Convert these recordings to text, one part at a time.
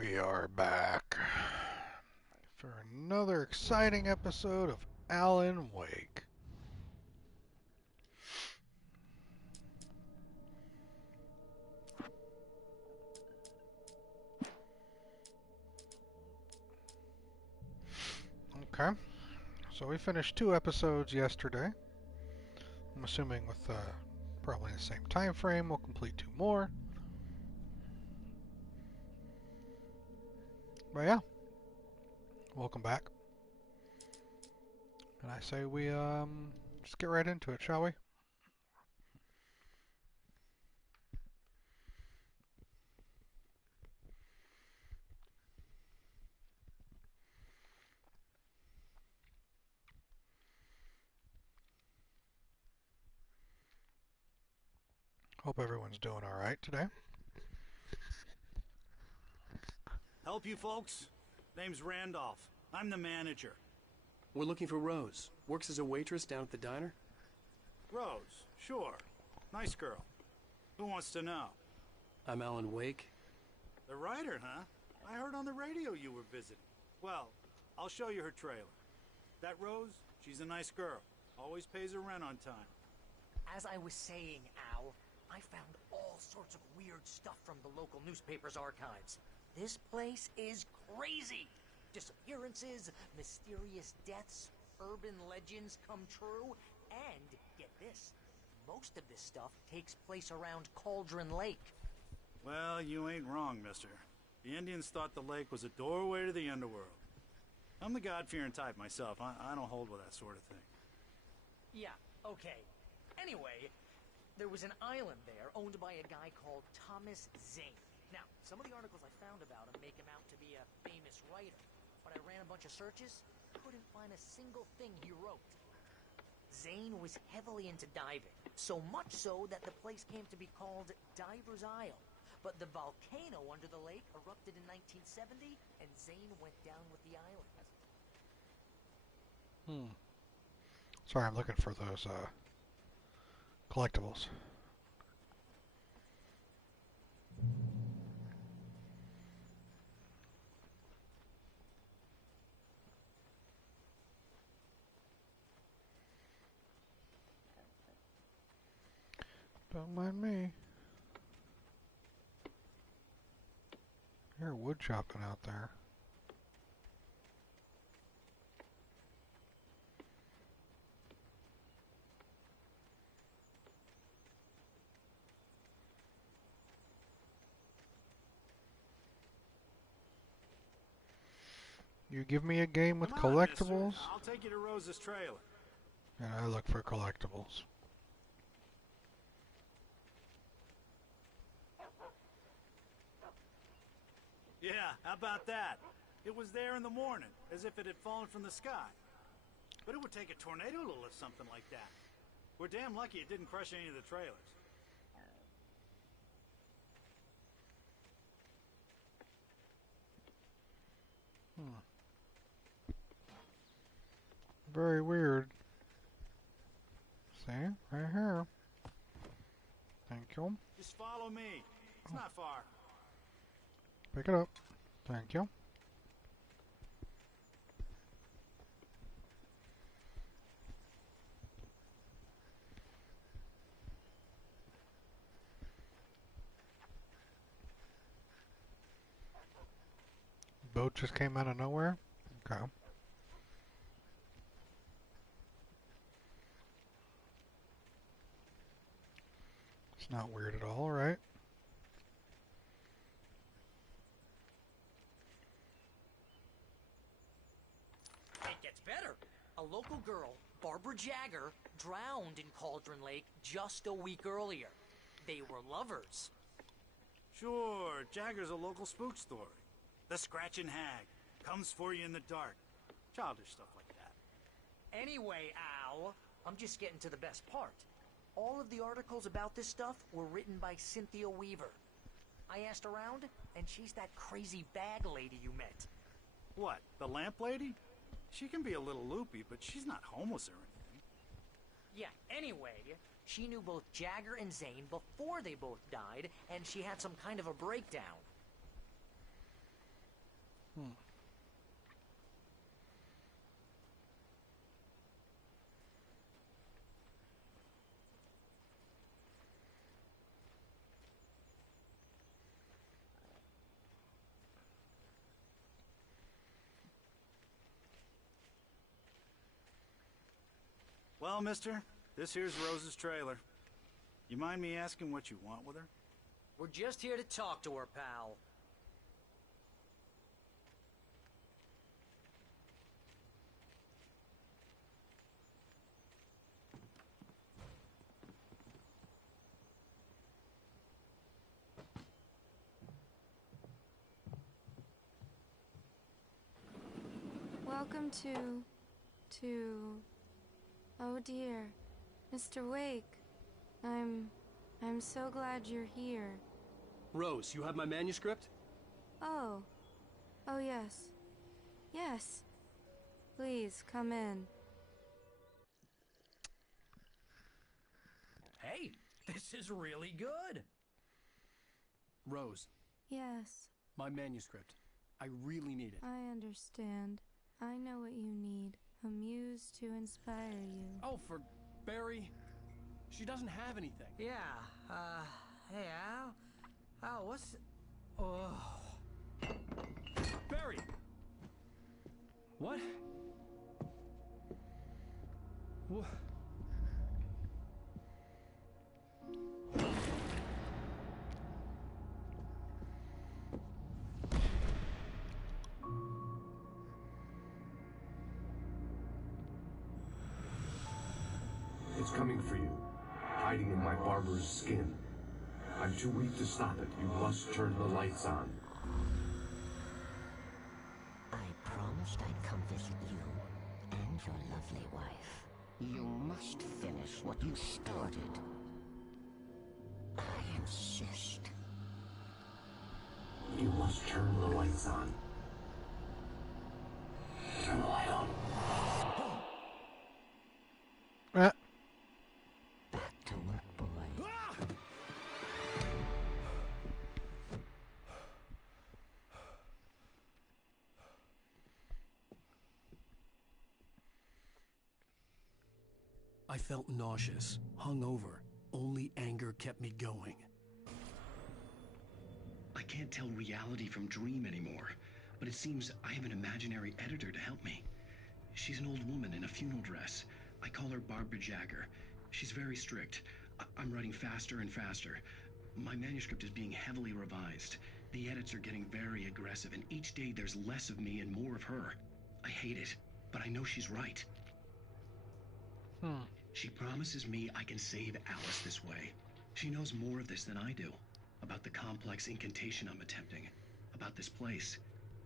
We are back for another exciting episode of Alan Wake. Okay, so we finished 2 episodes yesterday. I'm assuming with probably the same time frame, we'll complete 2 more. But yeah, welcome back. And I say we just get right into it, shall we? Hope everyone's doing all right today. Help you folks? Name's Randolph. I'm the manager. We're looking for Rose. Works as a waitress down at the diner. Rose, sure. Nice girl. Who wants to know? I'm Alan Wake. The writer, huh? I heard on the radio you were visiting. Well, I'll show you her trailer. That Rose, she's a nice girl. Always pays her rent on time. As I was saying, Al, I found all sorts of weird stuff from the local newspaper's archives. This place is crazy. Disappearances, mysterious deaths, urban legends come true, and, get this, most of this stuff takes place around Cauldron Lake. Well, you ain't wrong, mister. The Indians thought the lake was a doorway to the underworld. I'm the God-fearing type myself. I don't hold with that sort of thing. Yeah, okay. Anyway, there was an island there owned by a guy called Thomas Zane. Now, some of the articles I found about him make him out to be a famous writer, but I ran a bunch of searches, couldn't find a single thing he wrote. Zane was heavily into diving, so much so that the place came to be called Diver's Isle. But the volcano under the lake erupted in 1970, and Zane went down with the island. Sorry, I'm looking for those collectibles. Don't mind me. I hear wood chopping out there. You give me a game with Come on, mister. collectibles, I'll take you to Rose's trailer. and I look for collectibles. Yeah, how about that? It was there in the morning, as if it had fallen from the sky. But it would take a tornado to lift something like that. We're damn lucky it didn't crush any of the trailers. Very weird. See? Right here. Thank you. Just follow me. It's not far. Pick it up. Thank you. Boat just came out of nowhere? Okay. It's not weird at all, right? It gets better. A local girl, Barbara Jagger, drowned in Cauldron Lake just a week earlier. They were lovers. Sure, Jagger's a local spook story. The Scratching Hag. Comes for you in the dark. Childish stuff like that. Anyway, Al, I'm just getting to the best part. All of the articles about this stuff were written by Cynthia Weaver. I asked around, and she's that crazy bag lady you met. What, the lamp lady? She can be a little loopy, but she's not homeless or anything. Yeah, anyway, she knew both Jagger and Zane before they both died, and she had some kind of a breakdown. Hmm. Well, mister, this here's Rose's trailer. You mind me asking what you want with her? We're just here to talk to her, pal. Welcome to... Oh dear, Mr. Wake. I'm so glad you're here. Rose, you have my manuscript? Oh. Oh yes. Yes. Please, come in. Hey, this is really good. Rose, Yes, my manuscript. I really need it. I understand. I know what you need. A muse to inspire you. Oh, for Barry. She doesn't have anything. Yeah, hey, Al, what's... Oh... Barry! What? What? It's coming for you, hiding in my barber's skin. I'm too weak to stop it. You must turn the lights on. I promised I'd come visit you and your lovely wife. You must finish what you started. I insist. You must turn the lights on. Turn the light on. Ah. Back to work, boy. I felt nauseous, hungover. Only anger kept me going. I can't tell reality from dream anymore, but it seems I have an imaginary editor to help me. She's an old woman in a funeral dress. I call her Barbara Jagger. She's very strict. I'm writing faster and faster. My manuscript is being heavily revised. The edits are getting very aggressive, and each day there's less of me and more of her. I hate it, but I know she's right. She promises me I can save Alice this way. She knows more of this than I do. About the complex incantation I'm attempting. About this place.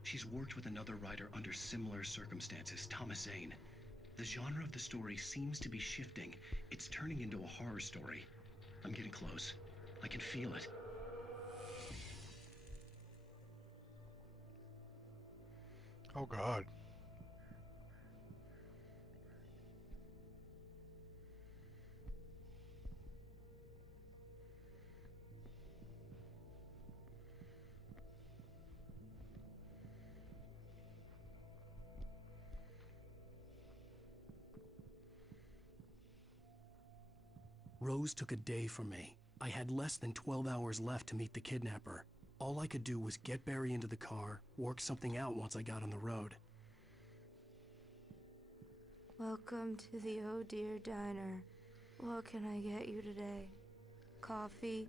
She's worked with another writer under similar circumstances, Thomas Zane. The genre of the story seems to be shifting. It's turning into a horror story. I'm getting close. I can feel it. Oh God. Rose took a day from me. I had less than 12 hours left to meet the kidnapper. All I could do was get Barry into the car, work something out once I got on the road. Welcome to the Oh Dear Diner. What can I get you today? Coffee?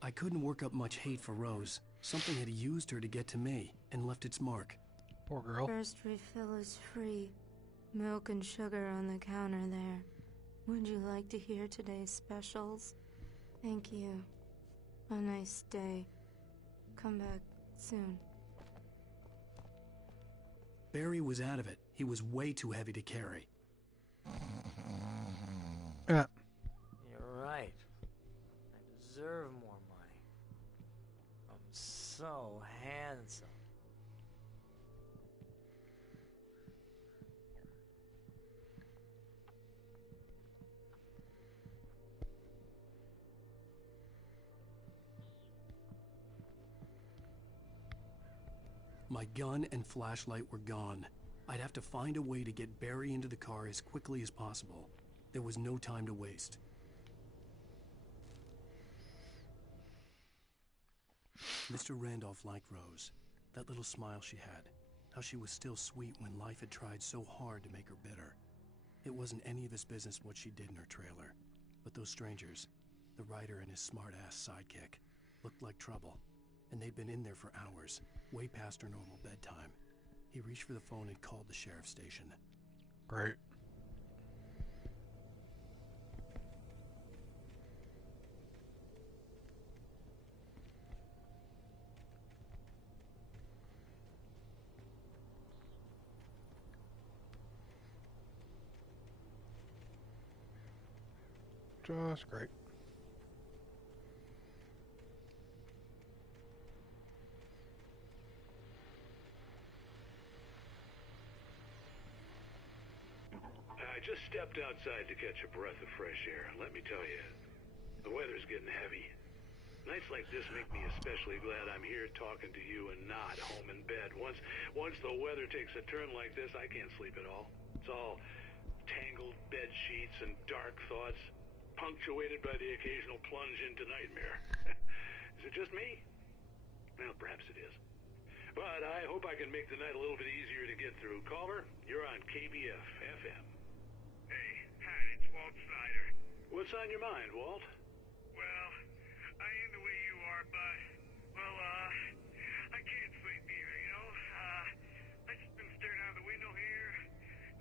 I couldn't work up much hate for Rose. Something had used her to get to me and left its mark. Poor girl. First refill is free. Milk and sugar on the counter there. Would you like to hear today's specials? Thank you. A nice day. Come back soon. Barry was out of it. He was way too heavy to carry. Yeah. You're right. I deserve more money. I'm so handsome. My gun and flashlight were gone. I'd have to find a way to get Barry into the car as quickly as possible. There was no time to waste. Mr. Randolph liked Rose. That little smile she had. How she was still sweet when life had tried so hard to make her bitter. It wasn't any of his business what she did in her trailer. But those strangers, the writer and his smart-ass sidekick, looked like trouble. And they'd been in there for hours, way past her normal bedtime. He reached for the phone and called the sheriff's station. Great. Just great. I just stepped outside to catch a breath of fresh air, and let me tell you, the weather's getting heavy. Nights like this make me especially glad I'm here talking to you and not home in bed. Once the weather takes a turn like this, I can't sleep at all. It's all tangled bed sheets and dark thoughts, punctuated by the occasional plunge into nightmare. Is it just me? Well, perhaps it is. But I hope I can make the night a little bit easier to get through. Caller, you're on KBF FM. Hey, Pat, it's Walt Snyder. What's on your mind, Walt? Well, I am the way you are, but, well, I can't sleep either, you know? I just been staring out the window here,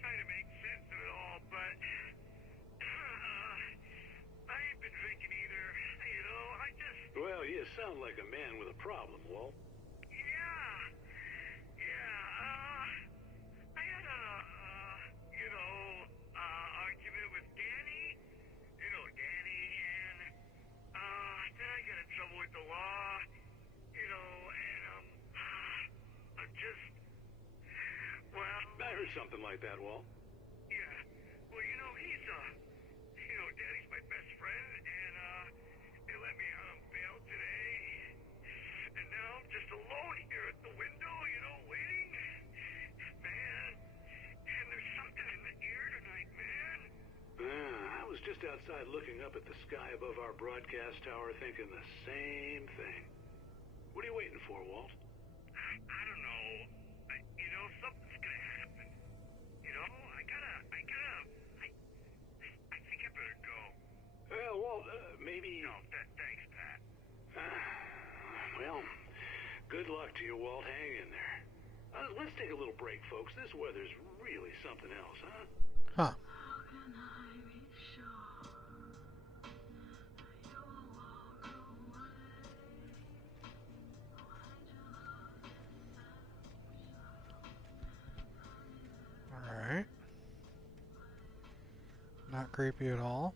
trying to make sense of it all, but, I ain't been drinking either, you know? Well, you sound like a man with a problem, Walt. I had a, argument with Danny, Danny, and, then I got in trouble with the law, and, I'm just, well... I heard something like that, Walt. Yeah, well, he's, Danny's my best friend, and, they let me out on bail today, and now I'm just alone here at the window, waiting. Man, and there's something in the air tonight, man. I was just outside looking up at the sky above our broadcast tower thinking the same thing. What are you waiting for, Walt? I don't know. Something's gonna happen. I think I better go. Well, Walt, maybe... No, thanks, Pat. Well, good luck to you, Walt. Hang in there. Let's take a little break, folks. This weather's really something else, huh? Huh. Alright. Not creepy at all.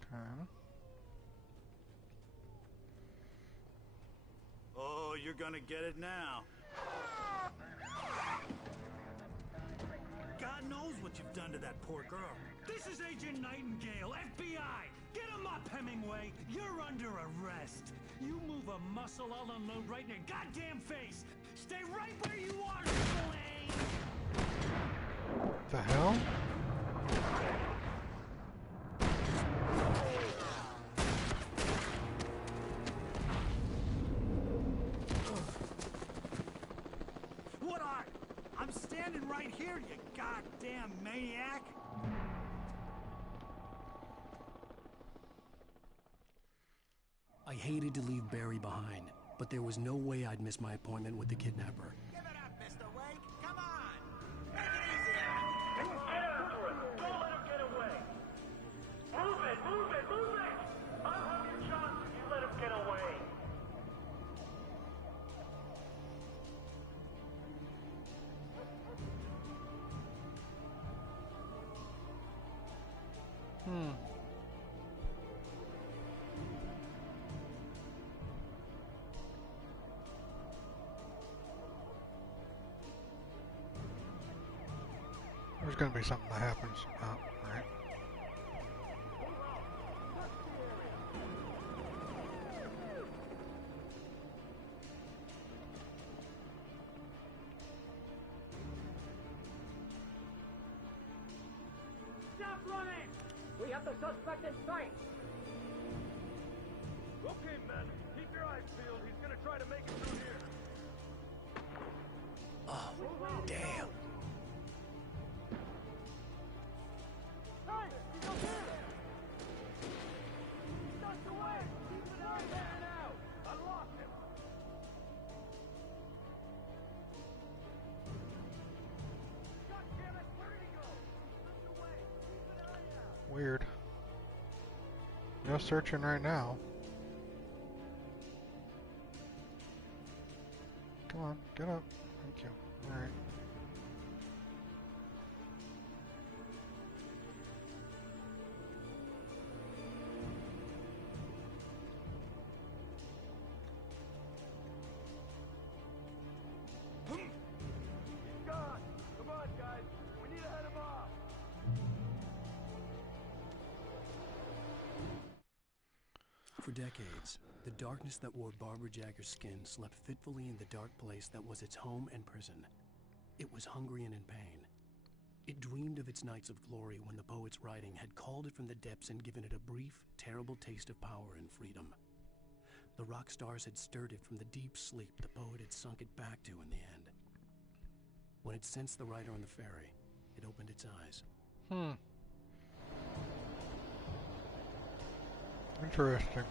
Okay. Oh, you're gonna get it now. God knows what you've done to that poor girl. This is Agent Nightingale, FBI! Get him up, Hemingway! You're under arrest! You move a muscle, I'll unload right in your goddamn face! Stay right where you are, Blaine! The hell? What are? I'm standing right here, you goddamn maniac! I hated to leave Barry behind, but there was no way I'd miss my appointment with the kidnapper. Give it up, Mr. Wake. Come on. Make it easy. Get after him. Don't let him get away. Move it. I'll have your chance if you let him get away. going to be something that happens. Oh, right. Stop running! We have the suspect in sight! Okay, men. Keep your eyes peeled. He's gonna try to make it through here. Oh, damn. Hey! He's up here! Ducked away! Keep an eye man out! I lost him! God damn it! Where did he go? Ducked away! Keep an eye out! Weird. No searching right now. Come on, get up. Thank you. Alright. He's gone. Come on, guys. We need to head him off. For decades, the darkness that wore Barbara Jagger's skin slept fitfully in the dark place that was its home and prison. It was hungry and in pain. It dreamed of its nights of glory when the poet's writing had called it from the depths and given it a brief, terrible taste of power and freedom. The rock stars had stirred it from the deep sleep the poet had sunk it back to in the end. When it sensed the writer on the ferry, it opened its eyes. Interesting.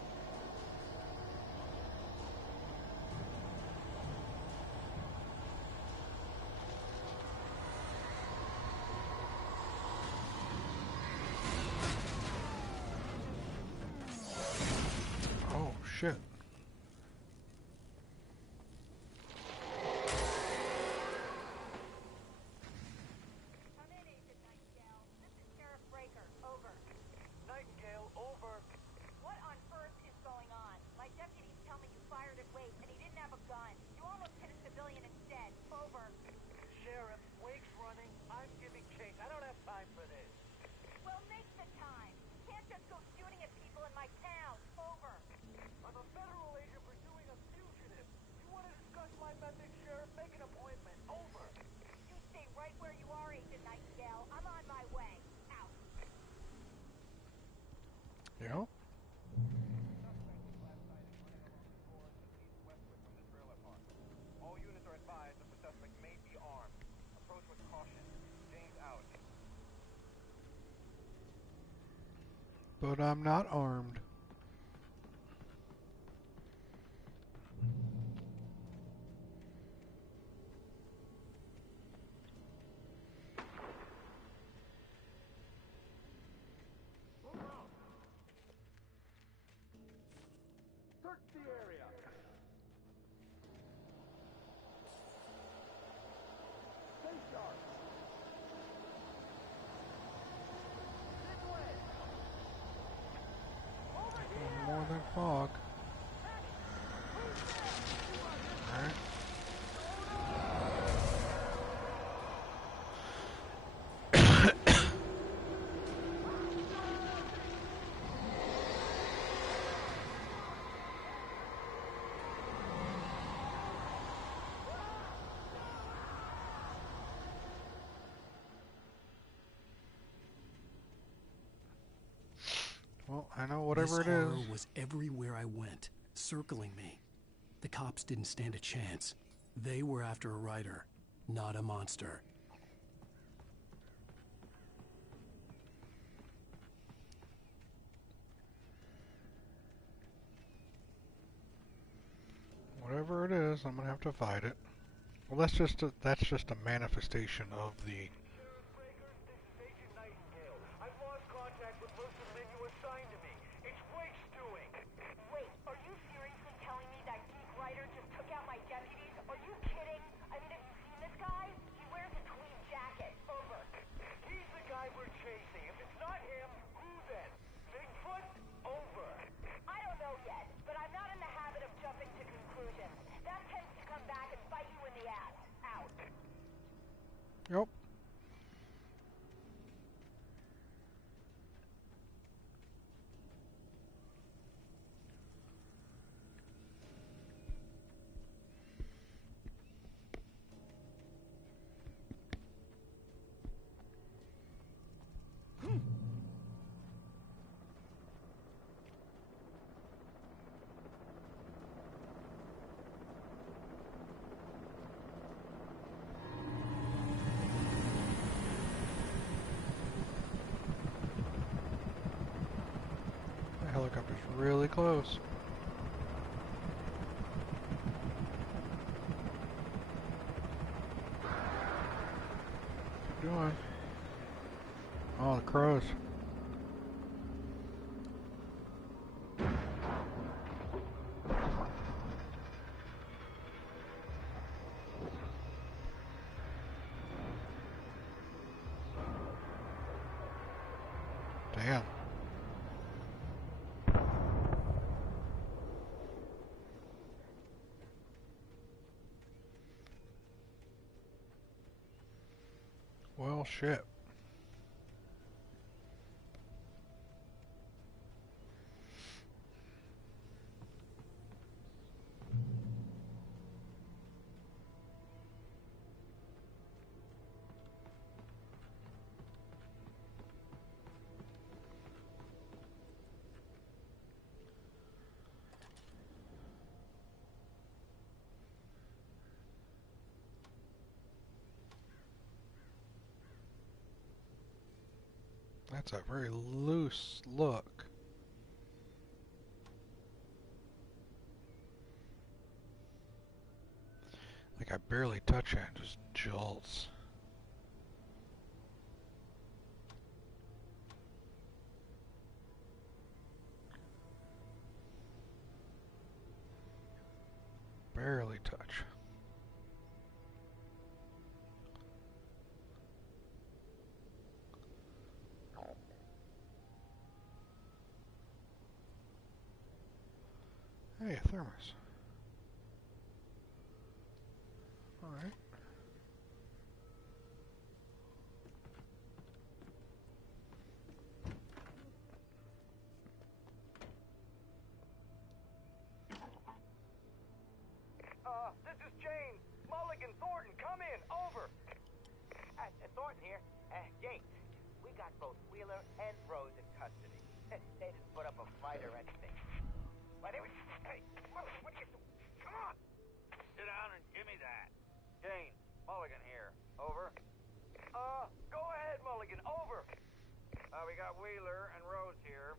Oh, shit. Nightingale, over. What on earth is going on? My deputies tell me you fired at Wake and he didn't have a gun. You almost hit a civilian instead. Over. Sheriff, Wake's running. I'm giving chase. I don't have time for this. Well, make the time. You can't just go shooting at people in my town. Over. I'm a federal agent pursuing a fugitive. You want to discuss my methods, Sheriff? Make an appointment. Over. You stay right where you are, Agent Nightingale. I'm on my way. Out. Yeah? All units are advised that the suspect may be armed. Approach with caution. James out. But I'm not armed. Search the area. Stay sharp. This way. Over here. More than fog. Alright. Well, I know whatever This it is. horror was everywhere I went, circling me. The cops didn't stand a chance. They were after a writer, not a monster. Whatever it is, I'm gonna have to fight it. Well, that's just a manifestation of the. Sheriff Breaker, this is Agent Nightingale. I've lost contact with most of the men you assigned to me. It's Wake's doing. Wait, are you seriously telling me that geek writer just took out my deputies? Are you kidding? I mean, have you seen this guy? He wears a tweed jacket. Over. He's the guy we're chasing. If it's not him, who then? Bigfoot? Over. I don't know yet, but I'm not in the habit of jumping to conclusions. That tends to come back and bite you in the ass. Out. Yep. pickup is really close. Keep going. Oh, the crows. Damn. Well, shit. That's a very loose look. Like I barely touch it, it just jolts. Barely touch. Hey, a thermos. Alright. This is James. Mulligan, Thornton, come in. Over. Thornton here. James, we got both Wheeler and Rose in custody. They didn't put up a fight or anything. Why, they were... Hey, what are you doing? Come on! Sit down and give me that. Jane, Mulligan here. Over. Go ahead, Mulligan. Over. We got Wheeler and Rose here.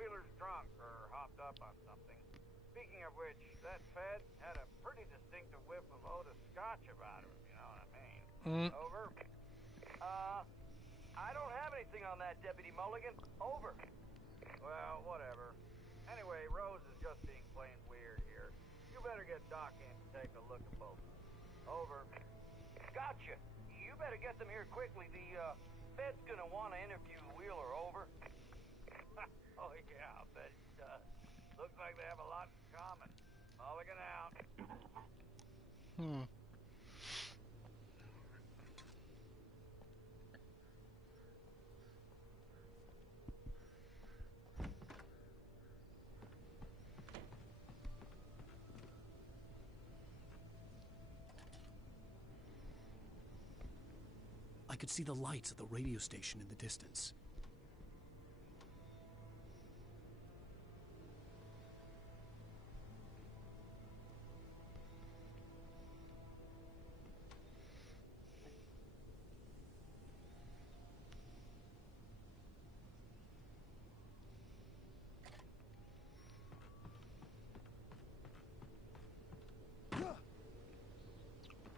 Wheeler's drunk or hopped up on something. Speaking of which, that Fed had a pretty distinctive whiff of Otis Scotch about him, you know what I mean. Over. I don't have anything on that, Deputy Mulligan. Over. Well, whatever. Anyway, Rose is just being plain weird here. You better get Doc in to take a look at both of them. Over. Gotcha. You better get them here quickly. The Fed's gonna want to interview Wheeler. Over. Oh, yeah, I'll bet he does. Looks like they have a lot in common. Mulligan out. I could see the lights of the radio station in the distance.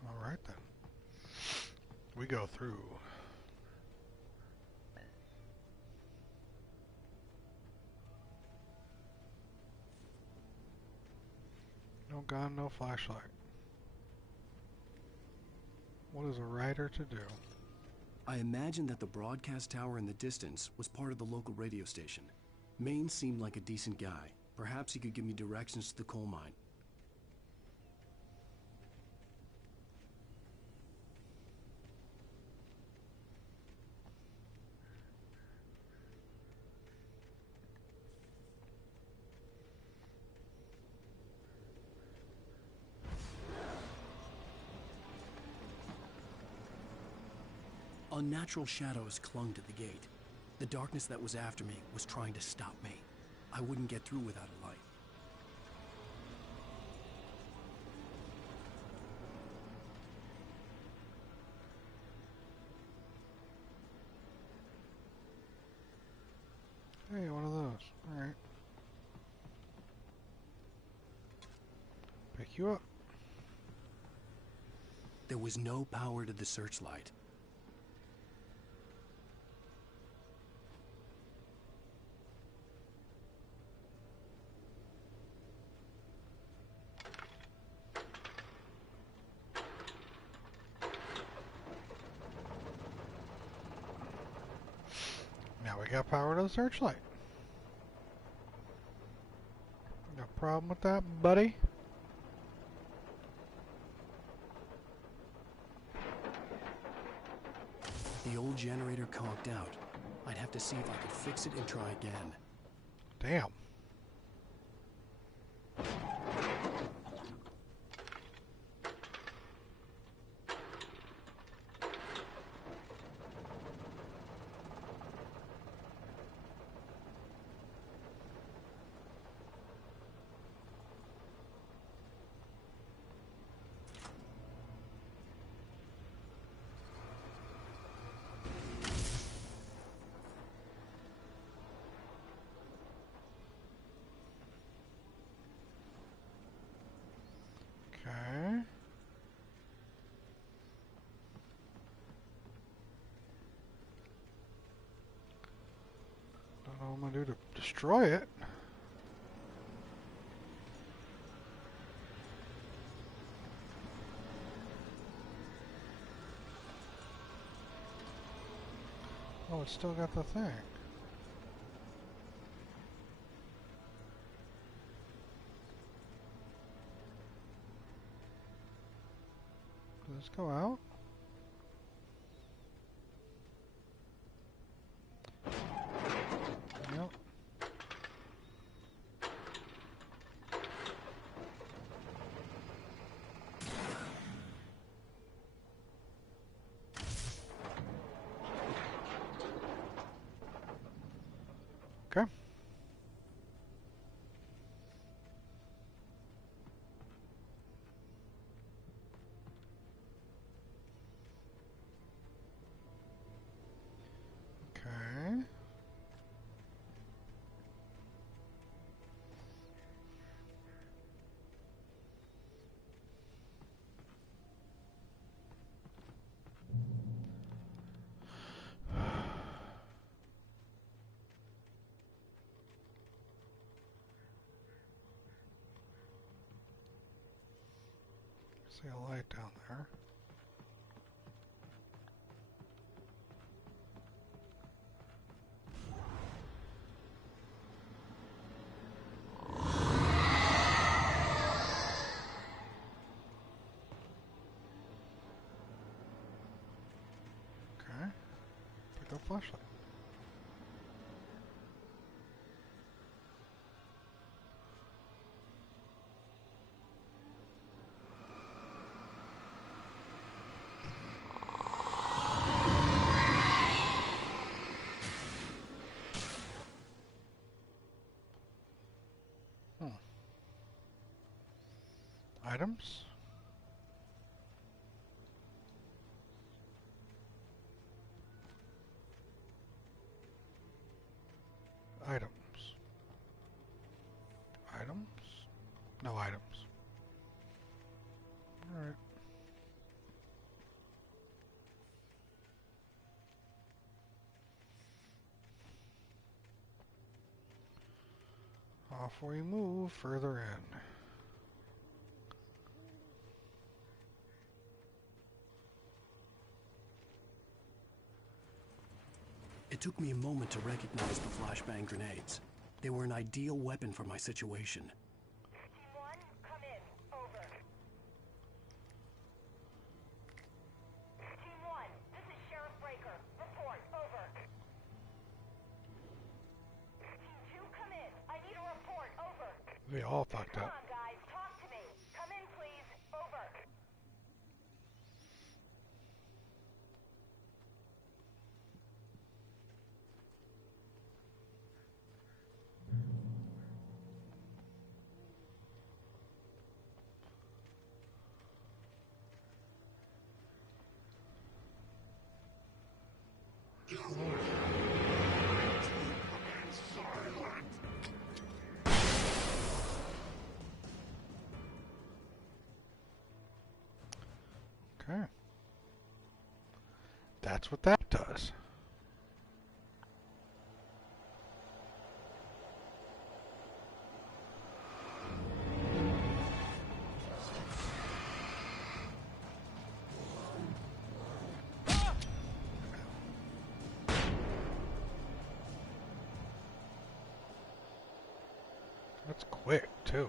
Alright then. We go through. No gun, no flashlight. What is a writer to do? I imagined that the broadcast tower in the distance was part of the local radio station. Maine seemed like a decent guy. Perhaps he could give me directions to the coal mine. Unnatural shadows clung to the gate. The darkness that was after me was trying to stop me. I wouldn't get through without a light. Hey, one of those. Alright. Pick you up. There was no power to the searchlight. Now we got power to the searchlight. No problem with that, buddy? The old generator conked out. I'd have to see if I could fix it and try again. Damn. Okay. Don't know what I'm gonna do to destroy it. Oh, it's still got the thing. Does this go out? Yep. Okay. Okay. See a light down there. Okay. Pick up flashlight. Items? Items. Items? No items. Alright. Off we move further in. It took me a moment to recognize the flashbang grenades. They were an ideal weapon for my situation. Team 1, come in. Over. Team 1, this is Sheriff Breaker. Report. Over. Team 2, come in. I need a report. Over. We all fucked Come up. on, guys. Talk to me. Come in, please. Over. That's what that does. That's quick, too.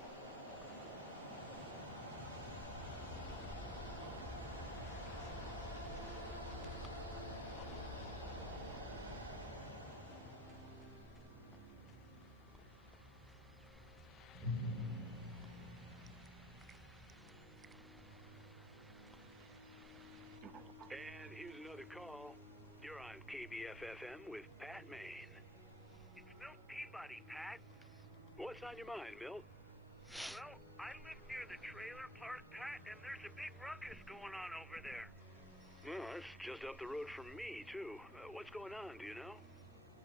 And here's another call. You're on KBFFM with Pat Maine. It's Milt Peabody, Pat. What's on your mind, Milt? Well, I live near the trailer park, Pat, and there's a big ruckus going on over there. Well, that's just up the road from me, too. What's going on, do you know?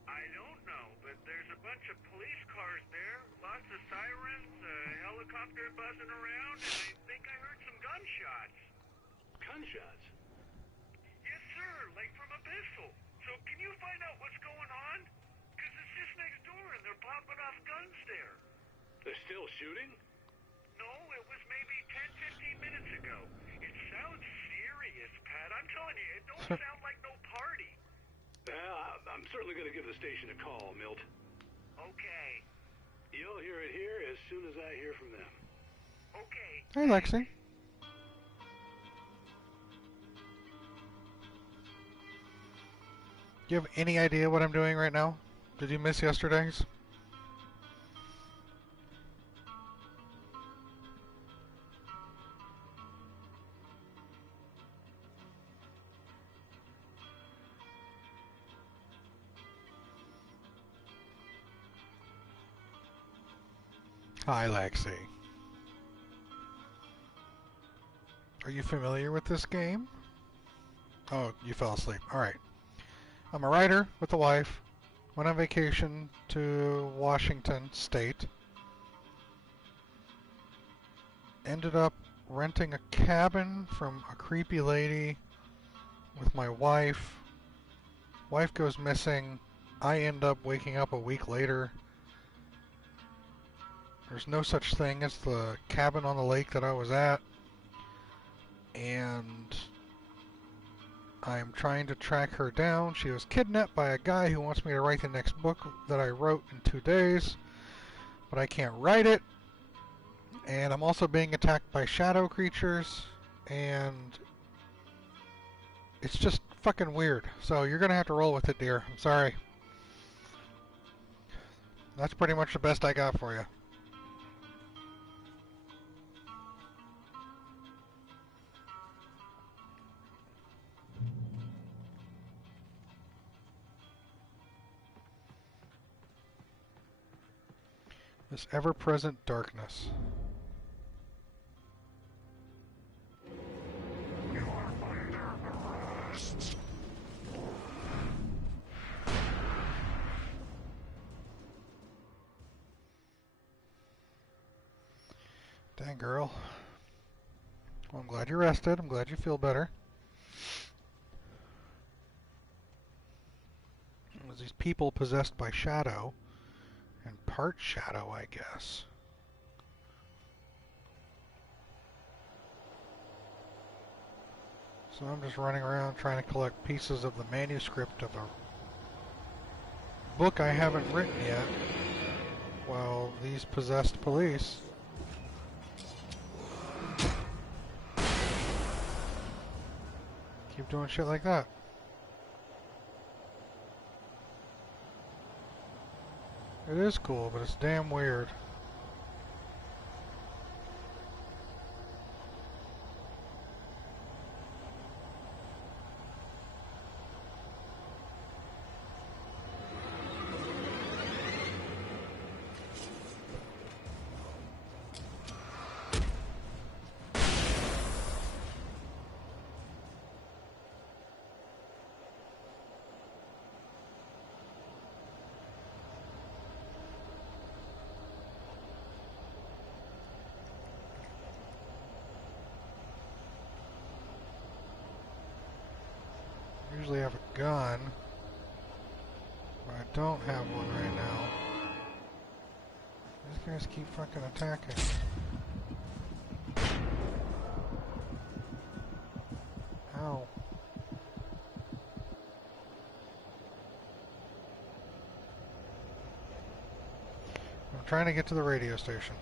I don't know, but there's a bunch of police cars there, lots of sirens, a helicopter buzzing around, and I think I heard some gunshots. Gunshots? Yes, sir, like from a pistol. So can you find out what's going on? Because it's just next door and they're popping off guns there. They're still shooting? No, it was maybe 10, 15 minutes ago. It sounds serious, Pat. I'm telling you, it don't sound like no party. I'm certainly going to give the station a call, Milt. Okay. You'll hear it here as soon as I hear from them. Okay. Hey, Lexi. Do you have any idea what I'm doing right now? Did you miss yesterday's? Hi, Lexi. Are you familiar with this game? Oh, you fell asleep. Alright. I'm a writer with a wife. Went on vacation to Washington State. Ended up renting a cabin from a creepy lady with my wife. Wife goes missing. I end up waking up a week later. There's no such thing as the cabin on the lake that I was at. And I'm trying to track her down. She was kidnapped by a guy who wants me to write the next book that I wrote in 2 days. But I can't write it. And I'm also being attacked by shadow creatures. And it's just fucking weird. So you're going to have to roll with it, dear. I'm sorry. That's pretty much the best I got for you. This ever-present darkness. Dang, girl. Well, I'm glad you rested. I'm glad you feel better. There's these people possessed by shadow. And part shadow, I guess. So I'm just running around trying to collect pieces of the manuscript of a book I haven't written yet, while these possessed police keep doing shit like that. It is cool, but it's damn weird. don't have one right now. These guys keep fucking attacking. Ow. I'm trying to get to the radio station.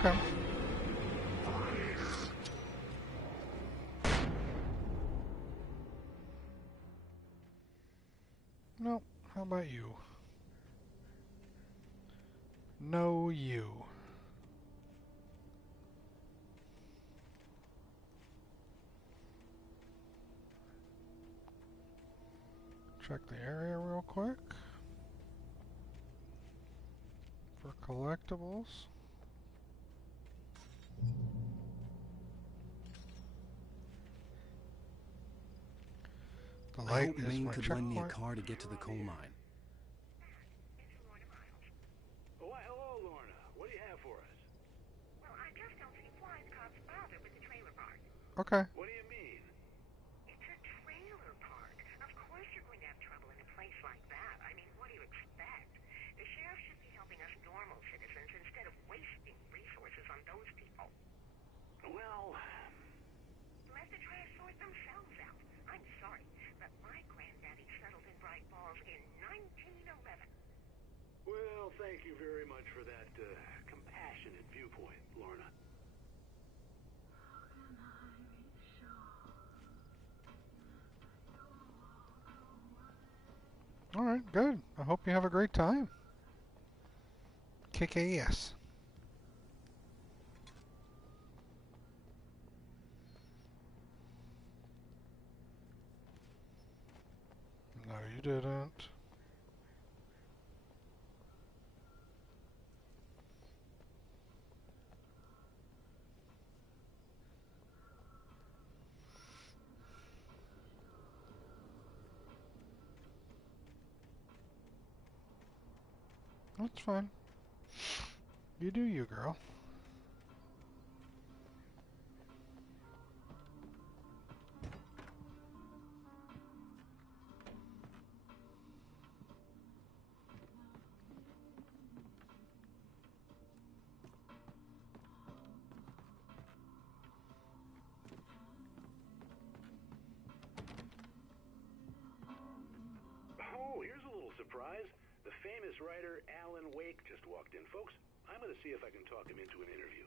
Okay. No, how about you? No, you. Check the area real quick for collectibles. The I light hope is Maine my could lend me a checkpoint. car to get to the coal mine. Oh, why, hello, Lorna. What do you have for us? Well, I just don't see why the cops bothered with the trailer park. Okay. What do you mean? It's a trailer park. Of course you're going to have trouble in a place like that. I mean, what do you expect? The sheriff should be helping us normal citizens instead of wasting resources on those people. Well, Let the trash sort themselves out. I'm sorry, but my granddaddy settled in Bright Falls in 1911. well, thank you very much for that compassionate viewpoint, Lorna. Alright, good. I hope you have a great time. Kick ass. No, you didn't. That's fine. You do you, girl. Oh, here's a little surprise. The famous writer Alan Wake just walked in, folks. I'm going to see if I can talk him into an interview.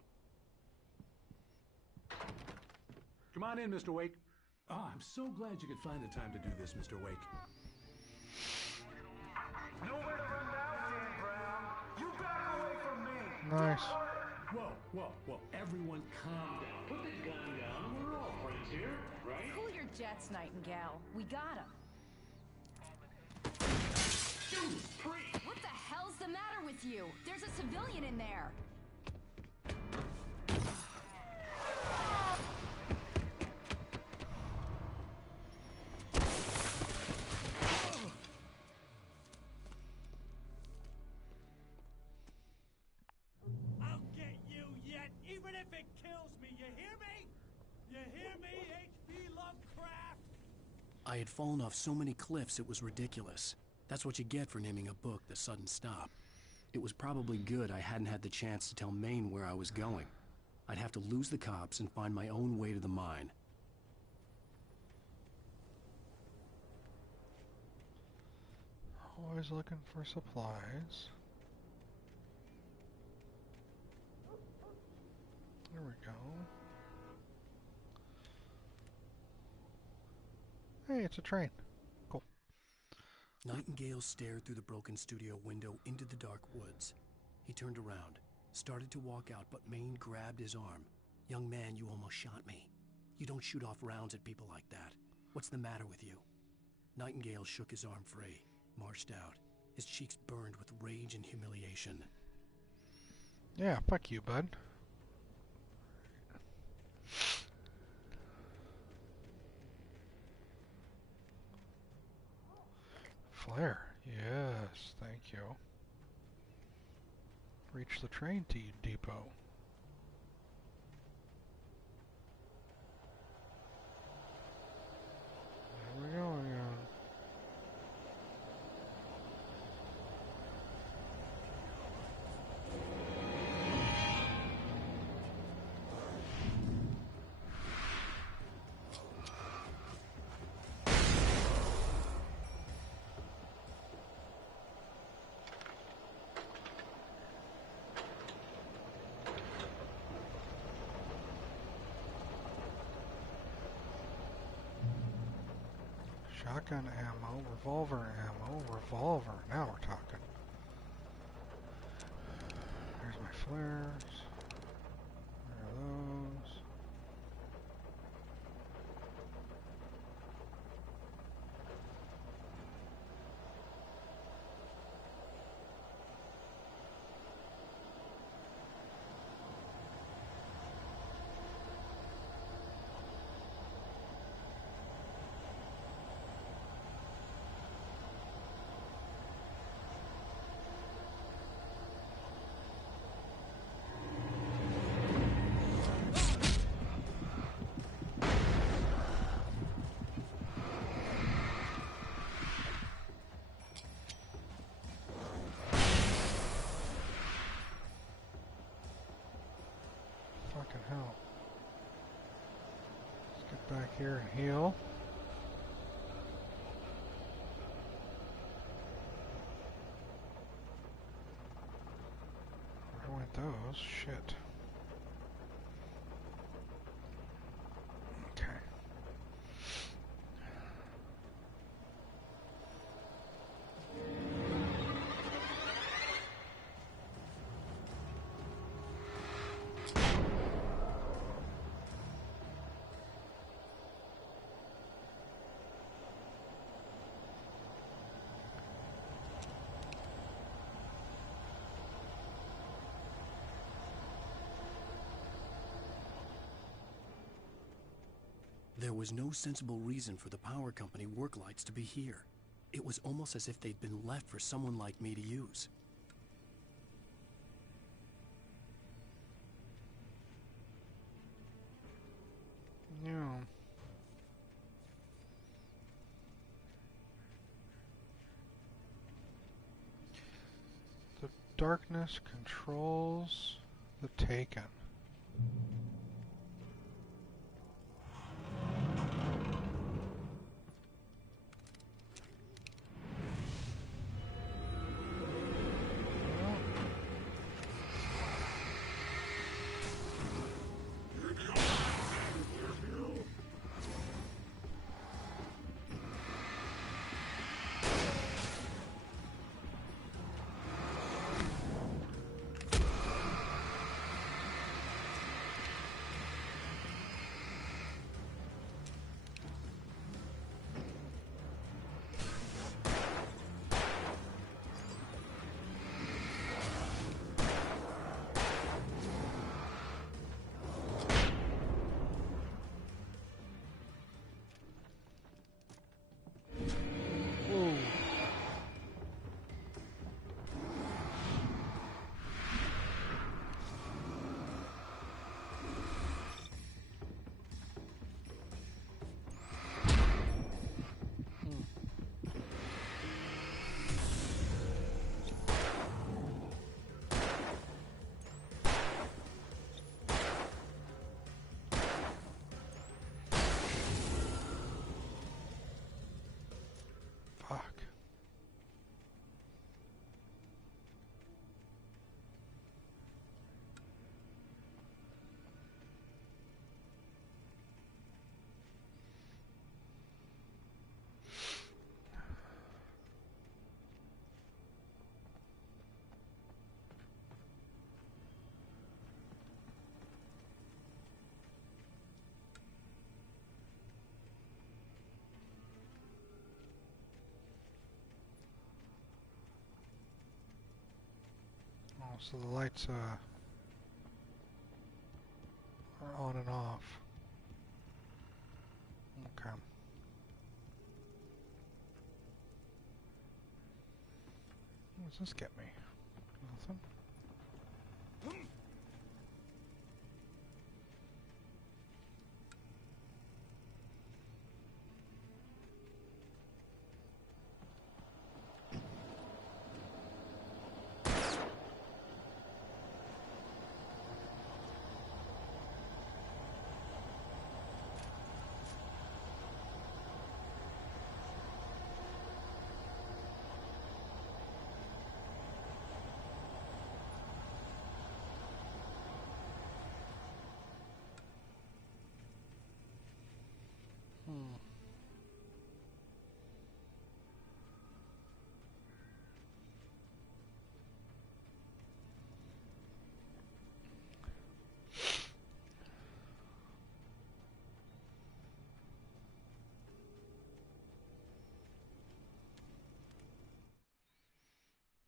Come on in, Mr. Wake. Oh, I'm so glad you could find the time to do this, Mr. Wake. Nowhere to run now, Dan Brown. You back away from me. Nice. Whoa. Everyone calm down. Put the gun down. We're all friends here, right? Cool your jets, Nightingale. We got him. What the hell's the matter with you? There's a civilian in there. I'll get you yet, even if it kills me. You hear me? You hear me, H.P. Lovecraft? I had fallen off so many cliffs it was ridiculous. That's what you get for naming a book The Sudden Stop. It was probably good I hadn't had the chance to tell Maine where I was going. I'd have to lose the cops and find my own way to the mine. Always looking for supplies. There we go. Hey, it's a train. Cool. Nightingale stared through the broken studio window into the dark woods. He turned around, started to walk out, but Maine grabbed his arm. "Young man, you almost shot me. You don't shoot off rounds at people like that. What's the matter with you?" Nightingale shook his arm free, marched out. His cheeks burned with rage and humiliation. Yeah, fuck you, bud. Flare. Yes, thank you. Reach the train depot. There we go again. Shotgun ammo, revolver ammo, revolver. Now we're talking. There's my flares. There are those. Fucking hell. Let's get back here and heal. Where went those? Shit. Okay. There was no sensible reason for the power company work lights to be here. It was almost as if they'd been left for someone like me to use. Yeah. The darkness controls the Taken. Fuck. Oh, so the lights, off. Okay. What does this get me? Nothing.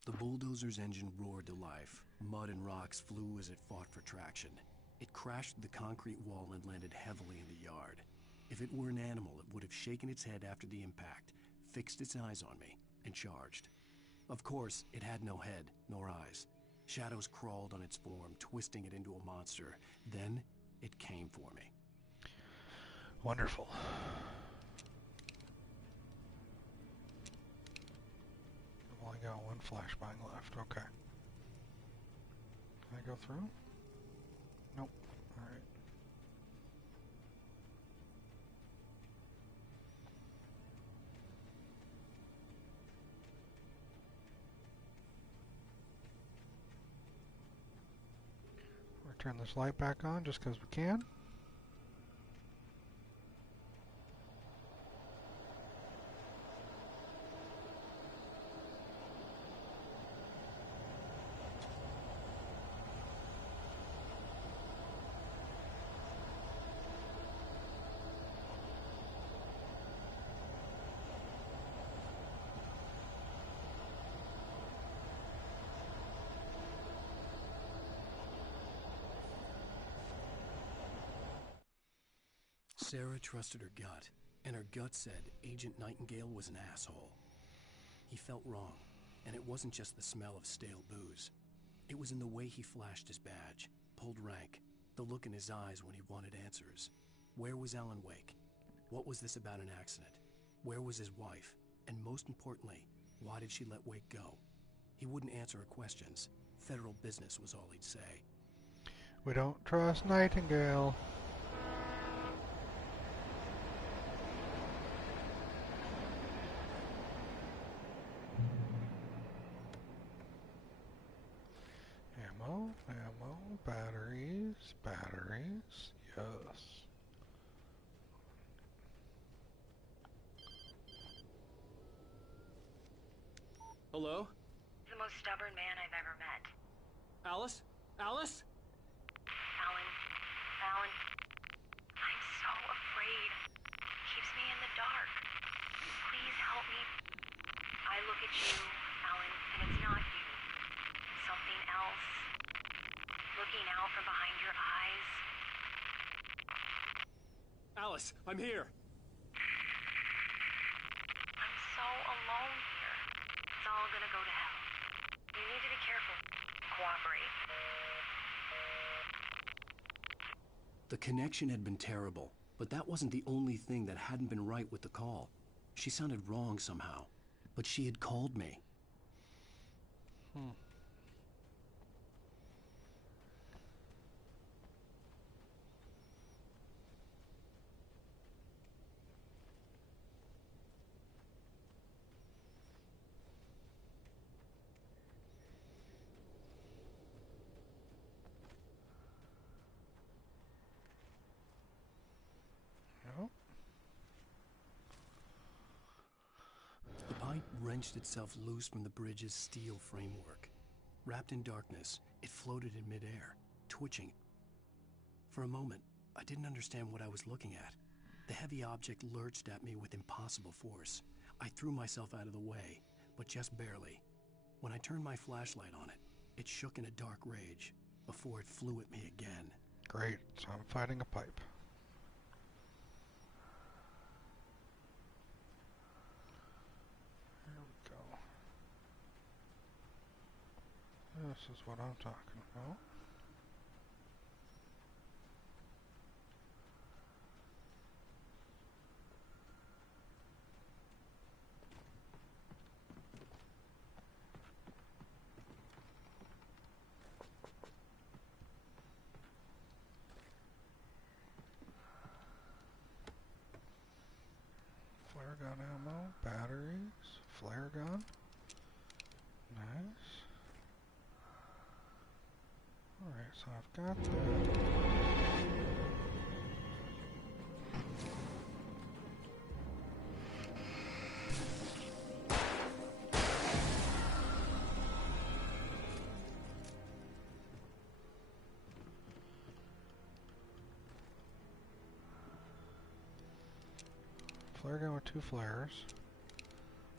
The bulldozer's engine roared to life. Mud and rocks flew as it fought for traction. It crashed through the concrete wall and landed heavily in the yard. If it were an animal, it would have shaken its head after the impact, fixed its eyes on me, and charged. Of course, it had no head, nor eyes. Shadows crawled on its form, twisting it into a monster. Then, it came for me. Wonderful. I've only got one flashbang left. Okay. Can I go through? Nope. Alright. We'll turn this light back on just because we can. Sarah trusted her gut, and her gut said Agent Nightingale was an asshole. He felt wrong, and it wasn't just the smell of stale booze. It was in the way he flashed his badge, pulled rank, the look in his eyes when he wanted answers. Where was Alan Wake? What was this about an accident? Where was his wife? And most importantly, why did she let Wake go? He wouldn't answer her questions. Federal business was all he'd say. We don't trust Nightingale. Ammo, batteries, yes. Hello? The most stubborn man I've ever met. Alice? Alice? Alan, I'm so afraid. It keeps me in the dark. Please help me. I look at you, Alan, and it's not you. Something else. Looking out from behind your eyes. Alice, I'm here. I'm so alone here. It's all gonna go to hell. You need to be careful. Cooperate. The connection had been terrible, but that wasn't the only thing that hadn't been right with the call. She sounded wrong somehow, but she had called me. The pipe wrenched itself loose from the bridge's steel framework. Wrapped in darkness, it floated in midair, twitching. For a moment, I didn't understand what I was looking at. The heavy object lurched at me with impossible force. I threw myself out of the way, but just barely. When I turned my flashlight on it, it shook in a dark rage before it flew at me again. Great, so I'm fighting a pipe. This is what I'm talking about. Flare gun ammo, batteries, flare gun. Nice. Alright, so I've got that. Flare gun with 2 flares.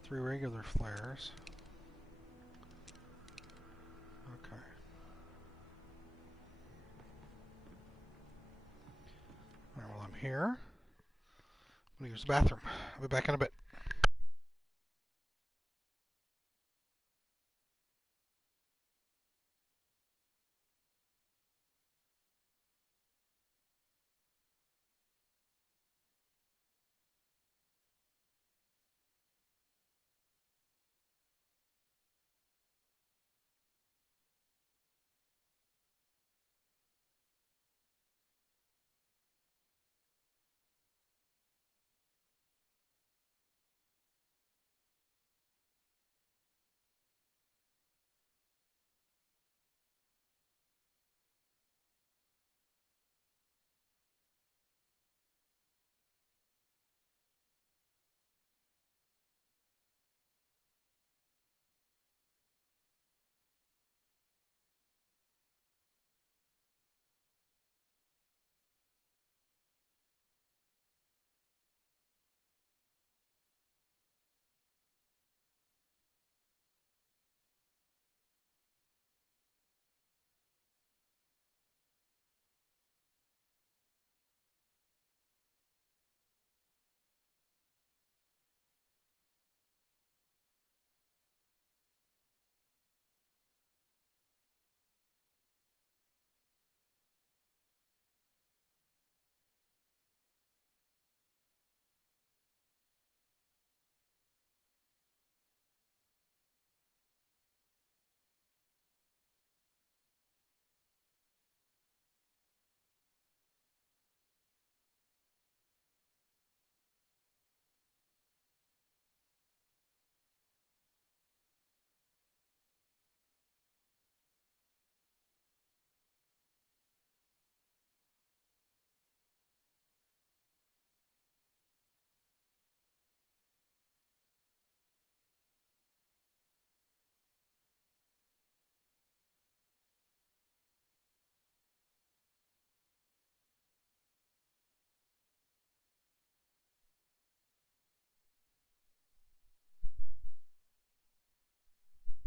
3 regular flares. Okay. Alright, well I'm here. I'm gonna use the bathroom. I'll be back in a bit.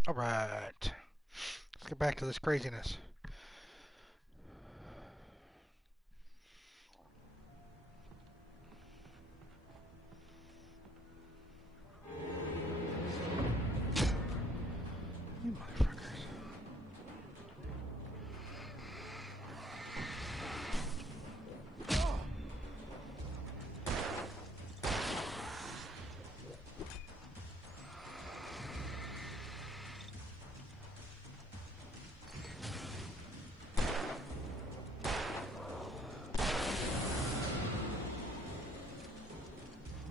Alright. Let's get back to this craziness. You motherfuckers.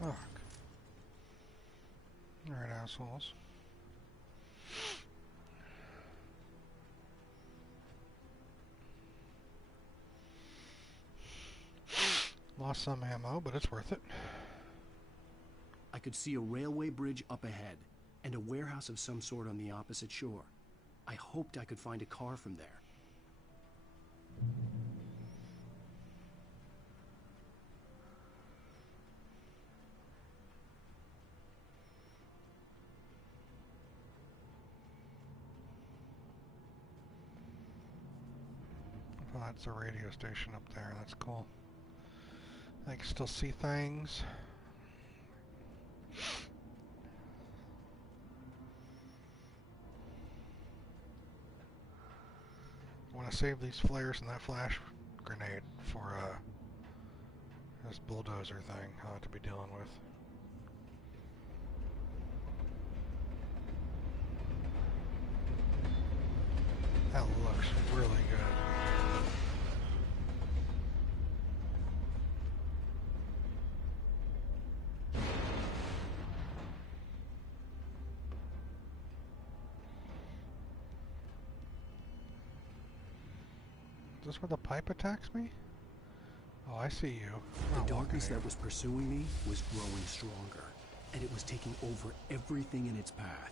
Fuck. Alright, assholes. Lost some ammo, but it's worth it. I could see a railway bridge up ahead, and a warehouse of some sort on the opposite shore. I hoped I could find a car from there. Oh, that's a radio station up there. That's cool. I can still see things. want to save these flares and that flash grenade for this bulldozer thing I'll have to be dealing with. That looks really good. Is this where the pipe attacks me? Oh, I see you. The darkness that was pursuing me was growing stronger, and it was taking over everything in its path.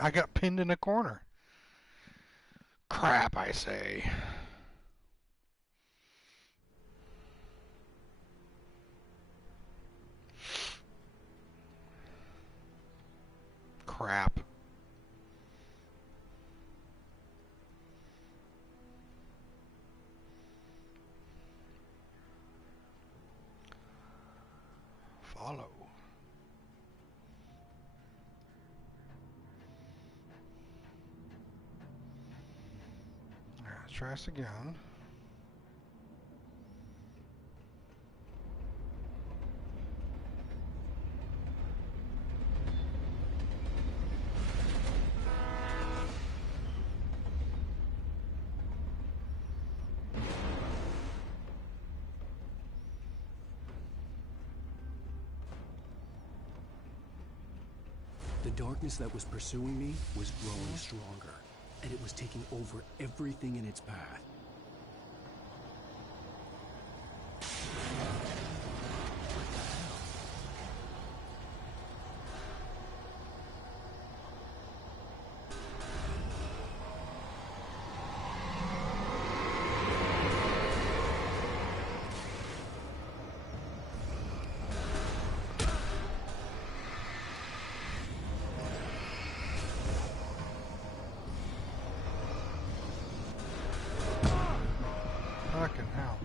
I got pinned in a corner. Crap, I say. Crap. Follow. Let's try this again. The darkness that was pursuing me was growing stronger, and it was taking over everything in its path. Fucking hell.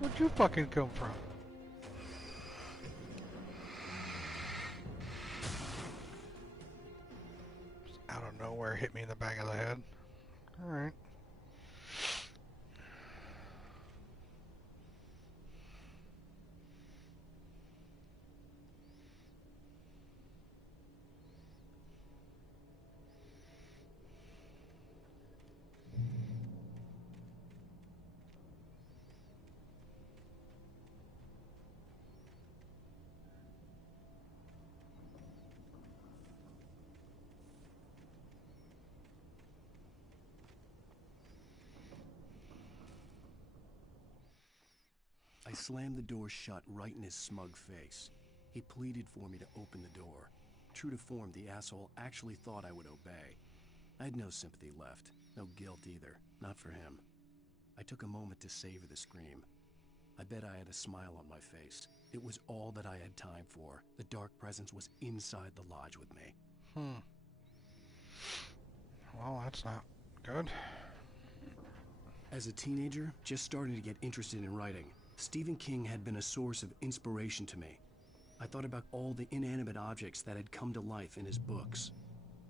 Where'd you fucking come from? Just out of nowhere, hit me in the back of the head. Alright. I slammed the door shut right in his smug face. He pleaded for me to open the door. True to form, the asshole actually thought I would obey. I had no sympathy left, no guilt either, not for him. I took a moment to savor the scream. I bet I had a smile on my face. It was all that I had time for. The dark presence was inside the lodge with me. Well, that's not good. As a teenager, just starting to get interested in writing, Stephen King had been a source of inspiration to me. I thought about all the inanimate objects that had come to life in his books.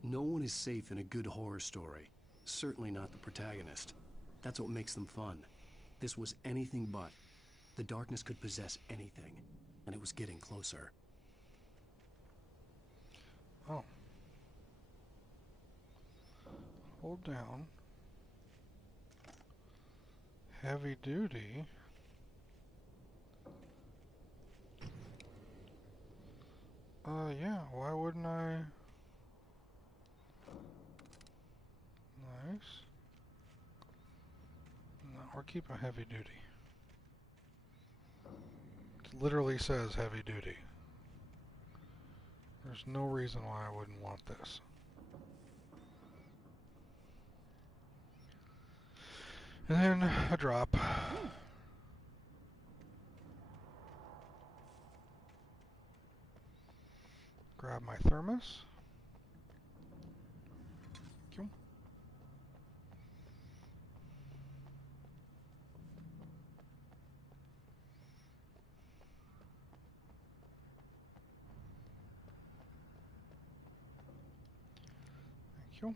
No one is safe in a good horror story. Certainly not the protagonist. That's what makes them fun. This was anything but. The darkness could possess anything, and it was getting closer. Oh. Hold down. Heavy duty. Yeah, why wouldn't I? Nice. No, we're keeping heavy duty. It literally says heavy duty. There's no reason why I wouldn't want this. And then a drop. Grab my thermos. Thank you. Thank you.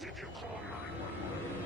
Did you call 911?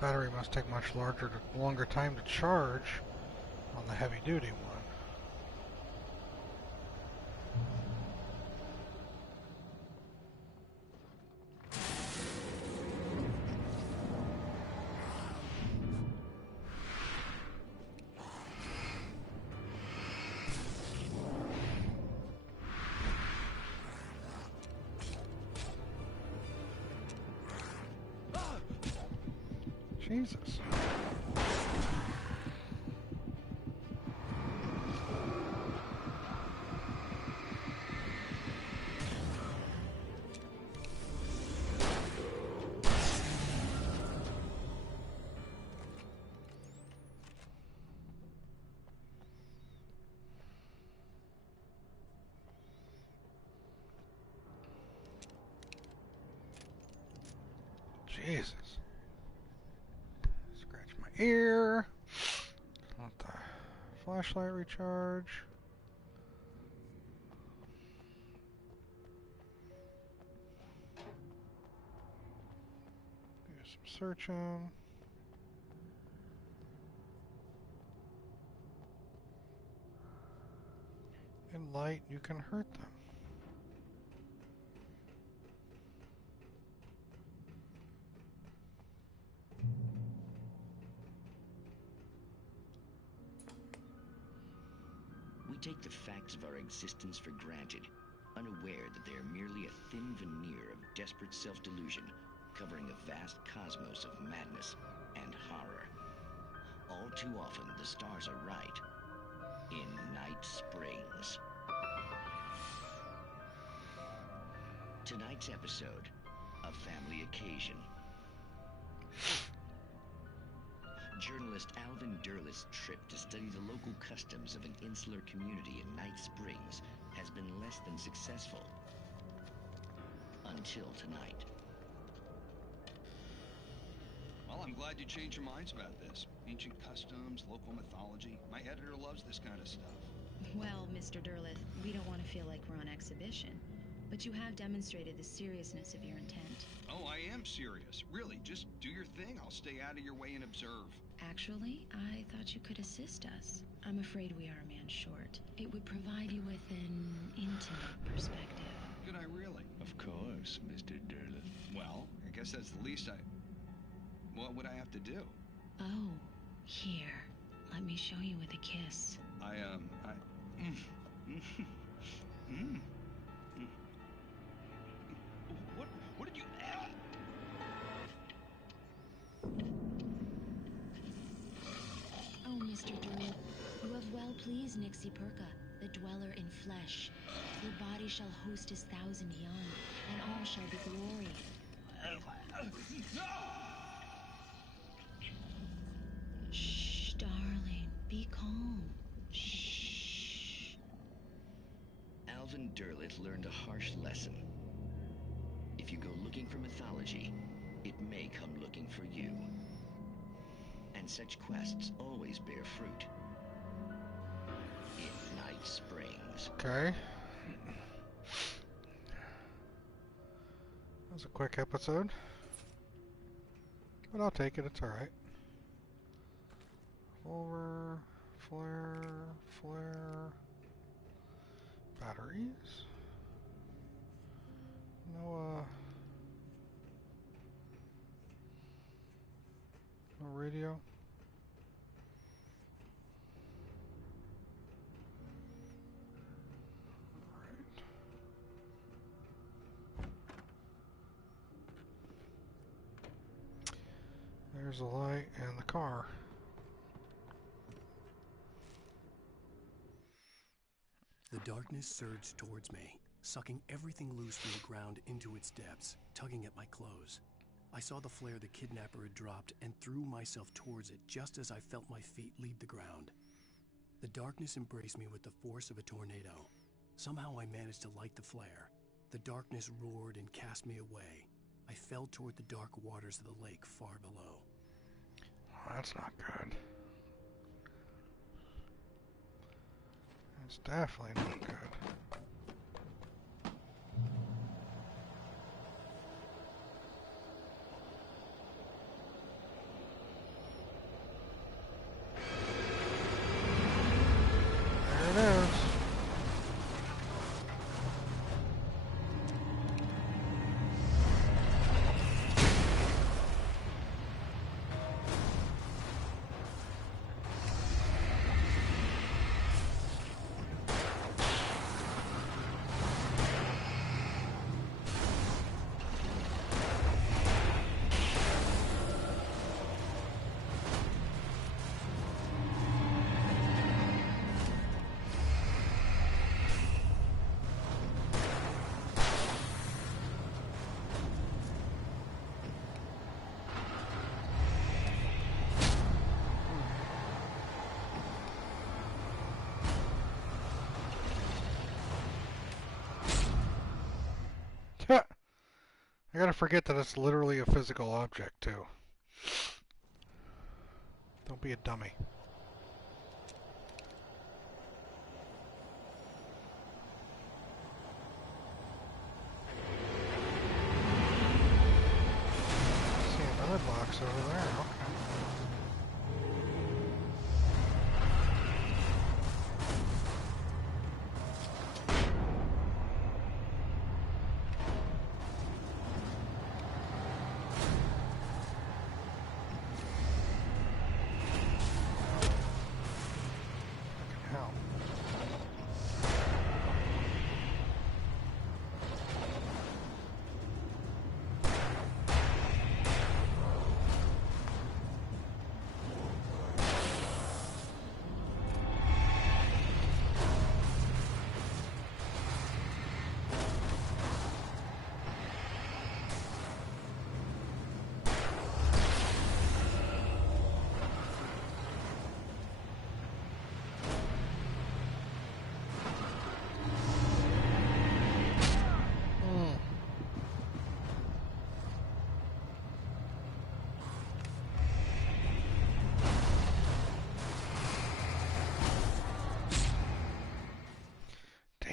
Battery must take much longer time to charge on the heavy duty one. Jesus. Jesus. Scratch my ear. Let the flashlight recharge. Do some searching. In light, you can hurt them. We take the facts of our existence for granted, unaware that they are merely a thin veneer of desperate self-delusion covering a vast cosmos of madness and horror. All too often, the stars are right. In Night Springs. Tonight's episode, a family occasion. Journalist Alvin Derleth's trip to study the local customs of an insular community in Night Springs has been less than successful. Until tonight. Well, I'm glad you changed your minds about this. Ancient customs, local mythology. My editor loves this kind of stuff. Well, Mr. Derleth, we don't want to feel like we're on exhibition, but you have demonstrated the seriousness of your intent. Oh, I am serious. Really, just do your thing. I'll stay out of your way and observe. Actually, I thought you could assist us. I'm afraid we are a man short. It would provide you with an intimate perspective. Could I really? Of course, Mr. Derleth. Well, I guess that's the least what would I have to do? Oh, here. Let me show you with a kiss. What did you... Oh, Mr. Derleth, you have well pleased Nixie Perka, the dweller in flesh. Your body shall host his 1,000 young, and all shall be glory. No! Shh, darling, be calm. Shh. Alvin Derleth learned a harsh lesson. If you go looking for mythology, it may come looking for you. And such quests always bear fruit. In Night Springs. Okay. That was a quick episode. But I'll take it, it's alright. Over, flare, batteries. No radio. There's the light and the car. The darkness surged towards me, sucking everything loose from the ground into its depths, tugging at my clothes. I saw the flare the kidnapper had dropped and threw myself towards it just as I felt my feet leave the ground. The darkness embraced me with the force of a tornado. Somehow I managed to light the flare. The darkness roared and cast me away. I fell toward the dark waters of the lake far below. Oh, that's not good. It's definitely not good. There it is. I gotta forget that it's literally a physical object, too. Don't be a dummy. I see another box over there, okay.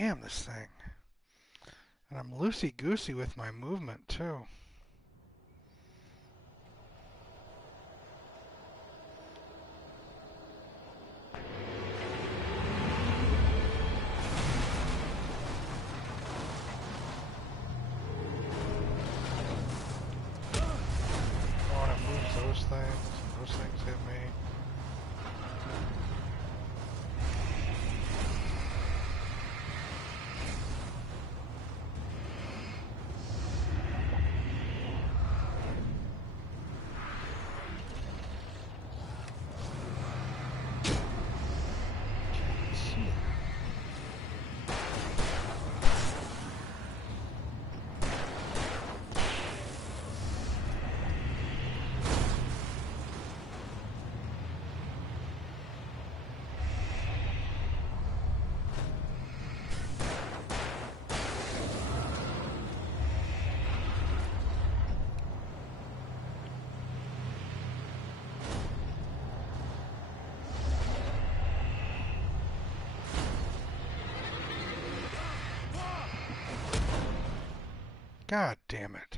Damn this thing. And I'm loosey-goosey with my movement, too. Oh, and it moves those things. Those things hit me. God damn it.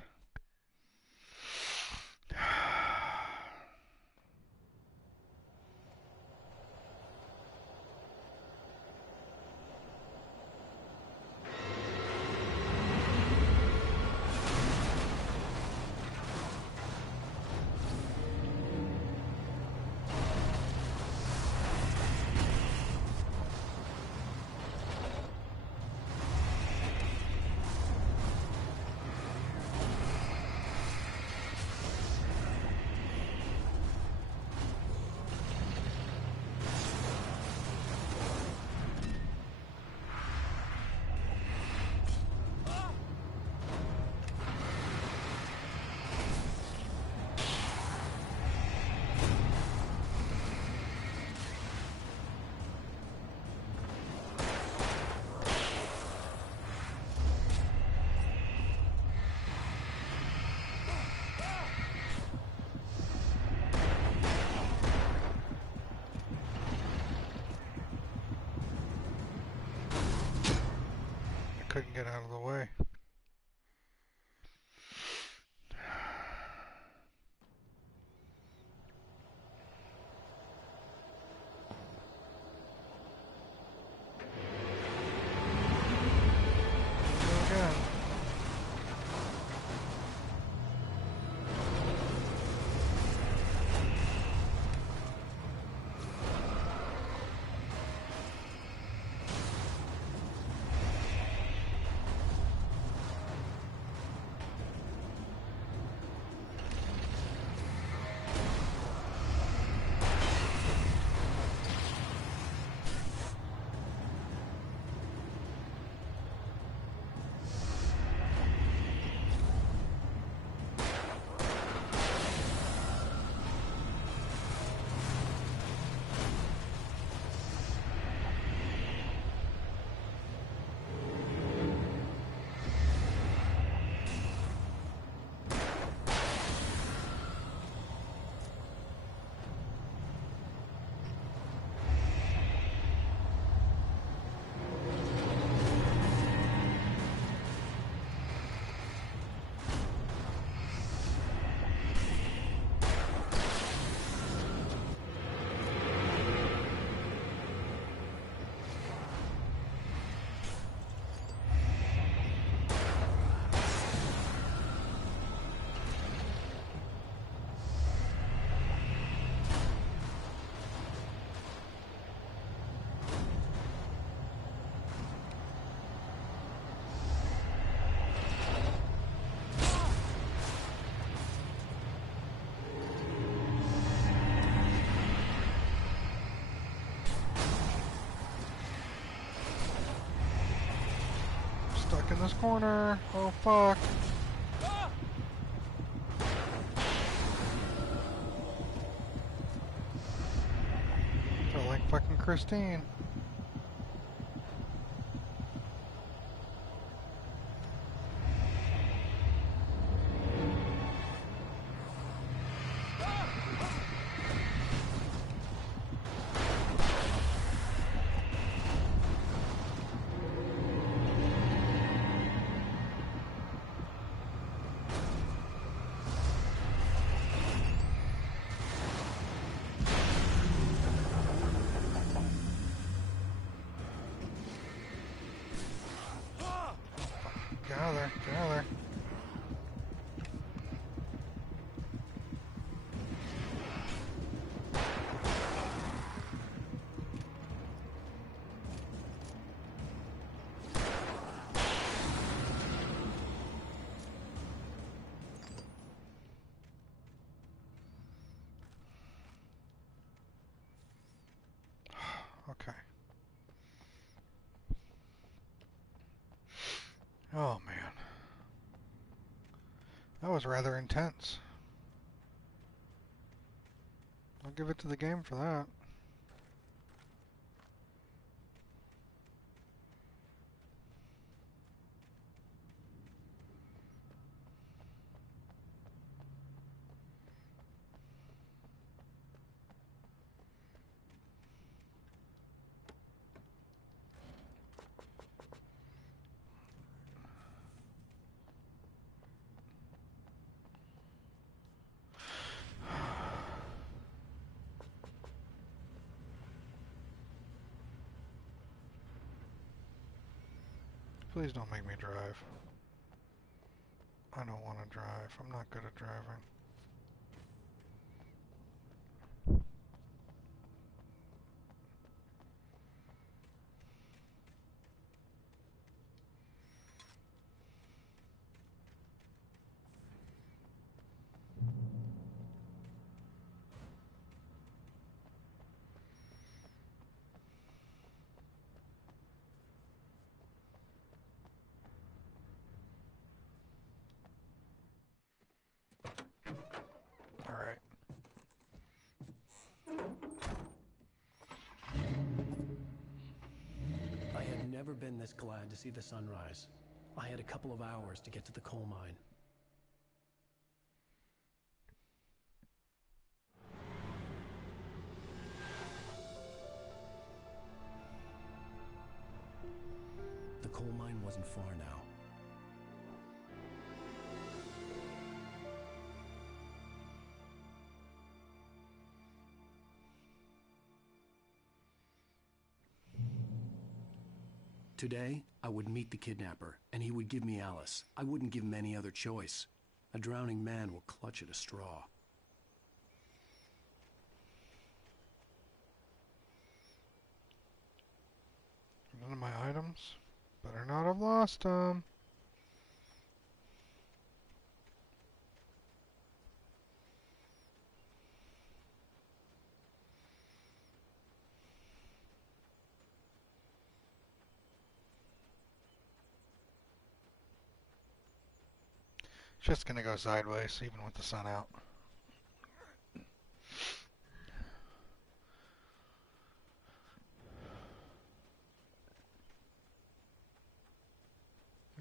Couldn't get out of the way. Go again. Stuck in this corner. Oh fuck. Felt like fucking Christine. Okay. Oh man. That was rather intense. I'll give it to the game for that. Please don't make me drive. I don't want to drive. I'm not good at driving. Alright. I had never been this glad to see the sunrise. I had a couple of hours to get to the coal mine. The coal mine wasn't far now. Today, I would meet the kidnapper, and he would give me Alice. I wouldn't give him any other choice. A drowning man will clutch at a straw. None of my items. Better not have lost them. Just gonna go sideways, even with the sun out.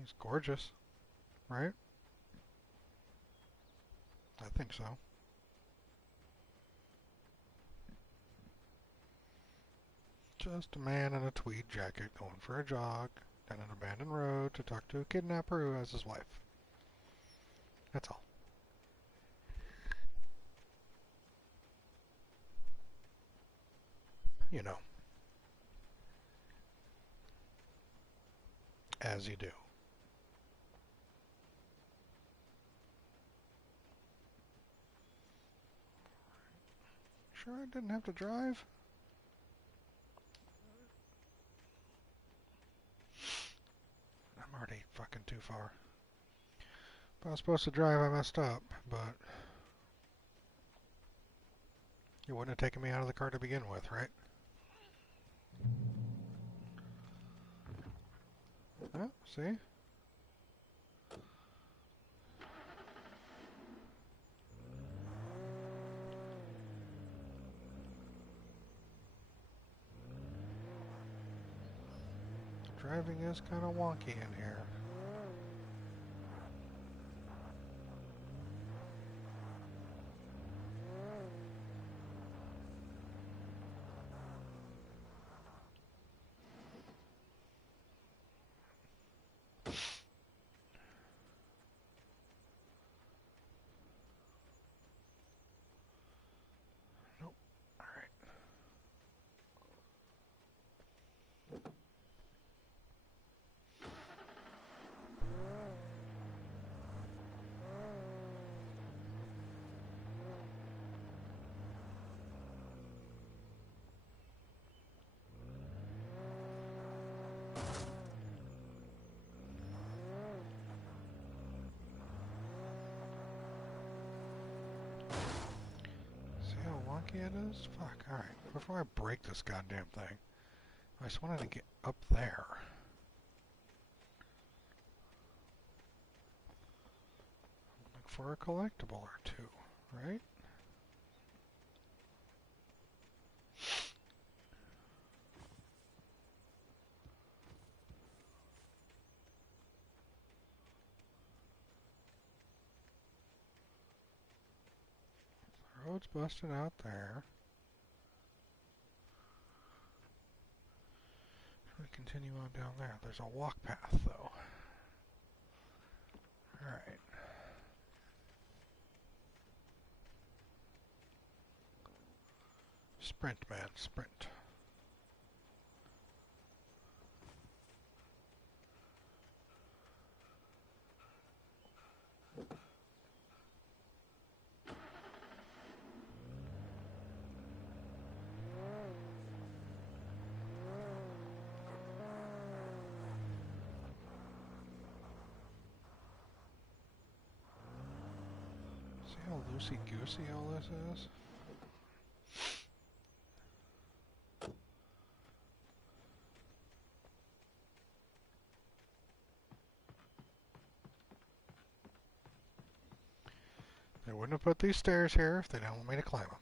It's gorgeous, right? I think so. Just a man in a tweed jacket going for a jog down an abandoned road to talk to a kidnapper who has his wife. That's all. You know. As you do. Sure I didn't have to drive? I'm already fucking too far. If I was supposed to drive, I messed up, but you wouldn't have taken me out of the car to begin with, right? Oh, see? Driving is kind of wonky in here. Nope. All right. See how wonky it is? Fuck, alright. Before I break this goddamn thing. I just wanted to get up there. Look for a collectible or two, right? The road's busted out there. We continue on down there. There's a walk path, though. Alright. Sprint, man, sprint. See how loosey-goosey all this is? They wouldn't have put these stairs here if they didn't want me to climb them.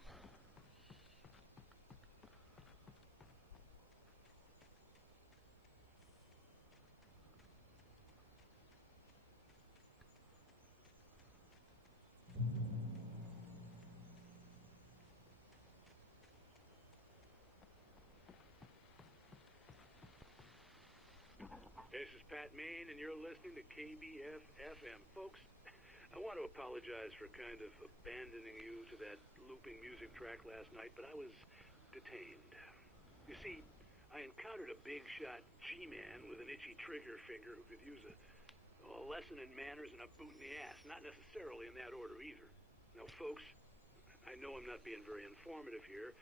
This is Pat Main, and you're listening to KBF-FM. Folks, I want to apologize for kind of abandoning you to that looping music track last night, but I was detained. You see, I encountered a big-shot G-man with an itchy trigger finger who could use a lesson in manners and a boot in the ass. Not necessarily in that order either. Now, folks, I know I'm not being very informative here,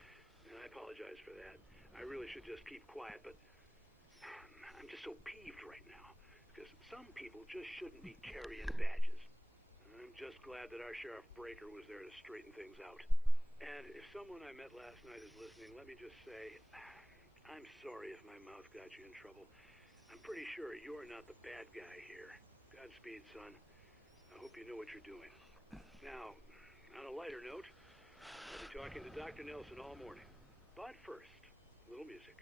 and I apologize for that. I really should just keep quiet, but I'm just so peeved right now, because some people just shouldn't be carrying badges. I'm just glad that our Sheriff Breaker was there to straighten things out. And if someone I met last night is listening, let me just say, I'm sorry if my mouth got you in trouble. I'm pretty sure you're not the bad guy here. Godspeed, son. I hope you know what you're doing. Now, on a lighter note, I'll be talking to Dr. Nelson all morning. But first, a little music.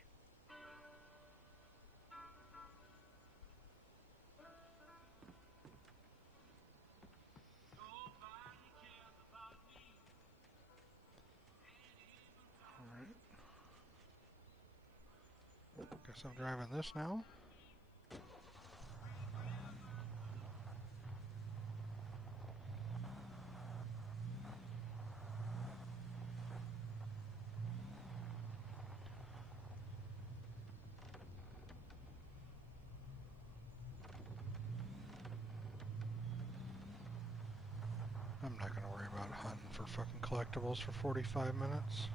Guess I'm driving this now. I'm not gonna worry about hunting for fucking collectibles for 45 minutes.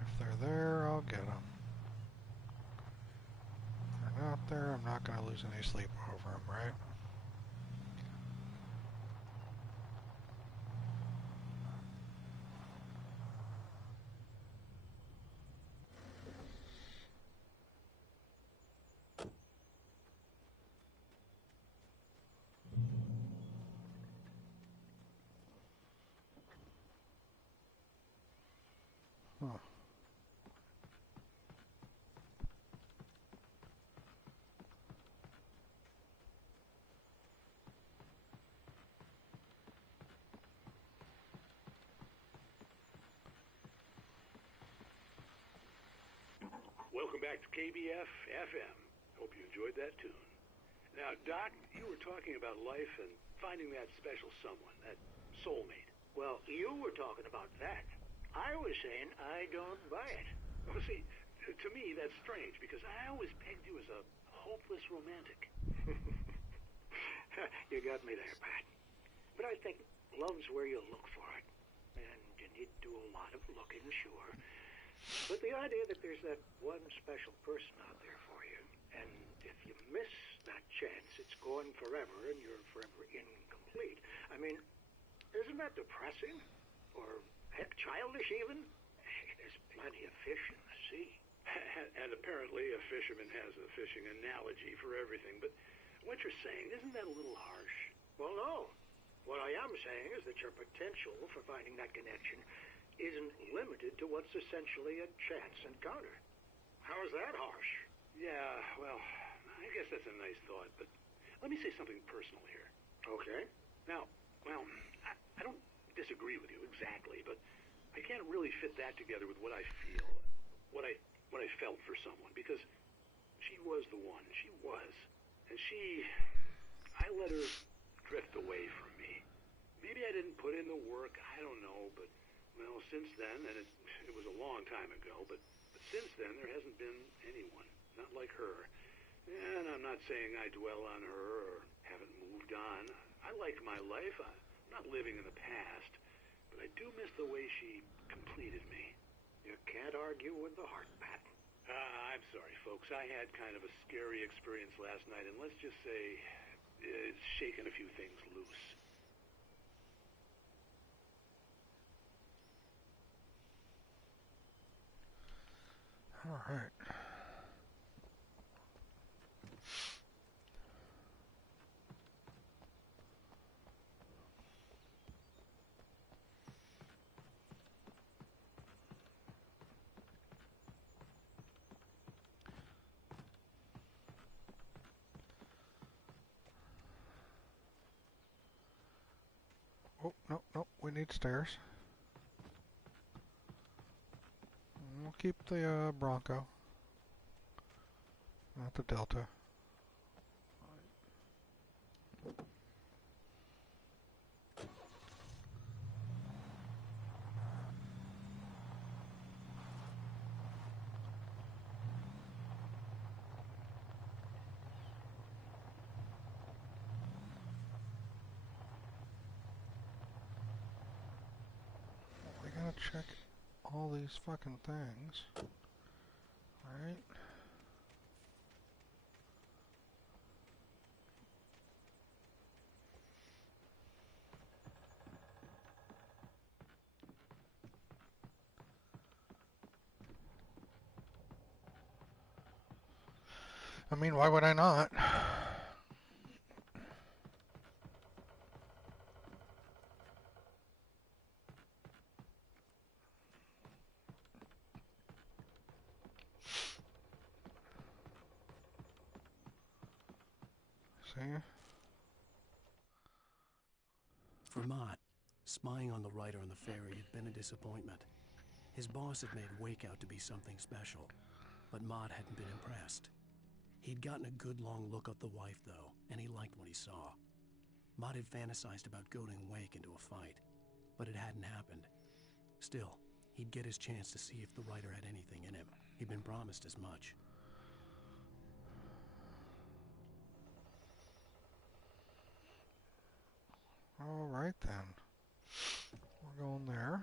If they're there, I'll get them. If they're not there, I'm not gonna lose any sleep over them, right? Huh. Welcome back to KBF-FM. Hope you enjoyed that tune. Now, Doc, you were talking about life and finding that special someone, that soulmate. Well, you were talking about that. I was saying I don't buy it. Well, see, to me, that's strange, because I always pegged you as a hopeless romantic. You got me there, Pat. But I think love's where you look for it. And you need to do a lot of looking, sure. But the idea that there's that one special person out there for you, and if you miss that chance, it's gone forever, and you're forever incomplete. I mean, Isn't that depressing? Or, heck, childish even? There's plenty of fish in the sea. And apparently a fisherman has a fishing analogy for everything, but what you're saying, isn't that a little harsh? Well, no. What I am saying is that your potential for finding that connection isn't limited to what's essentially a chance encounter. How is that harsh? Yeah, well, I guess that's a nice thought, but let me say something personal here. Okay. Now, well, I don't disagree with you exactly, but I can't really fit that together with what I feel, what I felt for someone, because she was the one. She was. And I let her drift away from me. Maybe I didn't put in the work, I don't know, but, well, since then, and it was a long time ago, but since then there hasn't been anyone, not like her. And I'm not saying I dwell on her or haven't moved on. I like my life. I'm not living in the past, but I do miss the way she completed me. You can't argue with the heart, Pat. I'm sorry, folks. I had kind of a scary experience last night, and let's just say it's shaken a few things loose. All right. Oh, no, we need stairs. We'll keep the Bronco, not the Delta. We gotta check all these fucking things. Alright. I mean, why would I not? See? For Mott, spying on the writer on the ferry had been a disappointment. His boss had made Wake out to be something special, but Mott hadn't been impressed. He'd gotten a good long look at the wife, though, and he liked what he saw. Mott had fantasized about goading Wake into a fight, but it hadn't happened. Still, he'd get his chance to see if the writer had anything in him. He'd been promised as much. All right then. We're going there.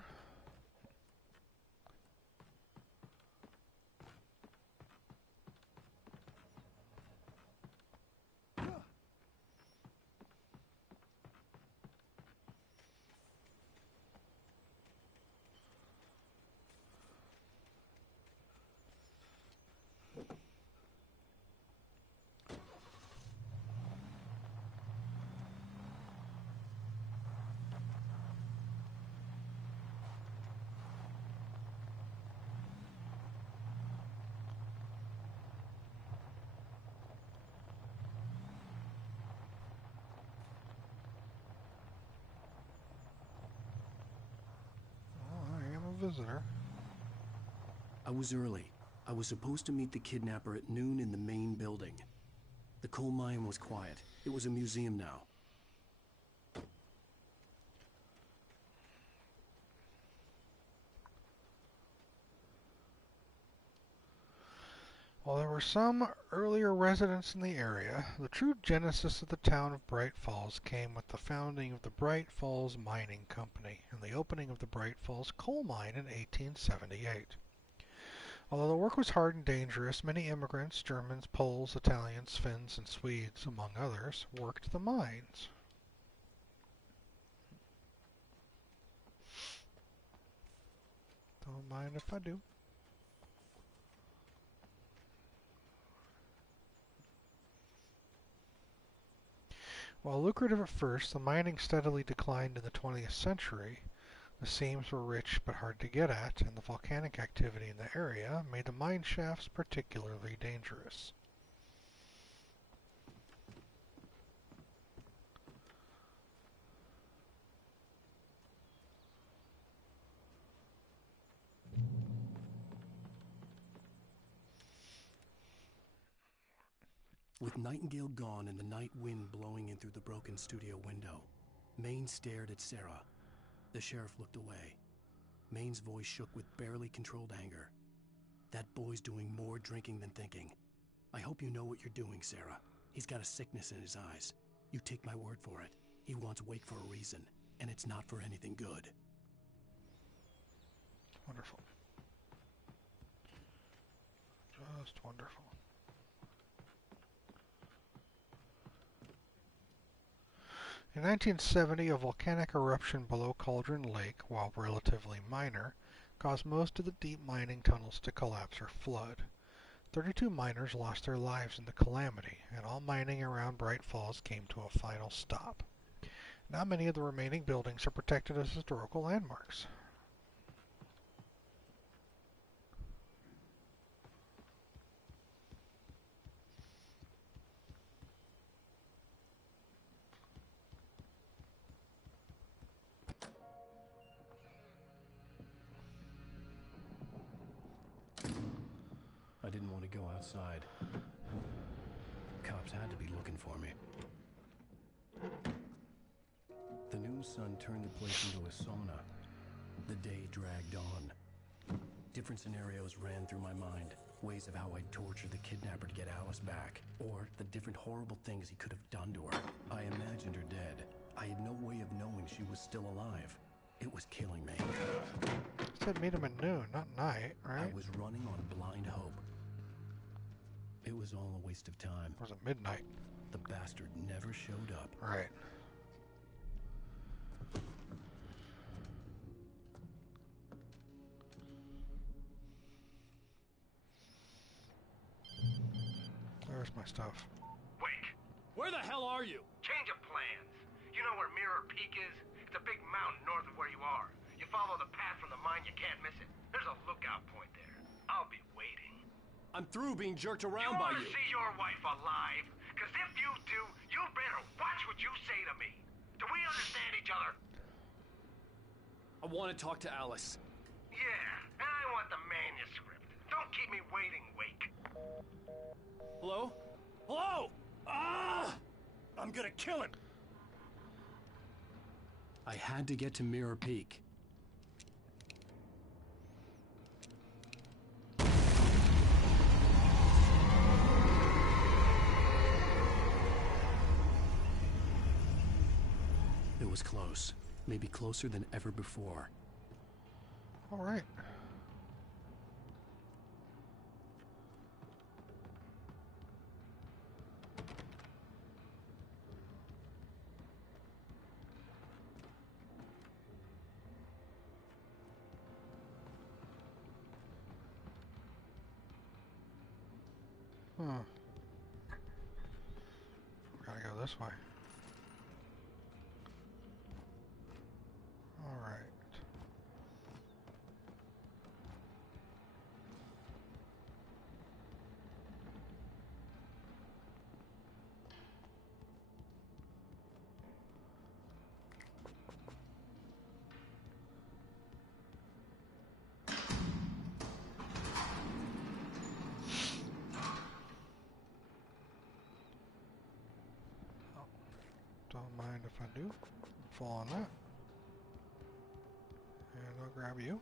Visitor. I was early. I was supposed to meet the kidnapper at noon in the main building. The coal mine was quiet. It was a museum now. While there were some earlier residents in the area, the true genesis of the town of Bright Falls came with the founding of the Bright Falls Mining Company and the opening of the Bright Falls coal mine in 1878. Although the work was hard and dangerous, many immigrants, Germans, Poles, Italians, Finns, and Swedes, among others, worked the mines. Don't mind if I do. While lucrative at first, the mining steadily declined in the 20th century. The seams were rich but hard to get at, and the volcanic activity in the area made the mine shafts particularly dangerous. With Nightingale gone and the night wind blowing in through the broken studio window, Maine stared at Sarah. The sheriff looked away. Maine's voice shook with barely controlled anger. That boy's doing more drinking than thinking. I hope you know what you're doing, Sarah. He's got a sickness in his eyes. You take my word for it. He wants Wake for a reason, and it's not for anything good. Wonderful. Just wonderful. In 1970, a volcanic eruption below Cauldron Lake, while relatively minor, caused most of the deep mining tunnels to collapse or flood. 32 miners lost their lives in the calamity, and all mining around Bright Falls came to a final stop. Now many of the remaining buildings are protected as historical landmarks. I didn't want to go outside. Cops had to be looking for me. The noon sun turned the place into a sauna. The day dragged on. Different scenarios ran through my mind. Ways of how I'd torture the kidnapper to get Alice back. Or the different horrible things he could have done to her. I imagined her dead. I had no way of knowing she was still alive. It was killing me. You said meet him at noon, not night, right? I was running on blind hope. It was all a waste of time. Or was it midnight? The bastard never showed up. Right. Where's my stuff? Wake. Where the hell are you? Change of plans. You know where Mirror Peak is? It's a big mountain north of where you are. You follow the path from the mine, you can't miss it. There's a lookout point there. I'll be waiting. I'm through being jerked around by You you. want to see your wife alive? Because if you do, you better watch what you say to me. Do we understand each other? I want to talk to Alice. Yeah, and I want the manuscript. Don't keep me waiting, Wake. Hello? Hello? I'm gonna kill him. I had to get to Mirror Peak. It was close. Maybe closer than ever before. All right. Gotta go this way. All right. Don't mind if I do. Fall on that. And I'll grab you.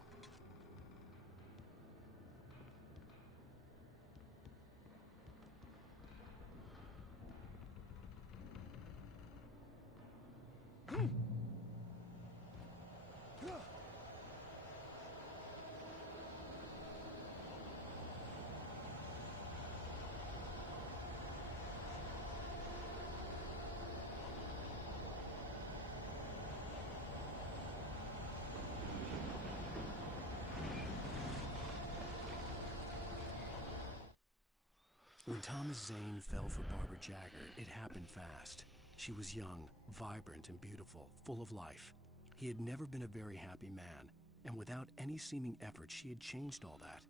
When Thomas Zane fell for Barbara Jagger, it happened fast. She was young, vibrant, and beautiful, full of life. He had never been a very happy man, and without any seeming effort, she had changed all that.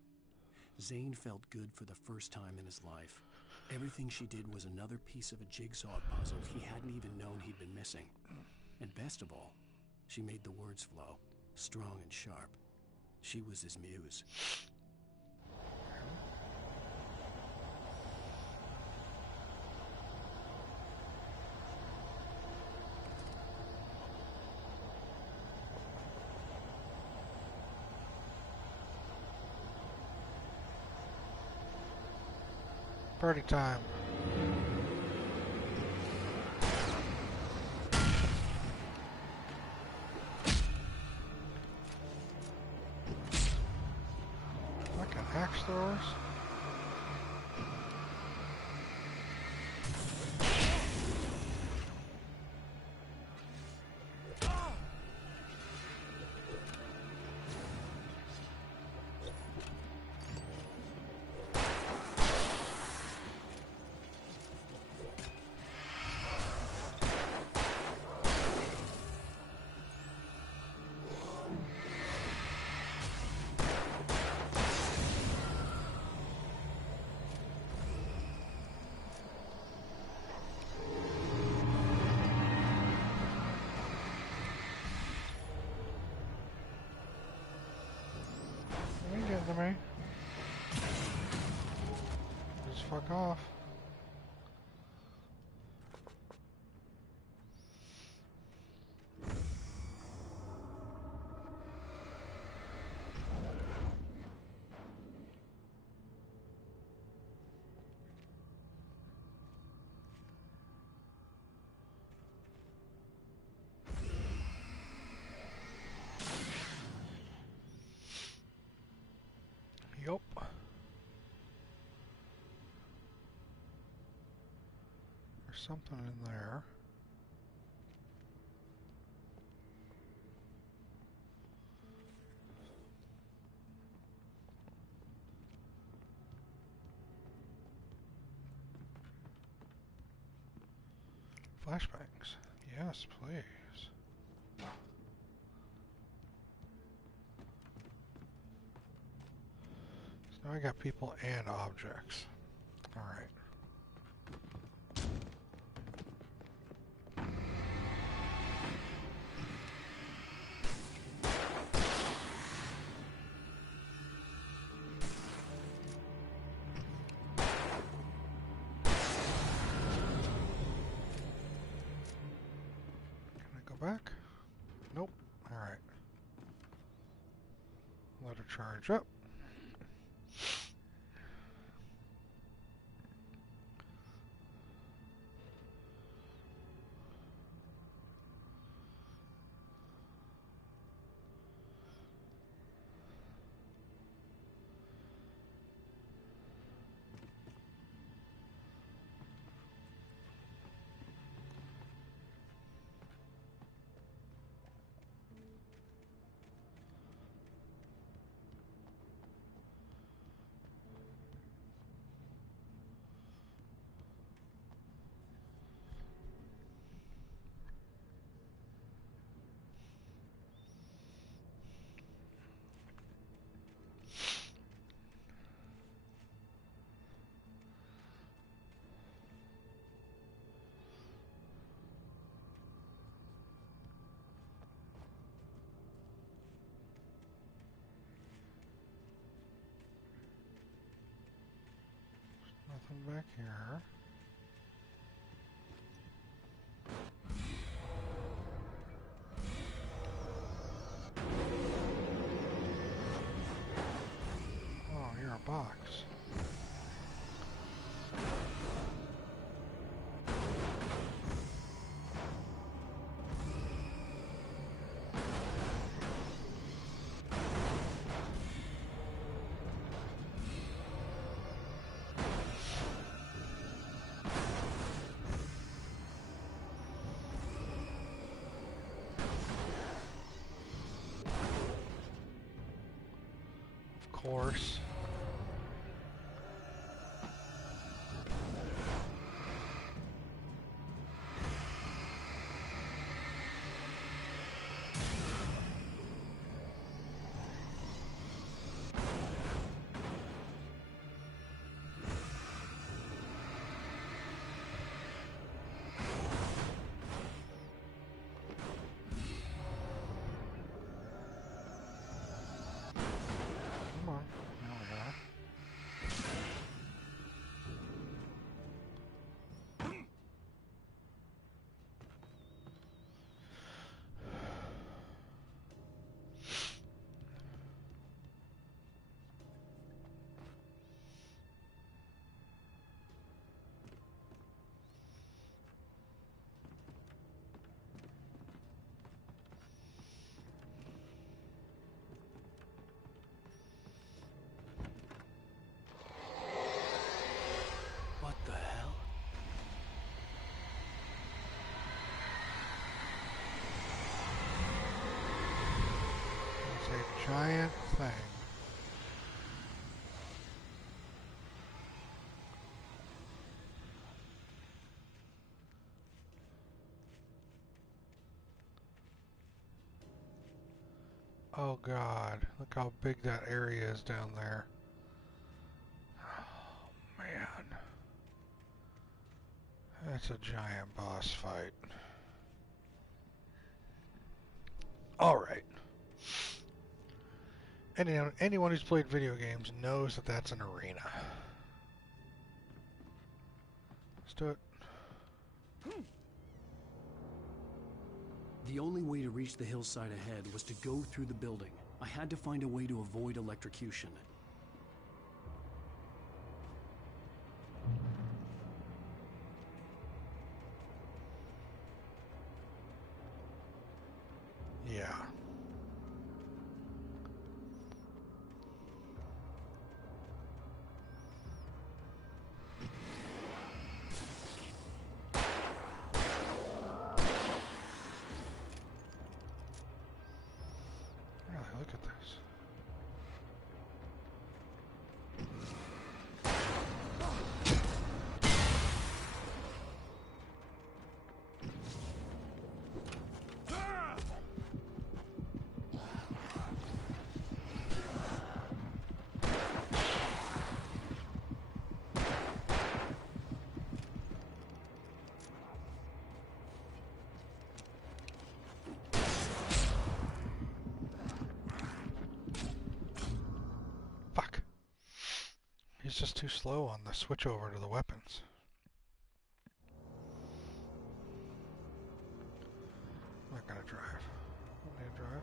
Zane felt good for the first time in his life. Everything she did was another piece of a jigsaw puzzle he hadn't even known he'd been missing. And best of all, she made the words flow, strong and sharp. She was his muse. Party time. Like an axe throwers. To me. Just fuck off. Yup. There's something in there. Flashbangs. Yes, please. So now I got people and objects. Alright. Back? Nope. Alright. Let her charge up. Nothing back here. Oh, you're a box. Of course. giant thing. Oh God, look how big that area is down there. Oh man. That's a giant boss fight. Alright. Anyone who's played video games knows that that's an arena. Let's do it. The only way to reach the hillside ahead was to go through the building. I had to find a way to avoid electrocution. Yeah. Really, look at this. Fuck. He's just too slow on the switch over to the weapons. I'm not gonna drive. I don't need to drive.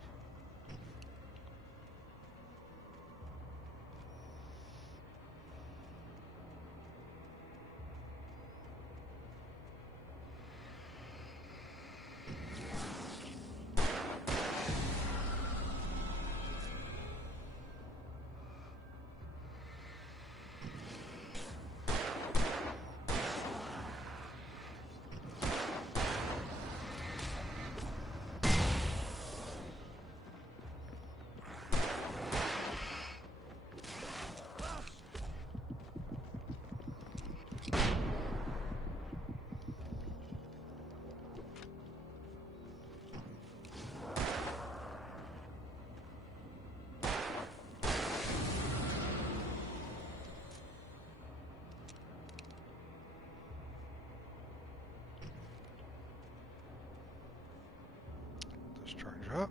Charge up.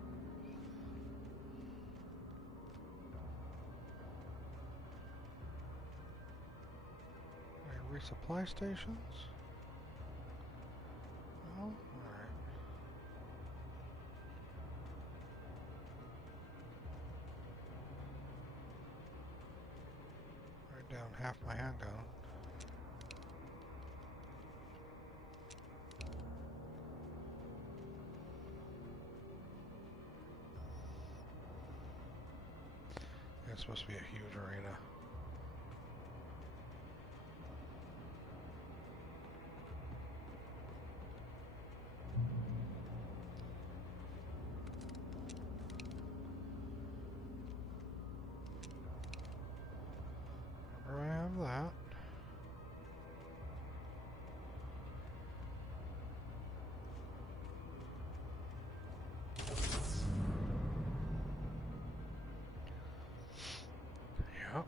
Any resupply stations? No? Alright. Right down half my handgun. It's supposed to be a huge arena. Remember I have that. Yep.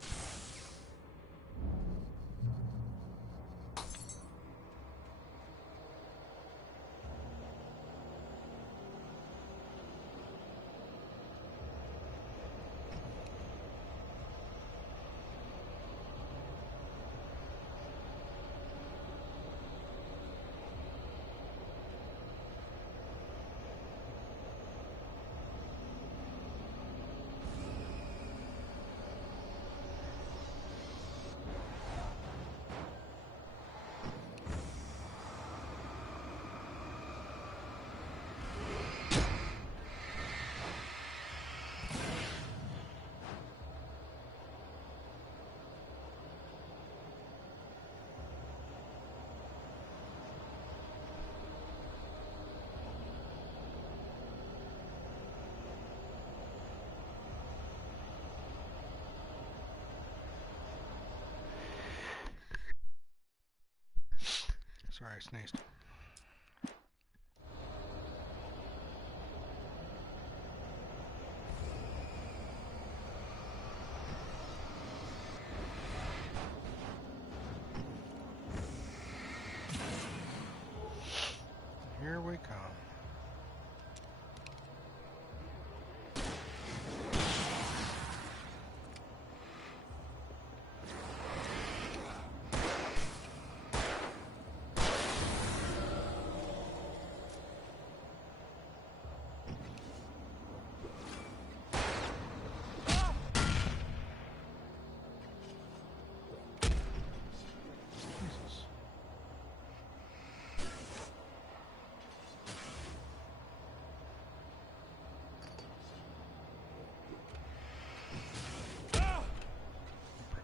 Sorry, I sneezed. Here we come.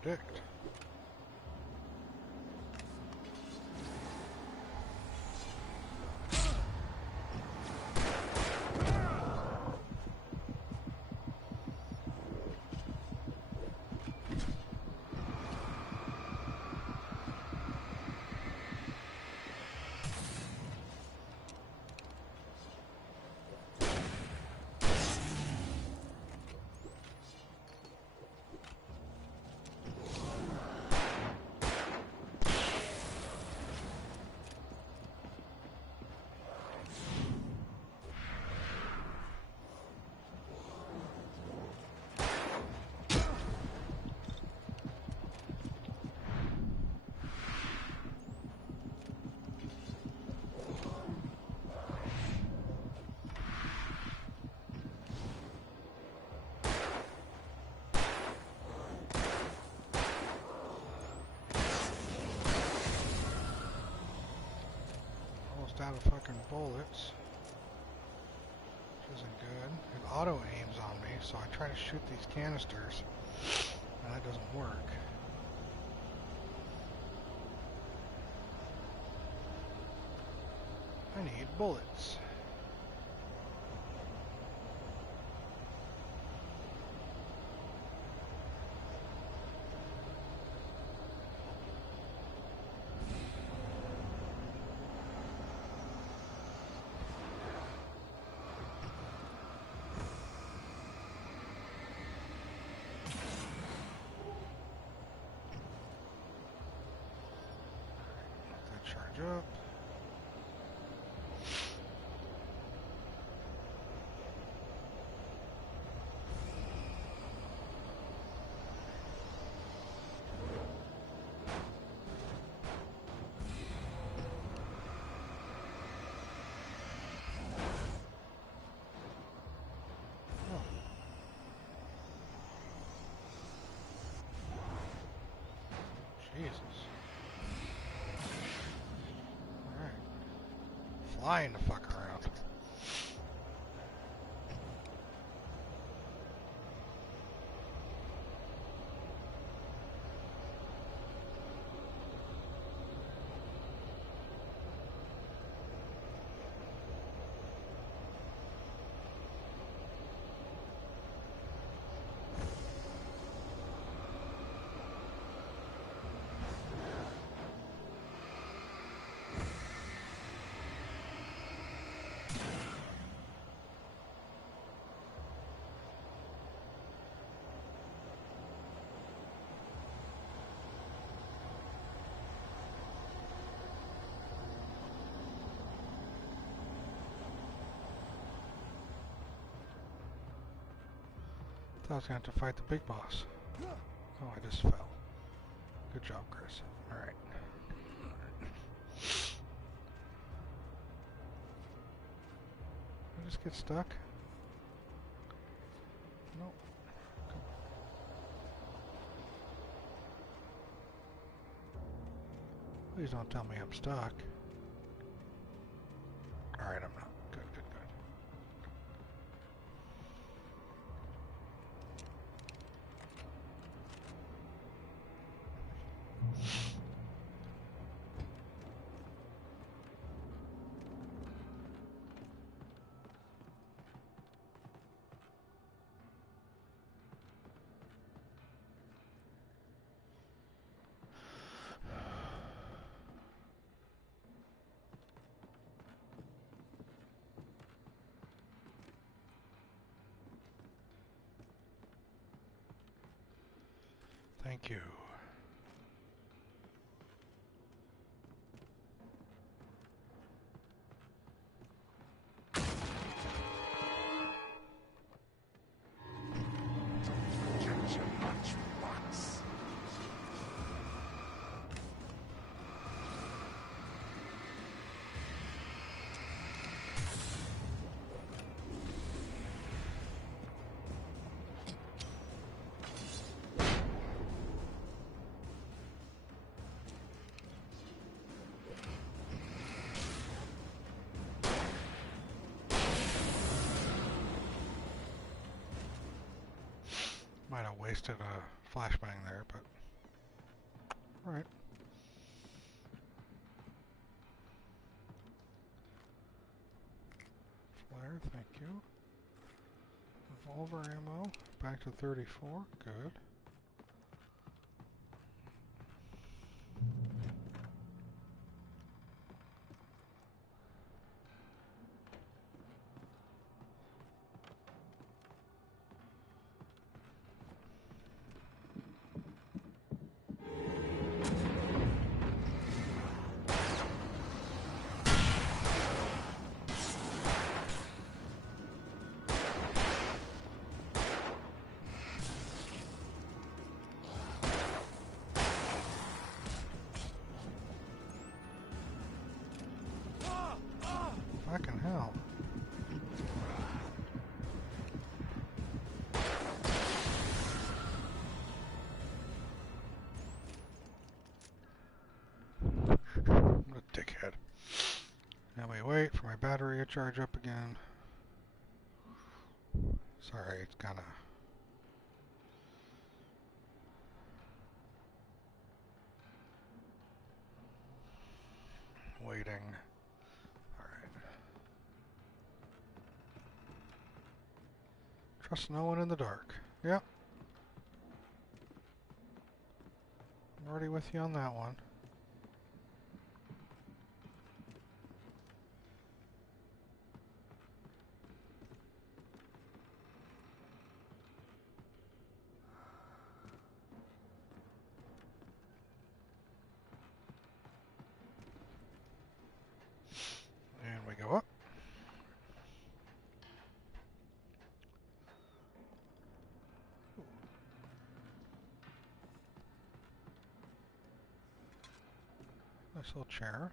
Predict. Out of fucking bullets, which isn't good. It auto aims on me, so I try to shoot these canisters, and that doesn't work. I need bullets. Charge up. Jesus. Flying the fuck around. I was going to have to fight the big boss. Oh, I just fell. Good job, Chris. Alright. I just get stuck? Nope. Please don't tell me I'm stuck. Alright, I'm not. Good, good, good. Thank you. Might have wasted a flashbang there, but alright. Flare, thank you. Revolver ammo, back to 34, good. Fucking hell. What a dickhead. Now we wait for my battery to charge up again. Sorry, it's kinda... waiting. Alright. Trust no one in the dark. Yep. I'm already with you on that one. And we go up. Nice little chair.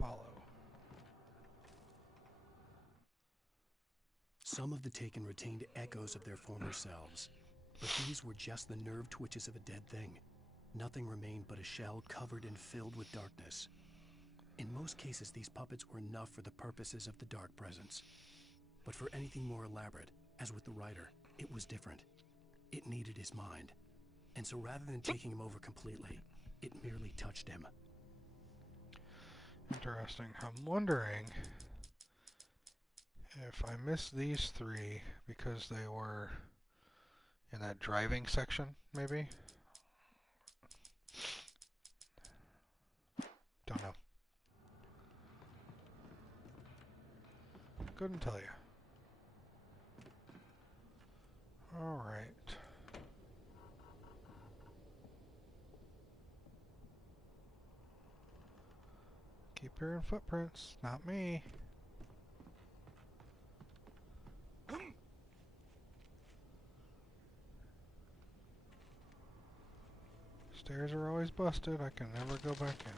Follow. Some of the Taken retained echoes of their former selves, but these were just the nerve twitches of a dead thing. Nothing remained but a shell covered and filled with darkness. In most cases, these puppets were enough for the purposes of the Dark Presence. But for anything more elaborate, as with the writer, it was different. It needed his mind. And so rather than taking him over completely, it merely touched him. Interesting. I'm wondering if I missed these three because they were in that driving section, maybe? Don't know. Couldn't tell you. Alright. Keep hearing footprints, not me. Stairs are always busted, I can never go back in.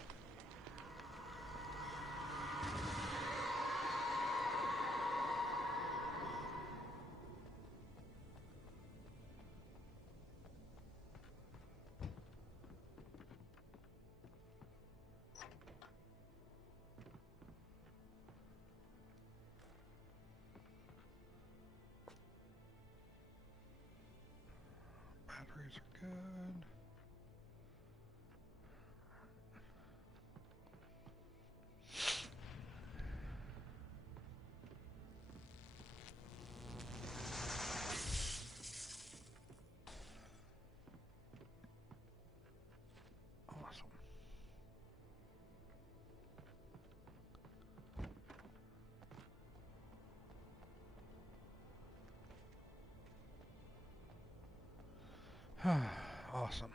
Batteries are good. Awesome. Awesome.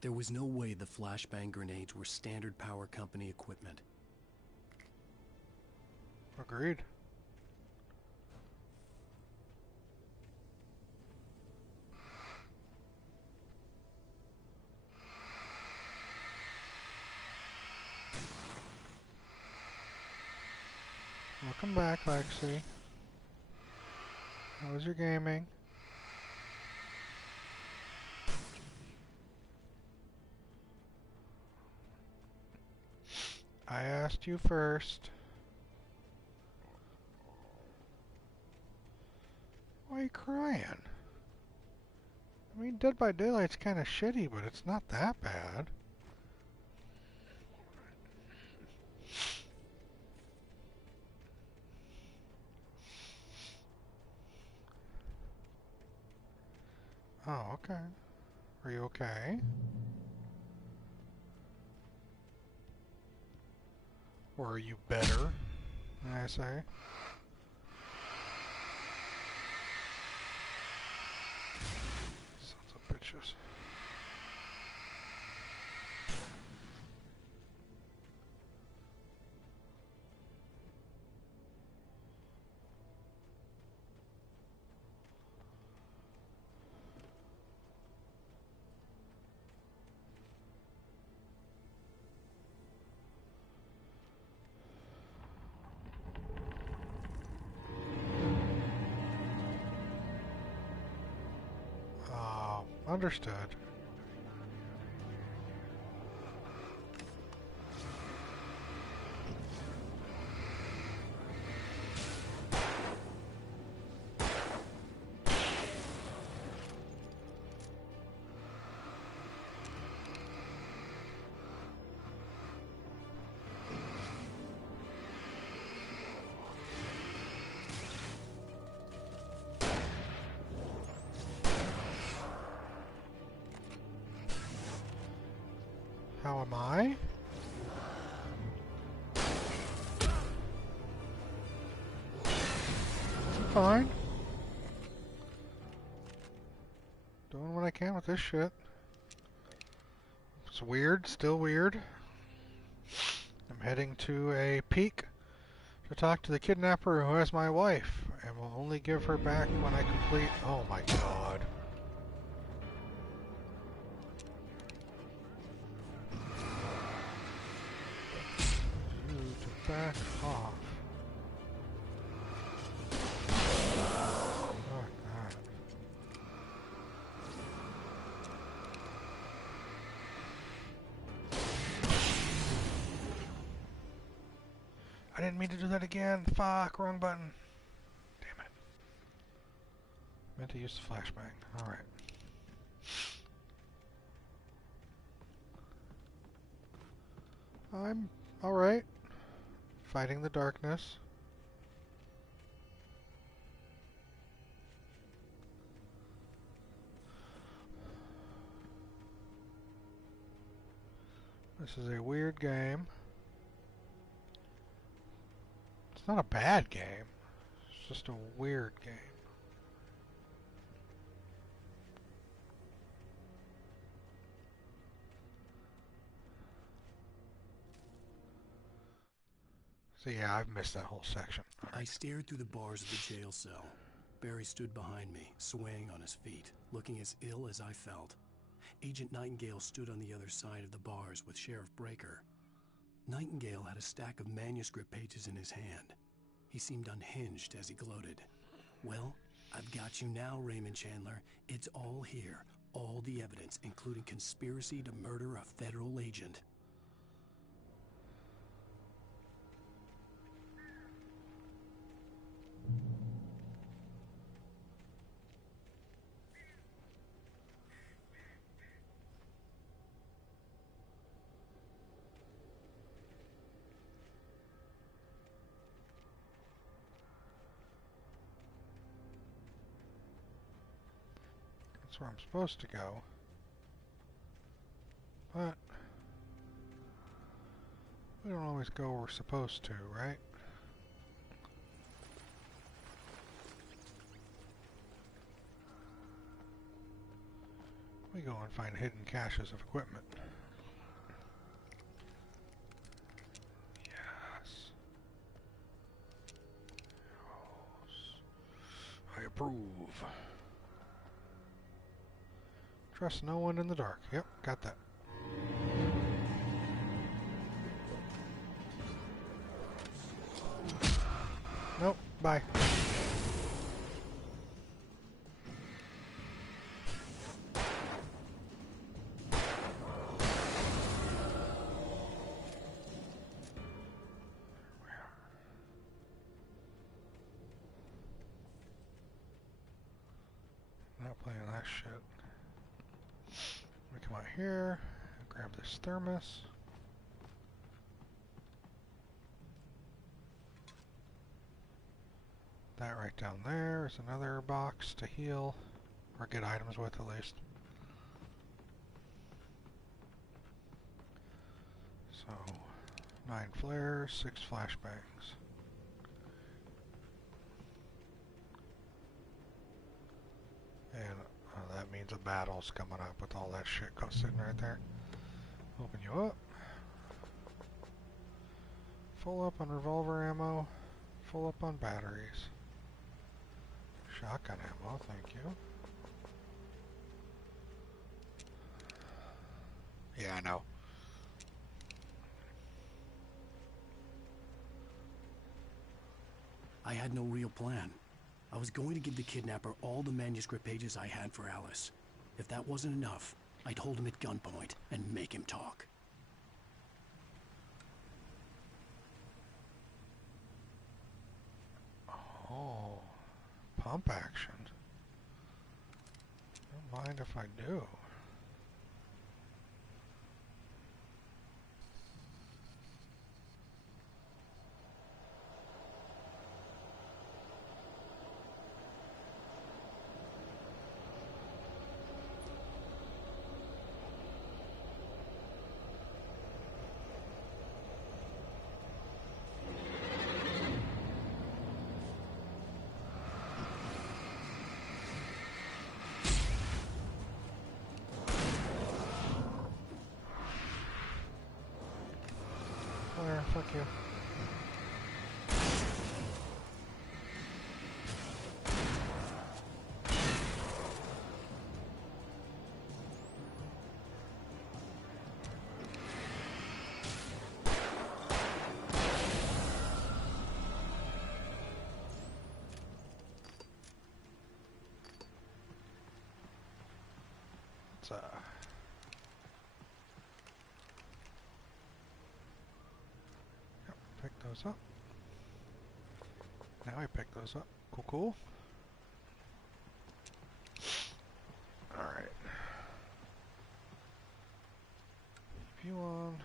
There was no way the flashbang grenades were standard power company equipment. Agreed. Welcome back, Lexi. How was your gaming? I asked you first. Why are you crying? I mean, Dead by Daylight's kind of shitty, but it's not that bad. Oh, okay. Are you okay? Or are you better, may I say? Sons of bitches. Understood. How am I? I'm fine. Doing what I can with this shit. It's weird, still weird. I'm heading to a peak to talk to the kidnapper who has my wife, and will only give her back when I complete... Oh my god. You to back off. Fuck that. I didn't mean to do that again. Fuck, wrong button. Damn it. Meant to use the flashbang. Alright. I'm alright. Fighting the darkness. This is a weird game. It's not a bad game. It's just a weird game. So yeah, I've missed that whole section. I stared through the bars of the jail cell. Barry stood behind me, swaying on his feet, looking as ill as I felt. Agent Nightingale stood on the other side of the bars with Sheriff Breaker. Nightingale had a stack of manuscript pages in his hand. He seemed unhinged as he gloated. Well, I've got you now, Raymond Chandler. It's all here. All the evidence, including conspiracy to murder a federal agent. That's where I'm supposed to go. But we don't always go where we're supposed to, right? Let me go and find hidden caches of equipment. Yes. I approve. Trust no one in the dark. Yep, got that. Nope, bye. Not playing that shit. Let me come out here and grab this thermos. That right down there is another box to heal, or get items with at least. So, 9 flares, 6 flashbangs. And that means a battle's coming up with all that shit sitting right there. Open you up. Full up on revolver ammo. Full up on batteries. Shotgun ammo, thank you. Yeah, I know. I had no real plan. I was going to give the kidnapper all the manuscript pages I had for Alice. If that wasn't enough, I'd hold him at gunpoint and make him talk. Oh, pump action. Don't mind if I do. There, fuck you. Let's pick those up. Now I pick those up. Cool, cool. Alright. Keep you on.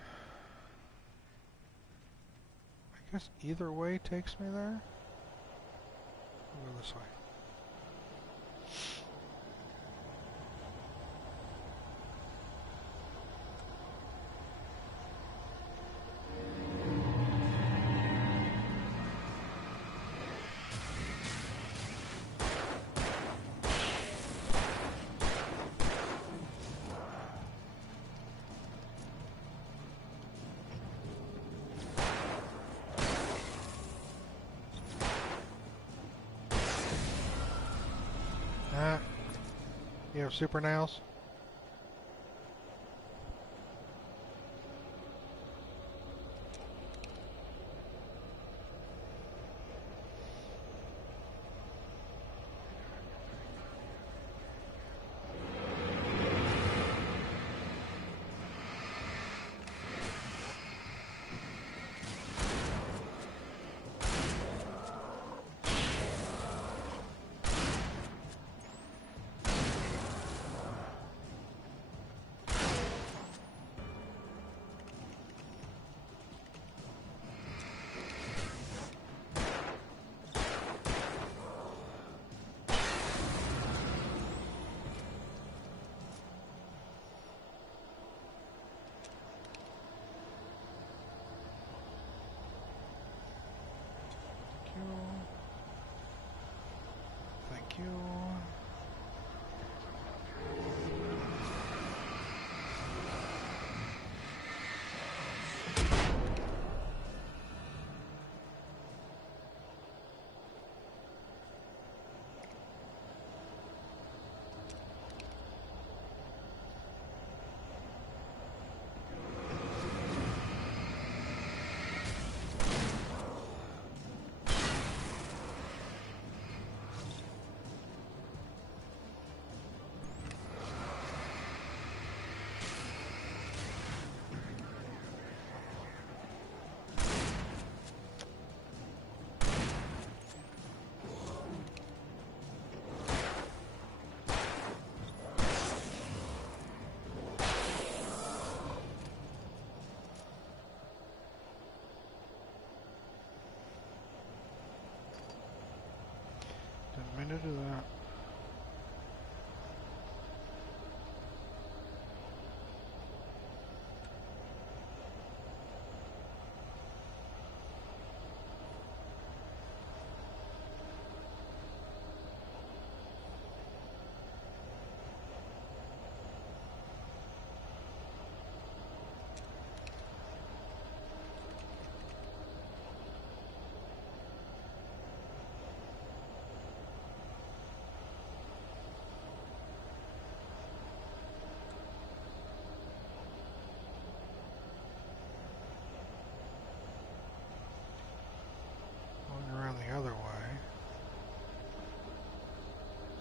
I guess either way takes me there. I'll go this way. You have super nails?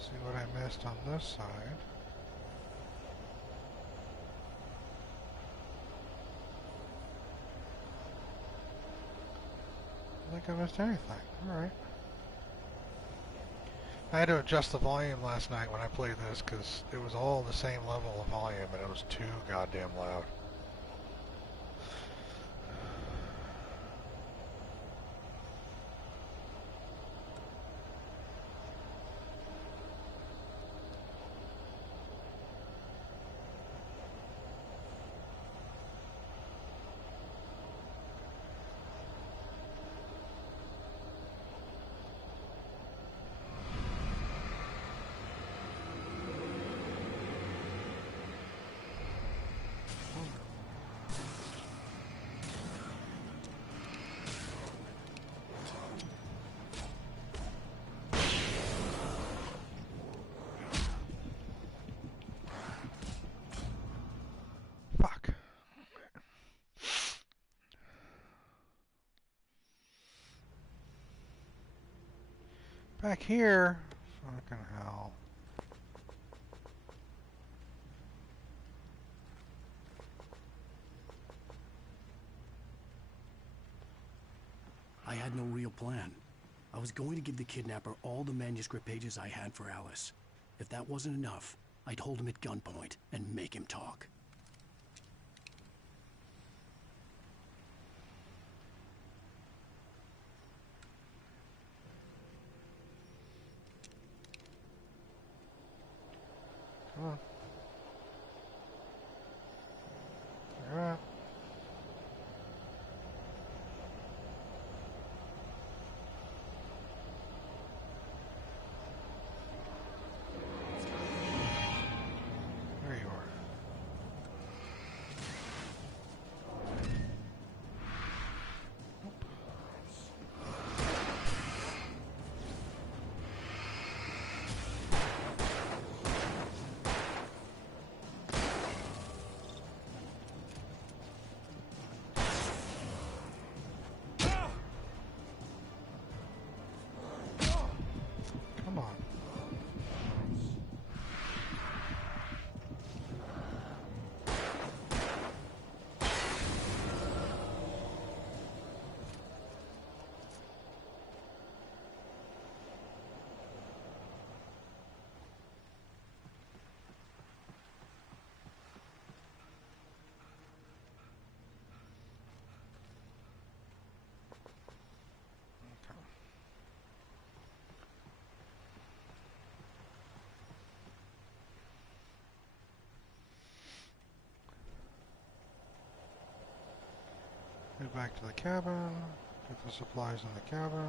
See what I missed on this side. I don't think I missed anything. Alright. I had to adjust the volume last night when I played this because it was all the same level of volume and it was too goddamn loud. Back here, fucking hell. I had no real plan. I was going to give the kidnapper all the manuscript pages I had for Alice. If that wasn't enough, I'd hold him at gunpoint and make him talk. Come on. You're up. There you are. Come on. Head back to the cabin. Get the supplies in the cabin.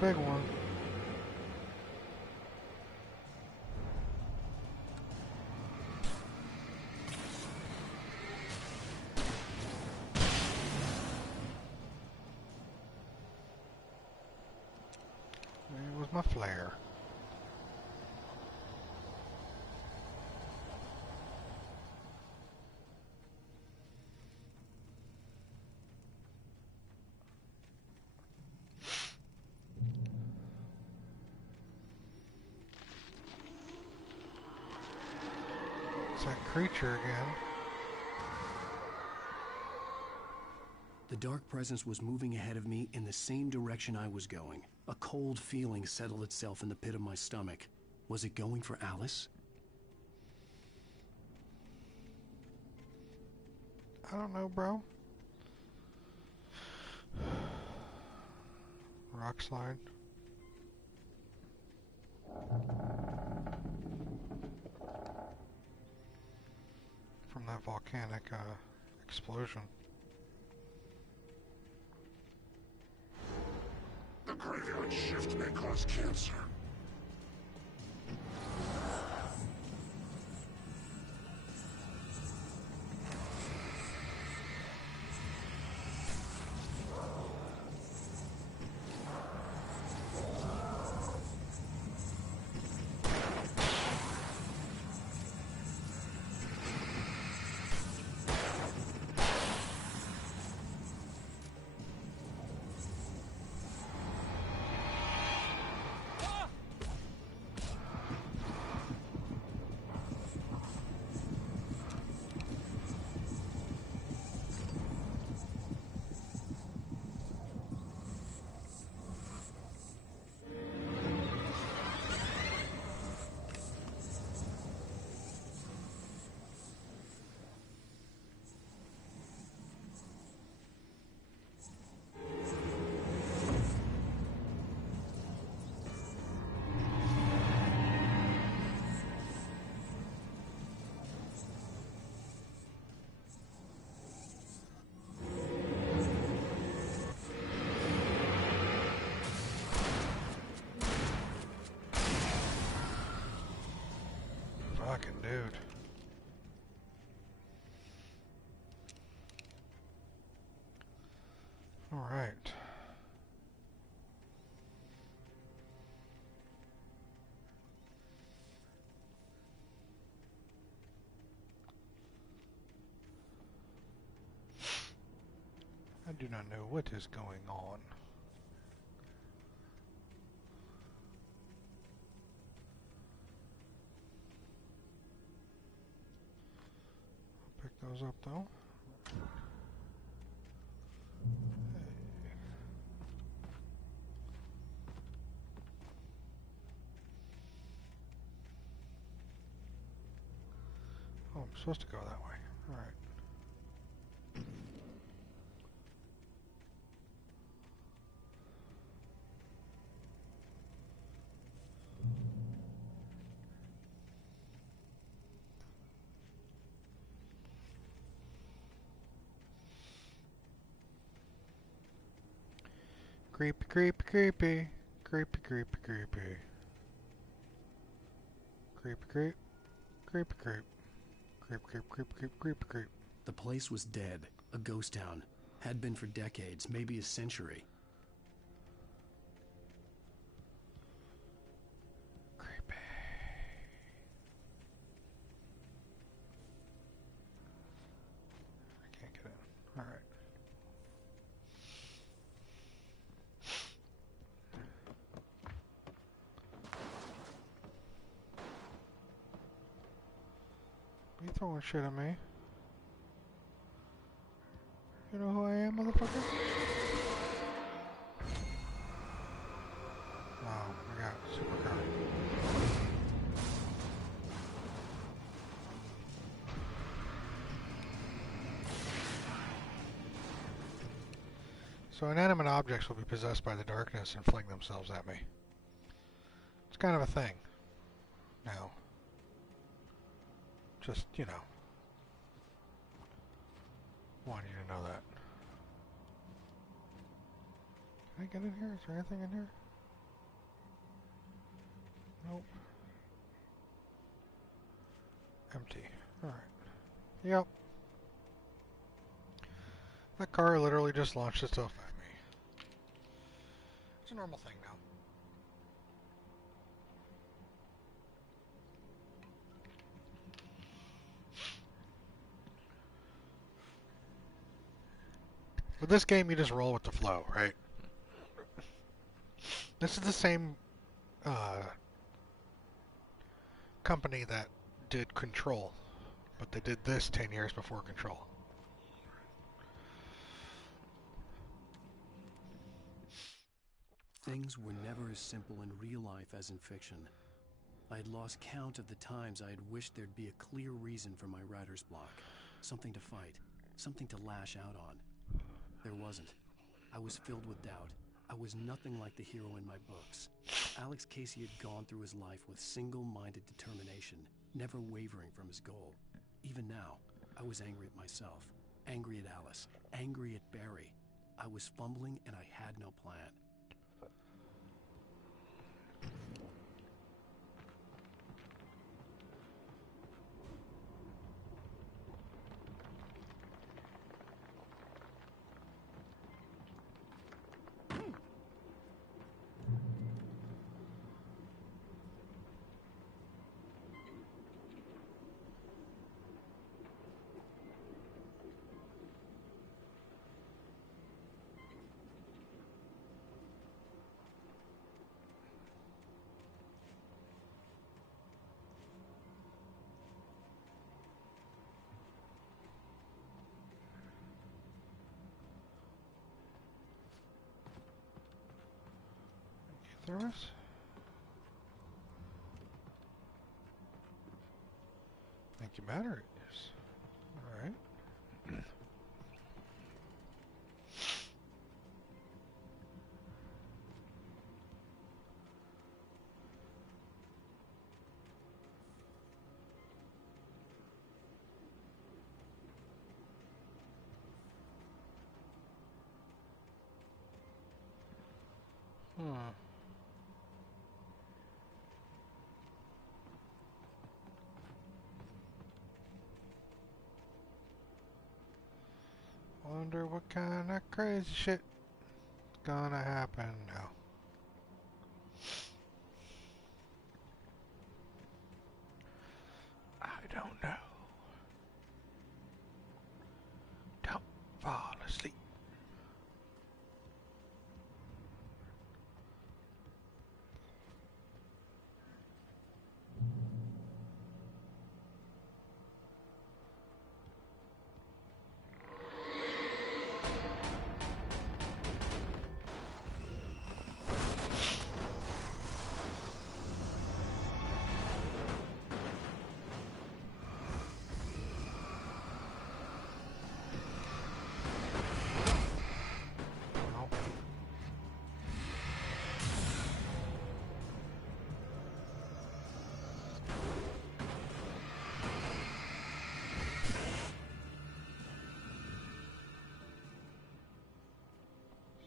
big one. There was my flare. It's that creature again. The dark presence was moving ahead of me in the same direction I was going. A cold feeling settled itself in the pit of my stomach. Was it going for Alice? I don't know, bro. Rock slide. From that volcanic explosion. The graveyard shift may cause cancer. Fucking dude. All right. I do not know what is going on. I'll pick those up though. Oh, I'm supposed to go that way. All right. Creepy, creepy, creepy. Creepy, creepy, creepy. Creepy, creep. Creepy, creep. Creep, creep, creep, creep, creep, creep. The place was dead. A ghost town. Had been for decades, maybe a century. Creepy. I can't get in. Alright. You throwing shit at me? You know who I am, motherfucker? Oh, I got supercar. So inanimate objects will be possessed by the darkness and fling themselves at me. It's kind of a thing. Now. Just, you know. Want you to know that. Can I get in here? Is there anything in here? Nope. Empty. Alright. Yep. That car literally just launched itself at me. It's a normal thing now. With this game, you just roll with the flow, right? This is the same company that did Control, but they did this 10 years before Control. Things were never as simple in real life as in fiction. I had lost count of the times I had wished there'd be a clear reason for my writer's block. Something to fight, something to lash out on. There wasn't. I was filled with doubt. I was nothing like the hero in my books. Alex Casey had gone through his life with single-minded determination, never wavering from his goal. Even now, I was angry at myself, angry at Alice, angry at Barry. I was fumbling and I had no plan. Service? Thank you, batteries. Alright. Wonder what kind of crazy shit is gonna happen now. I don't know. Don't fall asleep.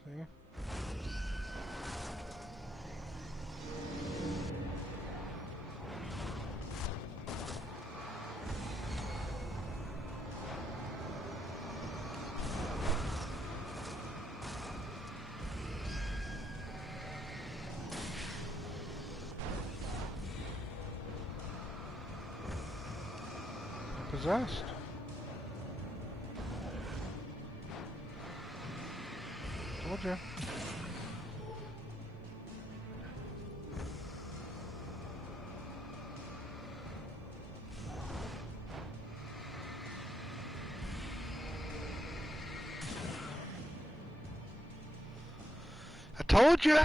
See? Possessed. Told you. I told you.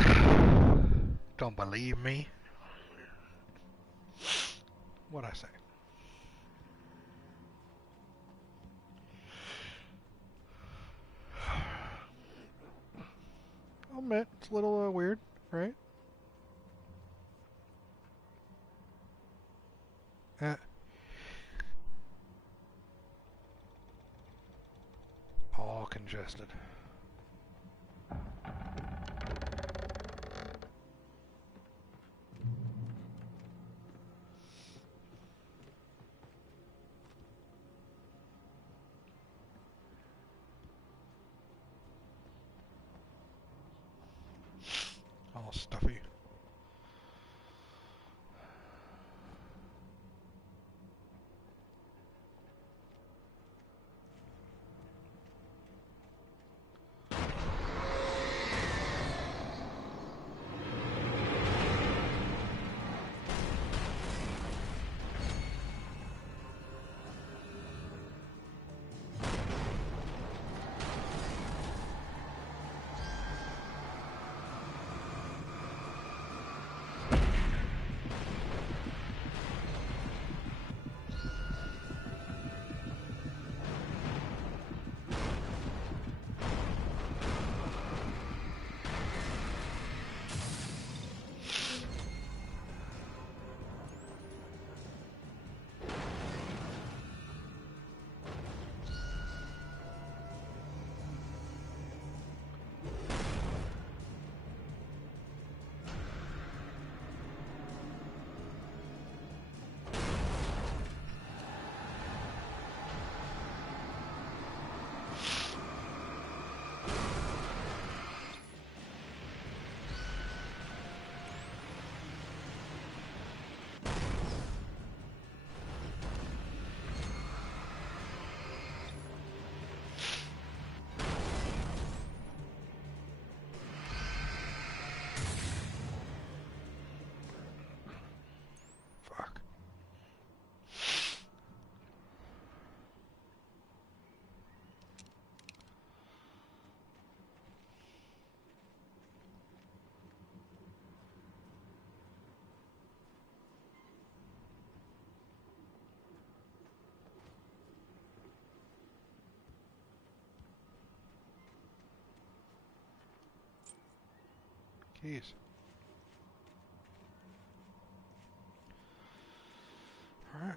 Don't believe me. What'd I say? I'll admit, it's a little weird, right? All congested. Jeez. Alright.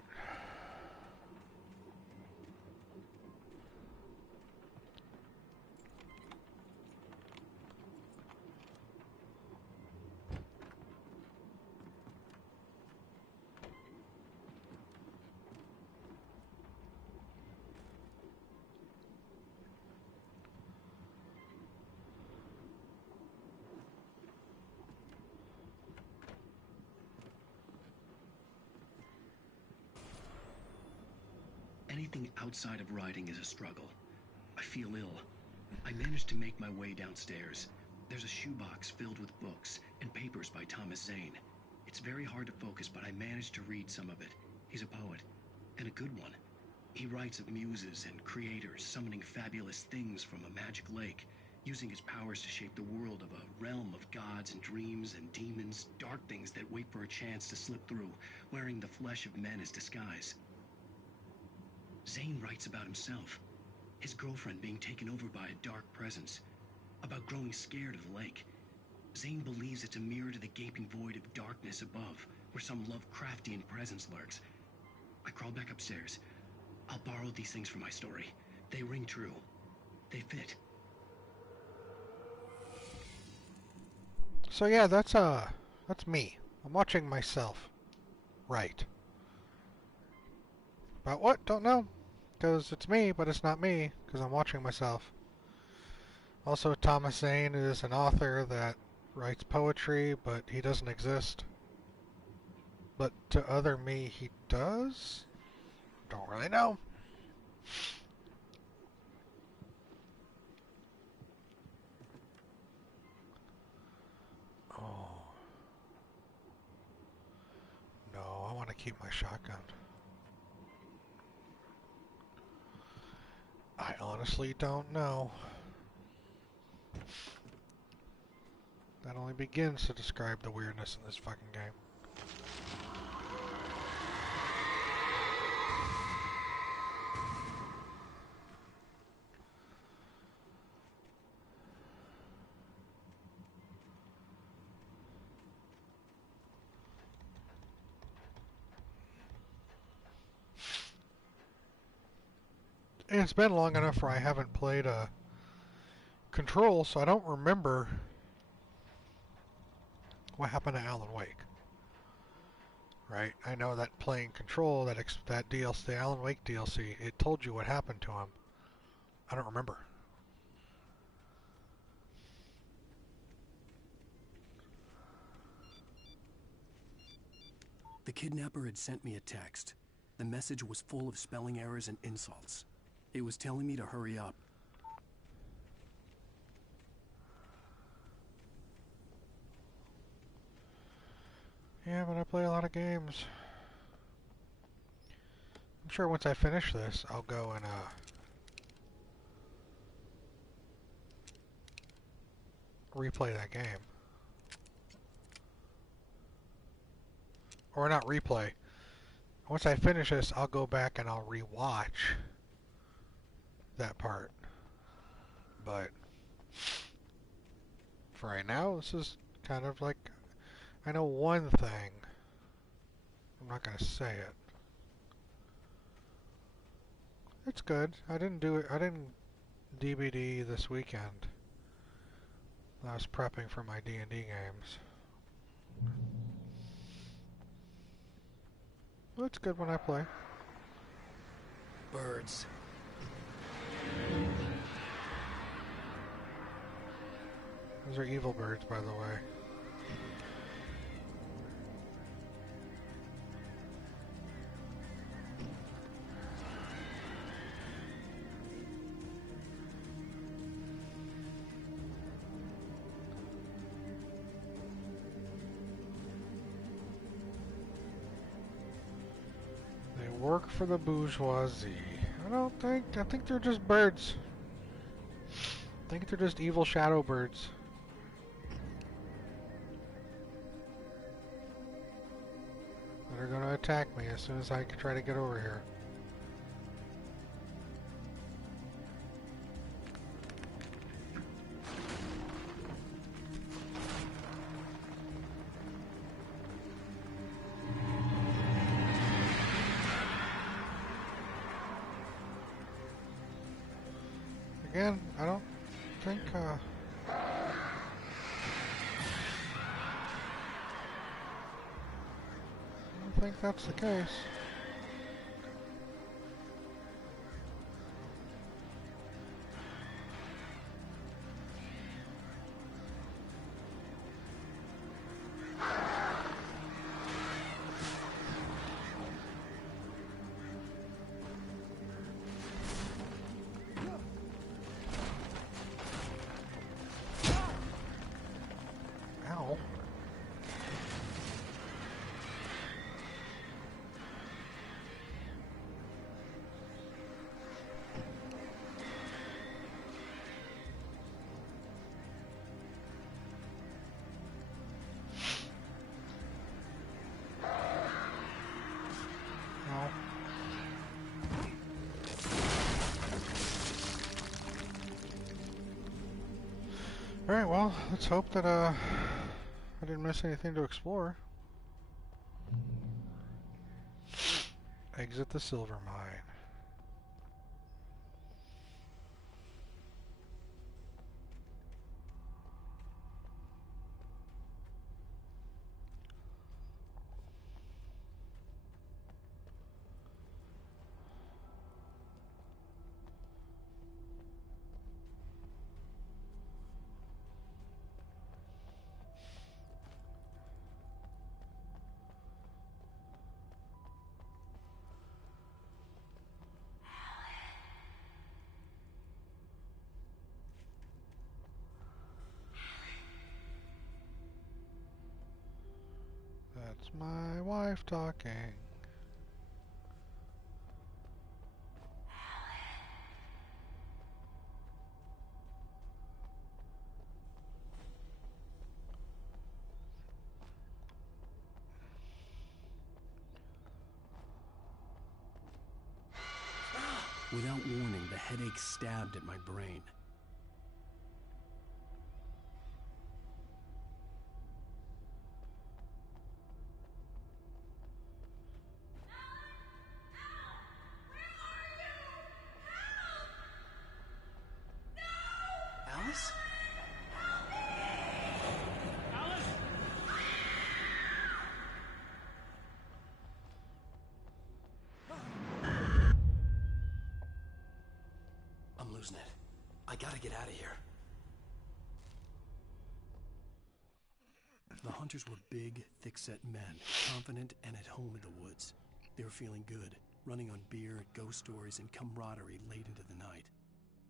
Anything outside of writing is a struggle. I feel ill. I managed to make my way downstairs. There's a shoebox filled with books and papers by Thomas Zane. It's very hard to focus, but I managed to read some of it. He's a poet, and a good one. He writes of muses and creators summoning fabulous things from a magic lake, using his powers to shape the world of a realm of gods and dreams and demons, dark things that wait for a chance to slip through, wearing the flesh of men as disguise. Zane writes about himself, his girlfriend being taken over by a dark presence, about growing scared of the lake. Zane believes it's a mirror to the gaping void of darkness above, where some Lovecraftian presence lurks. I crawl back upstairs. I'll borrow these things for my story. They ring true. They fit. So yeah, that's me. I'm watching myself. Right. About what? Don't know. Because it's me, but it's not me, because I'm watching myself. Also, Thomas Zane is an author that writes poetry, but he doesn't exist. But to other me, he does? Don't really know. Oh. No, I want to keep my shotgun. I honestly don't know. That only begins to describe the weirdness in this fucking game. And it's been long enough where I haven't played Control, so I don't remember what happened to Alan Wake. Right? I know that playing Control, that DLC, the Alan Wake DLC, it told you what happened to him. I don't remember. The kidnapper had sent me a text. The message was full of spelling errors and insults. It was telling me to hurry up. Yeah, but I play a lot of games. I'm sure once I finish this, I'll go and replay that game. Or not replay. Once I finish this, I'll go back and I'll rewatch that part. But for right now, this is kind of like, I know one thing. I'm not going to say it. It's good. I didn't DVD this weekend. I was prepping for my D&D games. Well, it's good when I play. Birds. Those are evil birds, by the way. Work for the bourgeoisie. I think they're just birds. I think they're just evil shadow birds. That are gonna attack me as soon as I try to get over here. again, I don't think, I don't think that's the case. Ow. Ow. Alright, well, let's hope that, I didn't miss anything to explore. Exit the silver mine. That's my wife talking. Without warning, the headache stabbed at my brain. Alice? Alice? I'm losing it. I gotta get out of here. The hunters were big, thick-set men, confident and at home in the woods. They were feeling good, running on beer, ghost stories, and camaraderie late into the night.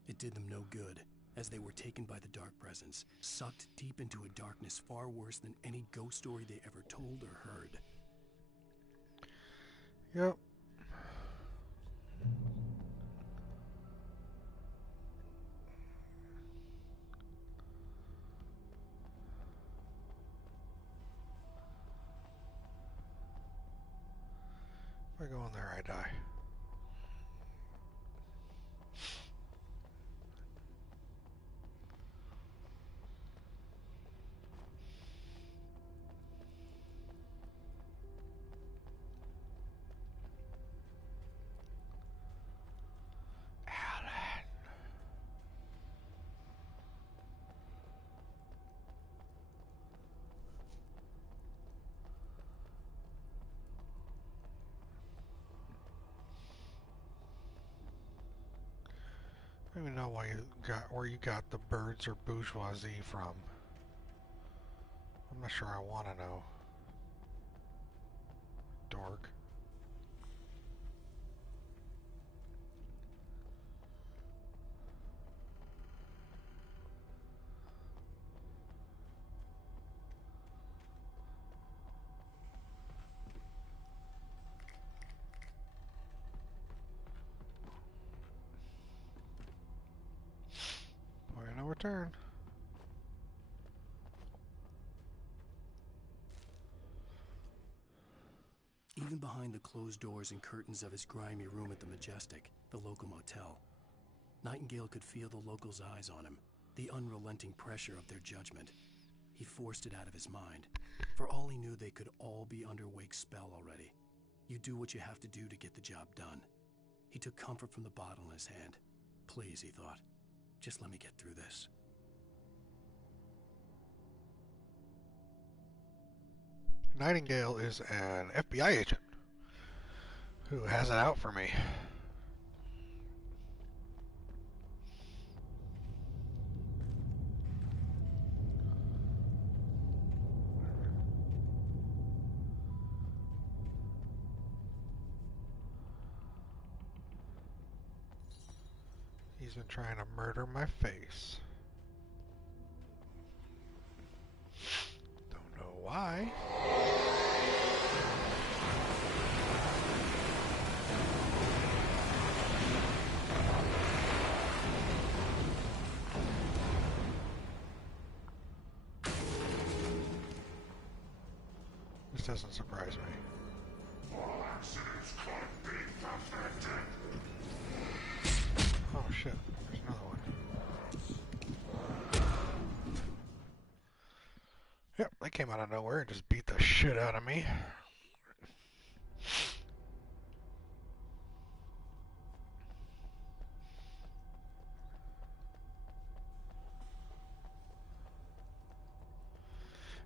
It did them no good, as they were taken by the dark presence, sucked deep into a darkness far worse than any ghost story they ever told or heard. Yep. If I go in there, I die. I don't even know where you got the birds or bourgeoisie from. I'm not sure I want to know. Dork. Point of no return. Even behind the closed doors and curtains of his grimy room at the Majestic, the local motel, Nightingale could feel the locals' eyes on him, the unrelenting pressure of their judgment. He forced it out of his mind. For all he knew, they could all be under Wake's spell already. You do what you have to do to get the job done. He took comfort from the bottle in his hand. Please, he thought. Just let me get through this. Nightingale is an FBI agent who has it out for me. He's been trying to murder my face. Don't know why. This doesn't surprise me. All accidents can't be perfected. Oh shit, there's another one. Yep, they came out of nowhere and just beat the shit out of me.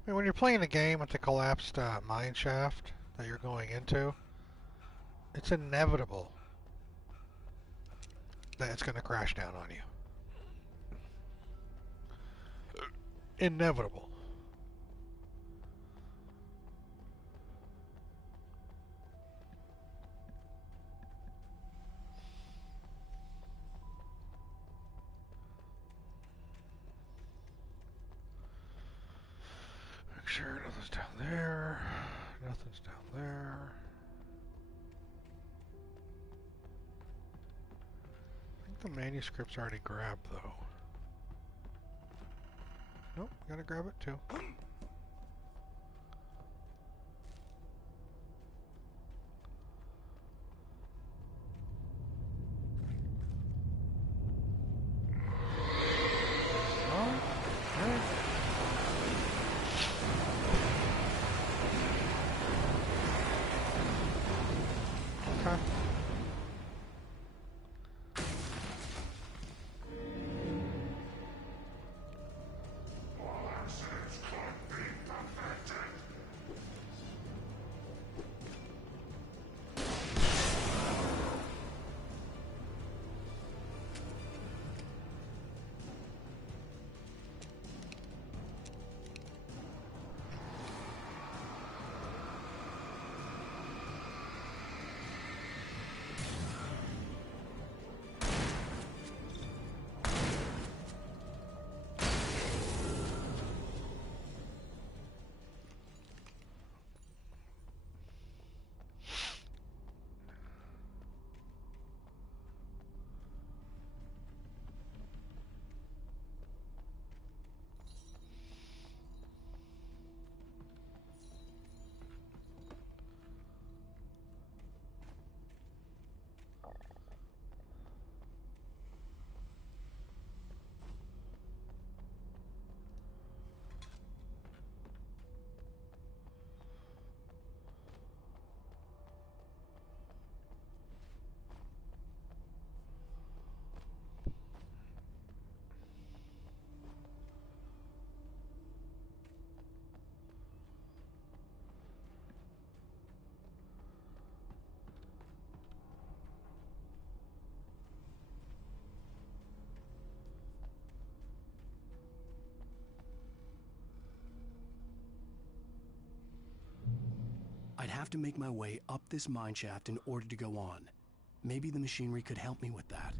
I mean, when you're playing a game with the collapsed mine shaft that you're going into, it's inevitable that it's going to crash down on you. Inevitable. Make sure nothing's down there. Nothing's down there. I think the manuscript's already grabbed, though. Nope, gotta grab it too. I'd have to make my way up this mine shaft in order to go on. Maybe the machinery could help me with that.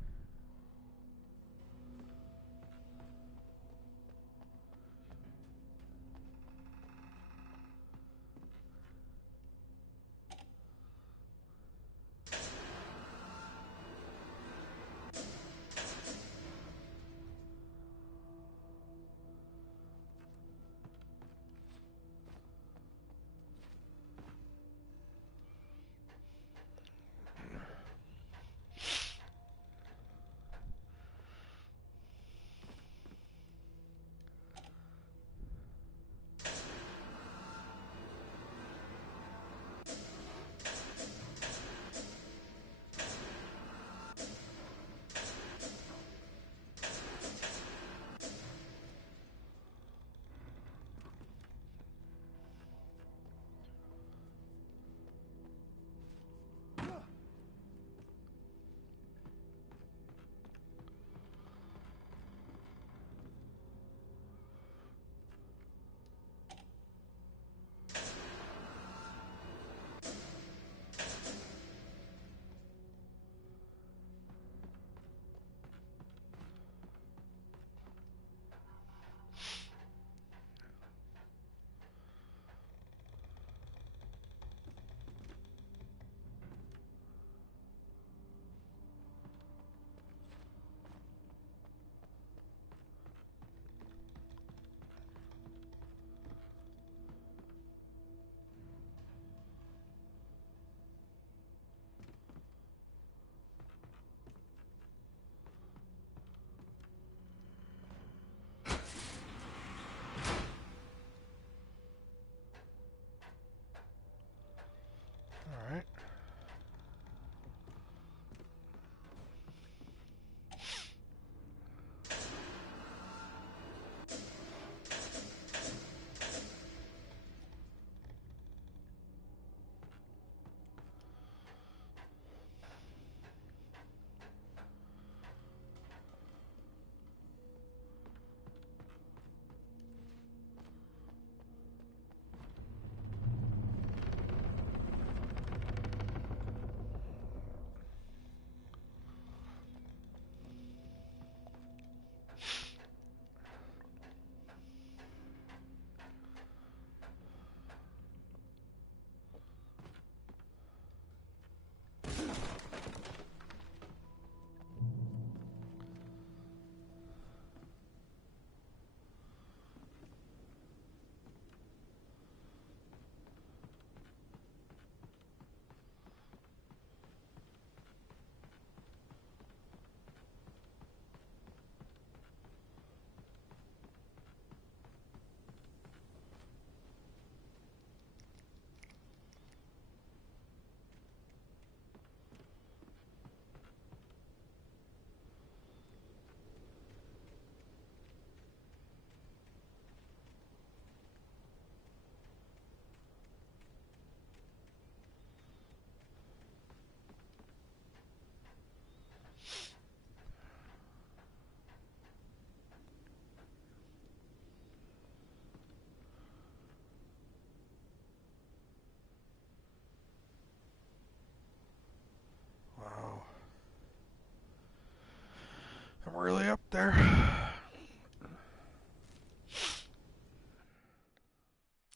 there.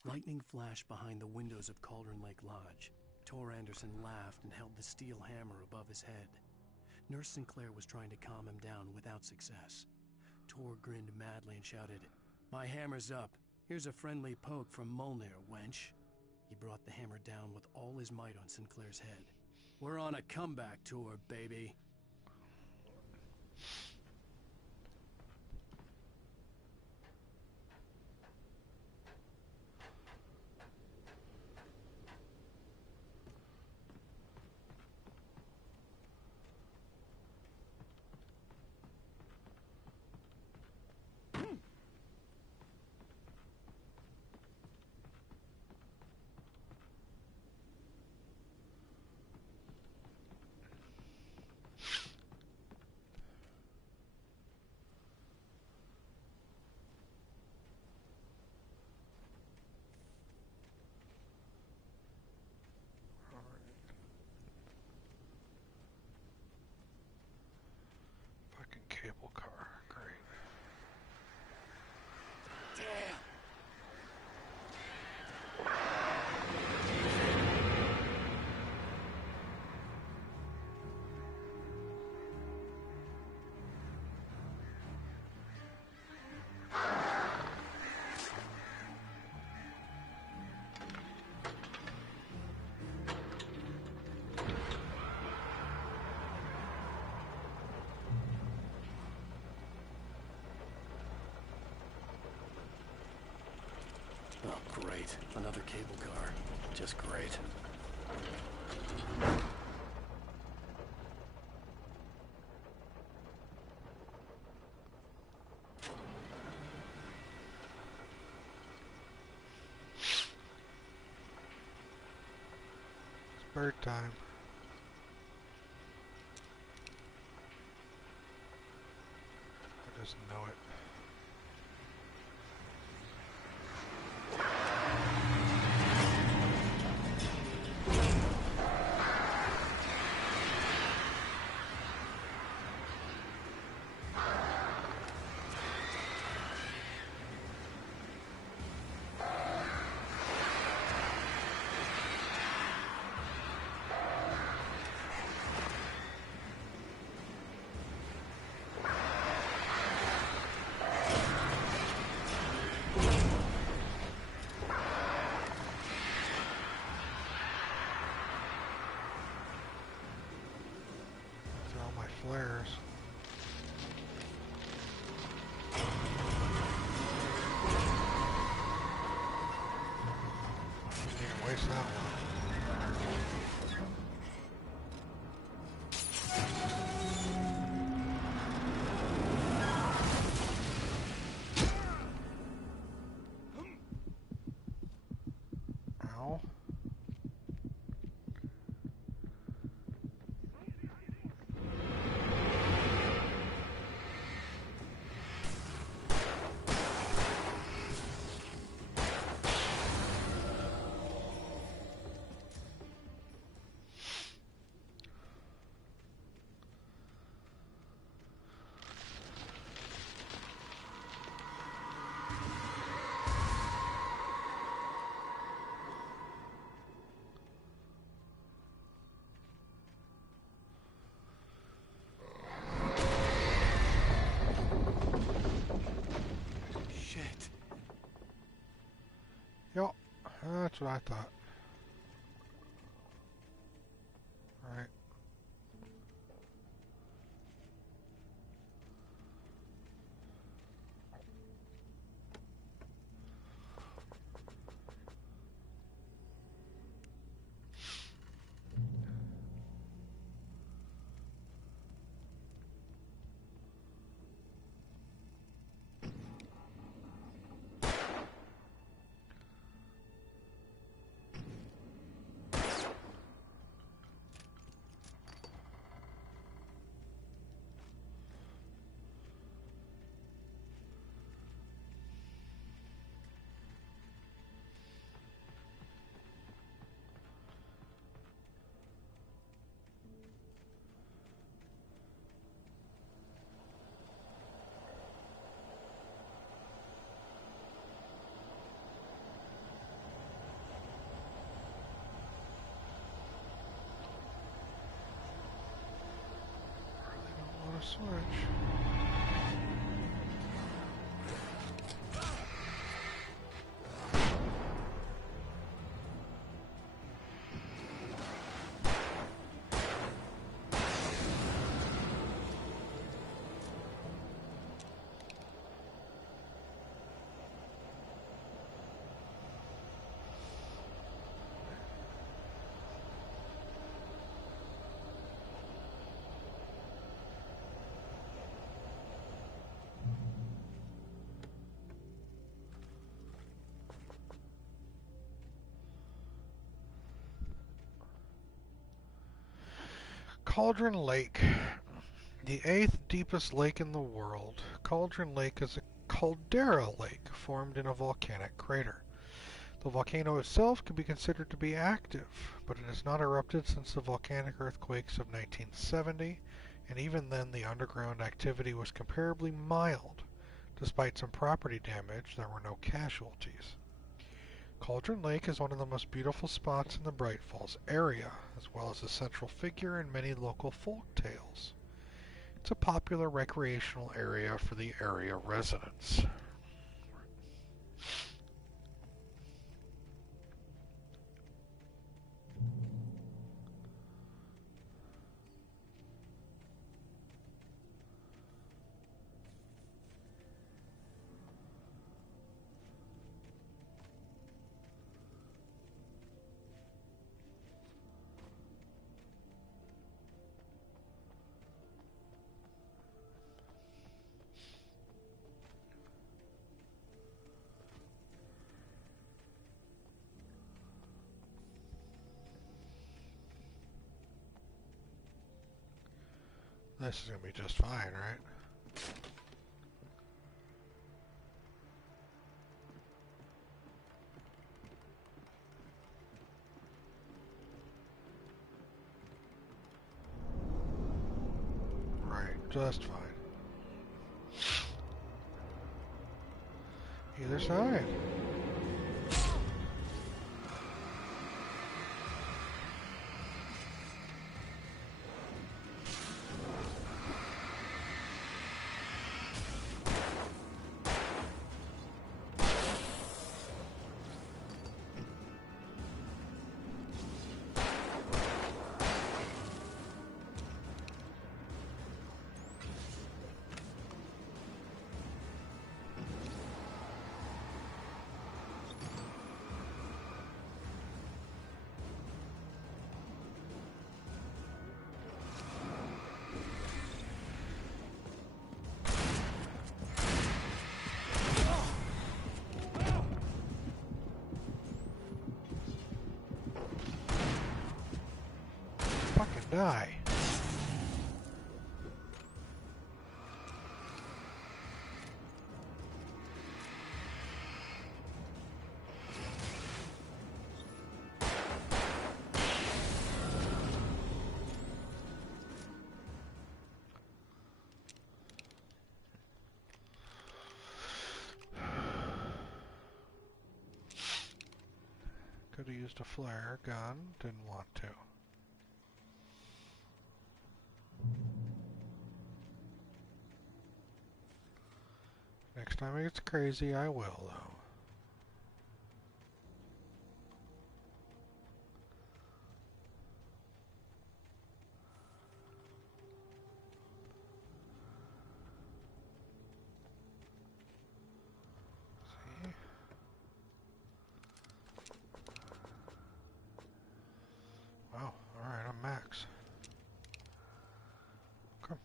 Lightning flashed behind the windows of Cauldron Lake Lodge. Tor Anderson laughed and held the steel hammer above his head. Nurse Sinclair was trying to calm him down without success. Tor grinned madly and shouted, "My hammer's up. Here's a friendly poke from Molnir, wench." He brought the hammer down with all his might on Sinclair's head. "We're on a comeback tour, baby." Fucking cable car. Great. Damn! Oh, great. Another cable car. Just great. It's bird time. I just know it. These are all my flares. Didn't even waste that one. Ow. Shit. Yup, that's what I thought. Alright. switch. Cauldron Lake. The 8th deepest lake in the world, Cauldron Lake is a caldera lake formed in a volcanic crater. The volcano itself can be considered to be active, but it has not erupted since the volcanic earthquakes of 1970, and even then the underground activity was comparably mild. Despite some property damage, there were no casualties. Cauldron Lake is one of the most beautiful spots in the Bright Falls area, as well as a central figure in many local folk tales. It's a popular recreational area for the area residents. This is going to be just fine, right? Right, just fine. Either side. Die. Could have used a flare gun, didn't want to. Next time it gets crazy, I will, though. See? Wow, alright, I'm max. Come.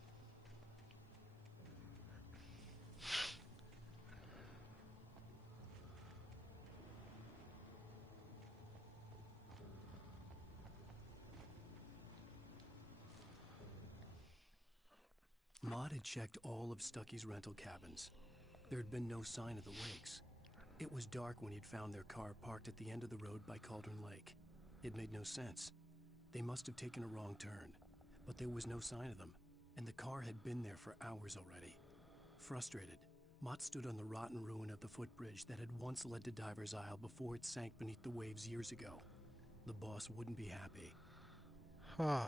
Maud had checked all of Stucky's rental cabins. There had been no sign of the Wakes. It was dark when he'd found their car parked at the end of the road by Cauldron Lake. It made no sense. They must have taken a wrong turn, but there was no sign of them, and the car had been there for hours already. Frustrated, Mott stood on the rotten ruin of the footbridge that had once led to Diver's Isle before it sank beneath the waves years ago. The boss wouldn't be happy. Huh.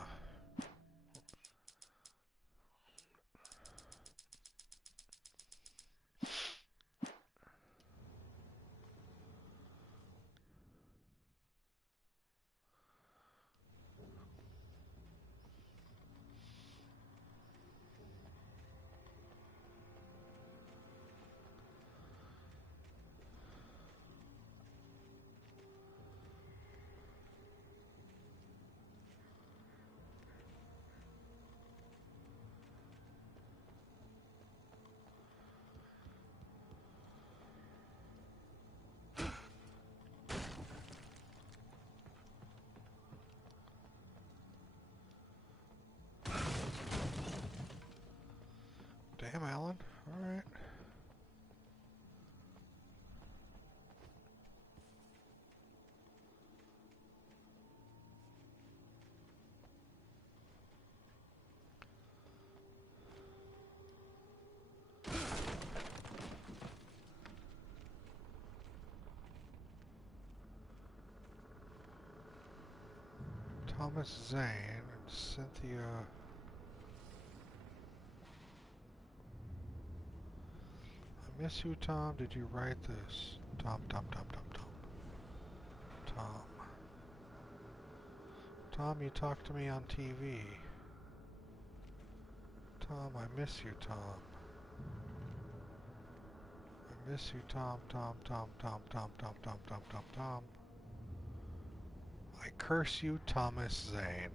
Thomas Zane and Cynthia. I miss you, Tom. Did you write this? Tom. Tom, you talked to me on TV. Tom, I miss you, Tom. I miss you, Tom. I curse you, Thomas Zane.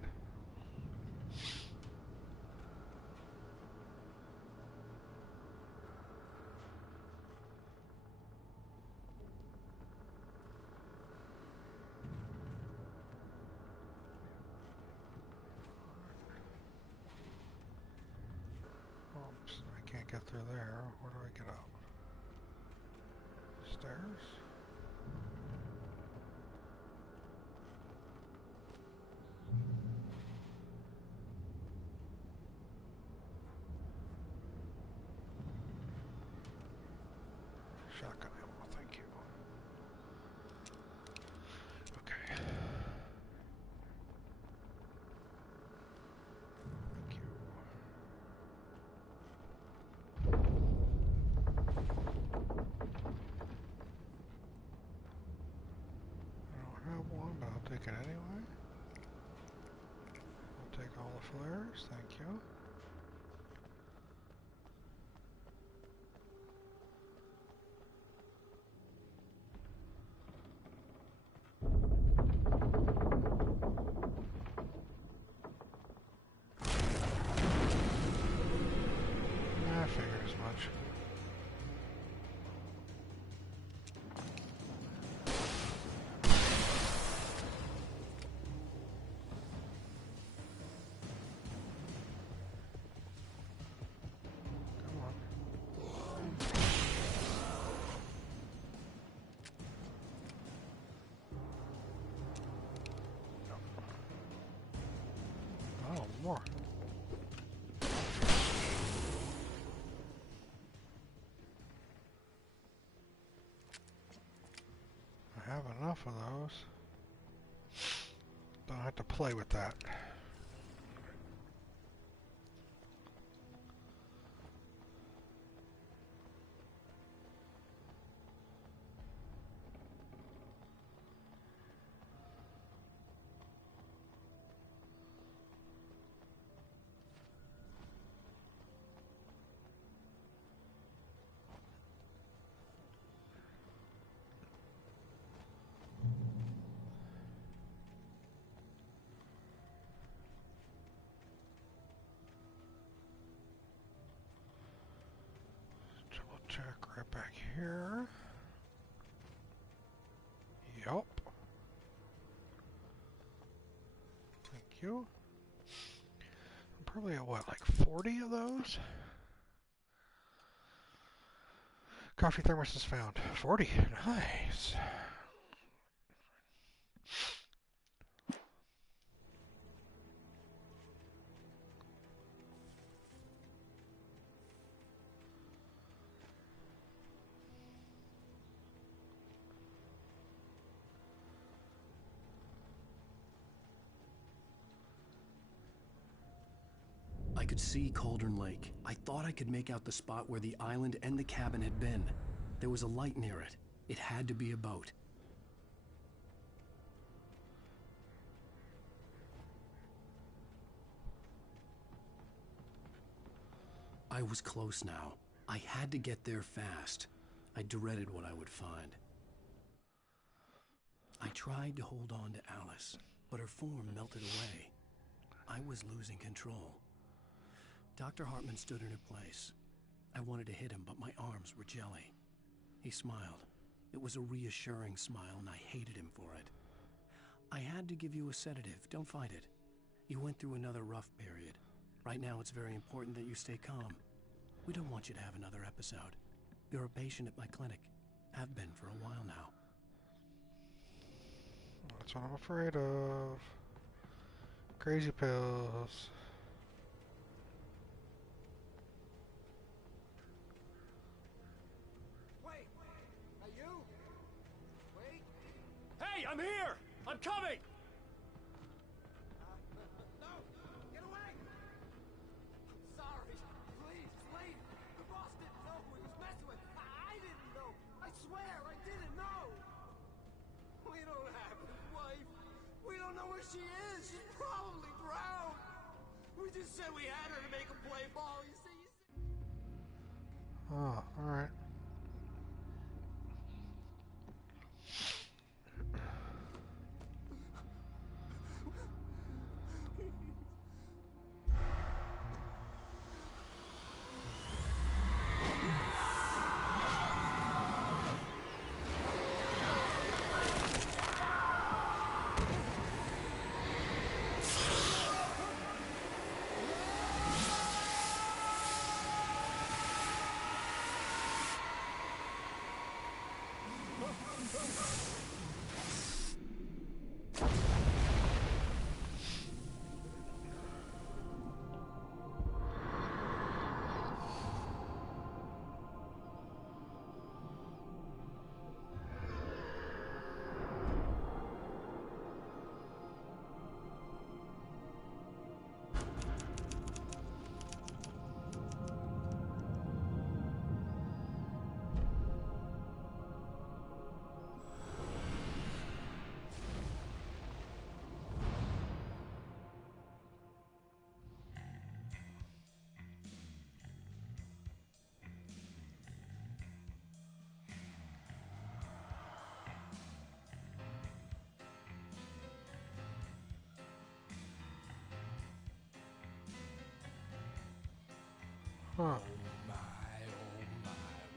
Oops, I can't get through there. Where do I get up? Stairs? Shotgun ammo, thank you. Okay. Thank you. I don't have one, but I'll take it anyway. I'll take all the flares, thank you. I figured as much. Come on. Oh, more. I have enough of those. Don't have to play with that. Triple check right back here. Yup. Thank you. I'm probably at what, like 40 of those? Coffee thermos is found. 40. Nice. I could see Cauldron Lake. I thought I could make out the spot where the island and the cabin had been. There was a light near it. It had to be a boat. I was close now. I had to get there fast. I dreaded what I would find. I tried to hold on to Alice, but her form melted away. I was losing control. Dr. Hartman stood in her place. I wanted to hit him, but my arms were jelly. He smiled. It was a reassuring smile, and I hated him for it. I had to give you a sedative. Don't fight it. You went through another rough period. Right now, it's very important that you stay calm. We don't want you to have another episode. You're a patient at my clinic. Have been for a while now. That's what I'm afraid of. Crazy pills. Wait! Are you? Wait! Hey, I'm here! I'm coming! she is. She's probably drowned. We just said we had her to make a play ball. You see? Oh, alright. Huh. Oh my,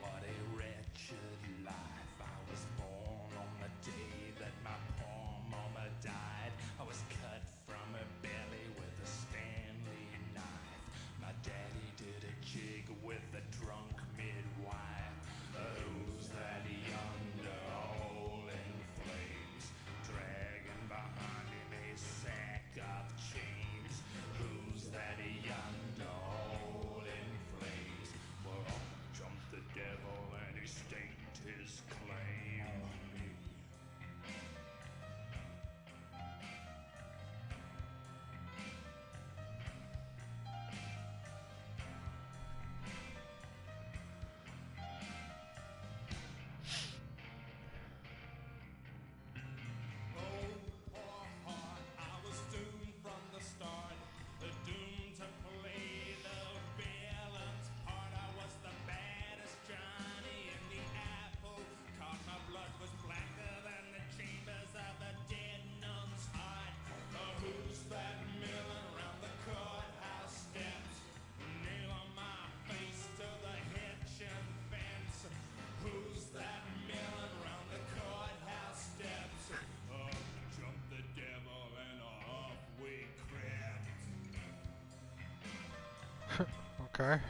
what a wretched life. I was born on the day that my poor mama died. I was cut from her belly with a Stanley knife. My daddy did a jig with a drunk midwife. Who's that yonder all in flames, dragging behind him a sack of chains? Who's that yonder all in flames? Well, up jumped the devil and he staked his claim on me. I was doomed from the start, doomed to play the villain's part. I was the baddest Johnny in the apple cart. My blood was blacker than the chambers of a dead nun's heart. Who's that milling around the courthouse steps, nailing my face to the hitching fence? Who's that milling around the courthouse steps? Up jumped the devil and off we crept. Okay.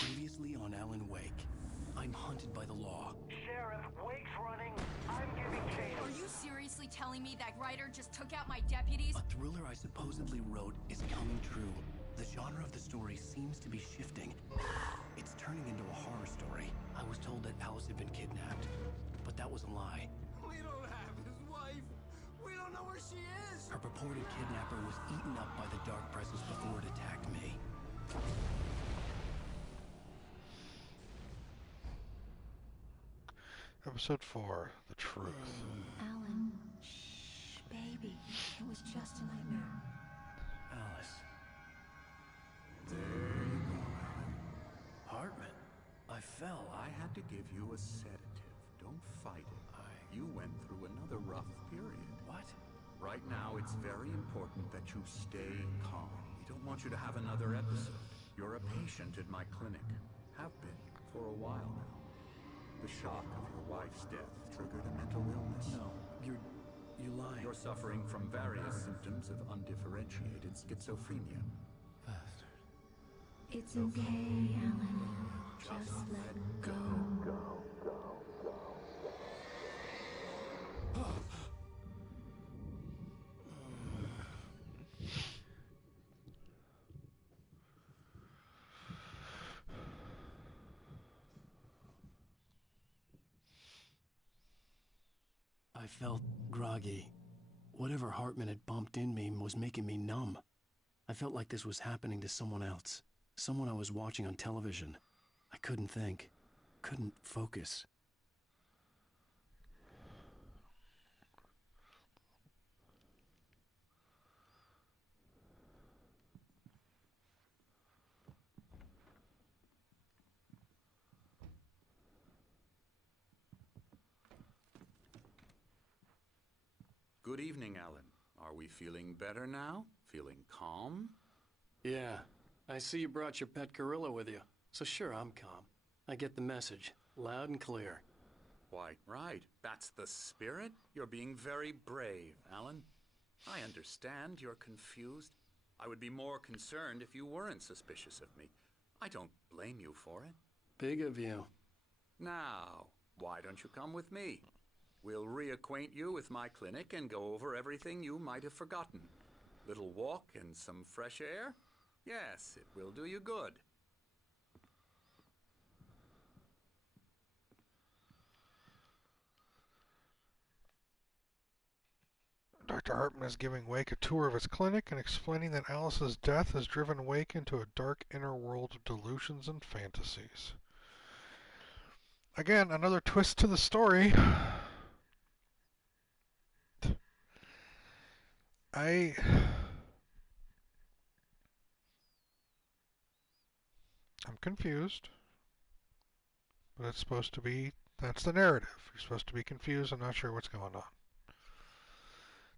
Previously on Alan Wake, I'm hunted by the law. Sheriff, Wake's running. I'm giving chase. Are you seriously telling me that writer just took out my deputies? A thriller I supposedly wrote is coming true. The genre of the story seems to be shifting. It's turning into a horror story. I was told that Alice had been kidnapped, but that was a lie. We don't have his wife. We don't know where she is. Her purported kidnapper was eaten up by the dark presence before it attacked me. Episode 4, The Truth. Alan, shh, baby. It was just a nightmare. Alice. There you go, Alan. Hartman. I fell. I had to give you a sedative. Don't fight it. You went through another rough period. What? Right now, it's very important that you stay calm. We don't want you to have another episode. You're a patient at my clinic. Have been for a while now. The shock of your wife's death triggered a mental illness. No, you're lying. You're suffering from various symptoms of undifferentiated schizophrenia. Bastard. It's okay, Alan. Just let go. I felt groggy. Whatever Hartman had bumped in me was making me numb. I felt like this was happening to someone else. Someone I was watching on television. I couldn't think. Couldn't focus. Good evening, Alan. Are we feeling better now? Feeling calm? Yeah. I see you brought your pet gorilla with you. So sure, I'm calm. I get the message. Loud and clear. Why, right. That's the spirit. You're being very brave, Alan. I understand you're confused. I would be more concerned if you weren't suspicious of me. I don't blame you for it. Big of you. Now, why don't you come with me? We'll reacquaint you with my clinic and go over everything you might have forgotten. Little walk and some fresh air? Yes, it will do you good. Dr. Hartman is giving Wake a tour of his clinic and explaining that Alice's death has driven Wake into a dark inner world of delusions and fantasies. Again, another twist to the story. I'm confused, but it's supposed to be, that's the narrative. You're supposed to be confused and not sure what's going on.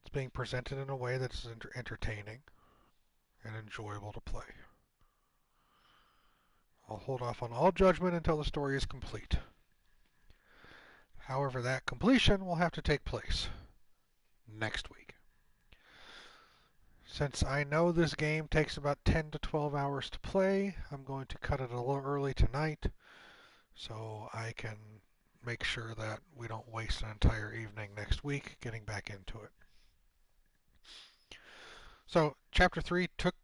It's being presented in a way that's entertaining and enjoyable to play. I'll hold off on all judgment until the story is complete. However, that completion will have to take place next week. Since I know this game takes about 10 to 12 hours to play, I'm going to cut it a little early tonight so I can make sure that we don't waste an entire evening next week getting back into it. So, Chapter 3 took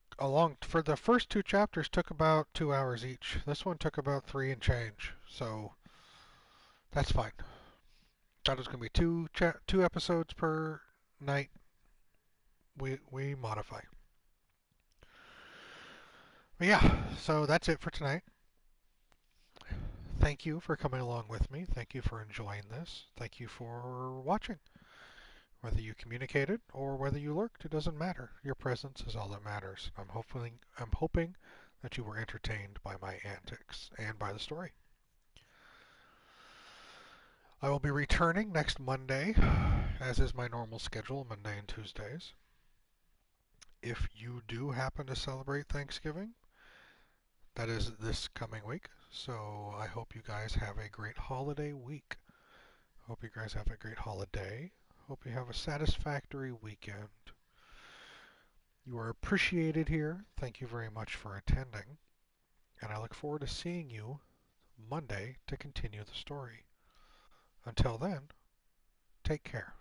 for the first two chapters took about 2 hours each. This one took about 3 and change, so that's fine. Thought it was going to be two episodes per night. We modify. But yeah, so that's it for tonight. Thank you for coming along with me. Thank you for enjoying this. Thank you for watching. Whether you communicated or whether you lurked, it doesn't matter. Your presence is all that matters. I'm hoping that you were entertained by my antics and by the story. I will be returning next Monday, as is my normal schedule, Monday and Tuesdays. If you do happen to celebrate Thanksgiving, that is this coming week. So I hope you guys have a great holiday week. Hope you guys have a great holiday. Hope you have a satisfactory weekend. You are appreciated here. Thank you very much for attending. And I look forward to seeing you Monday to continue the story. Until then, take care.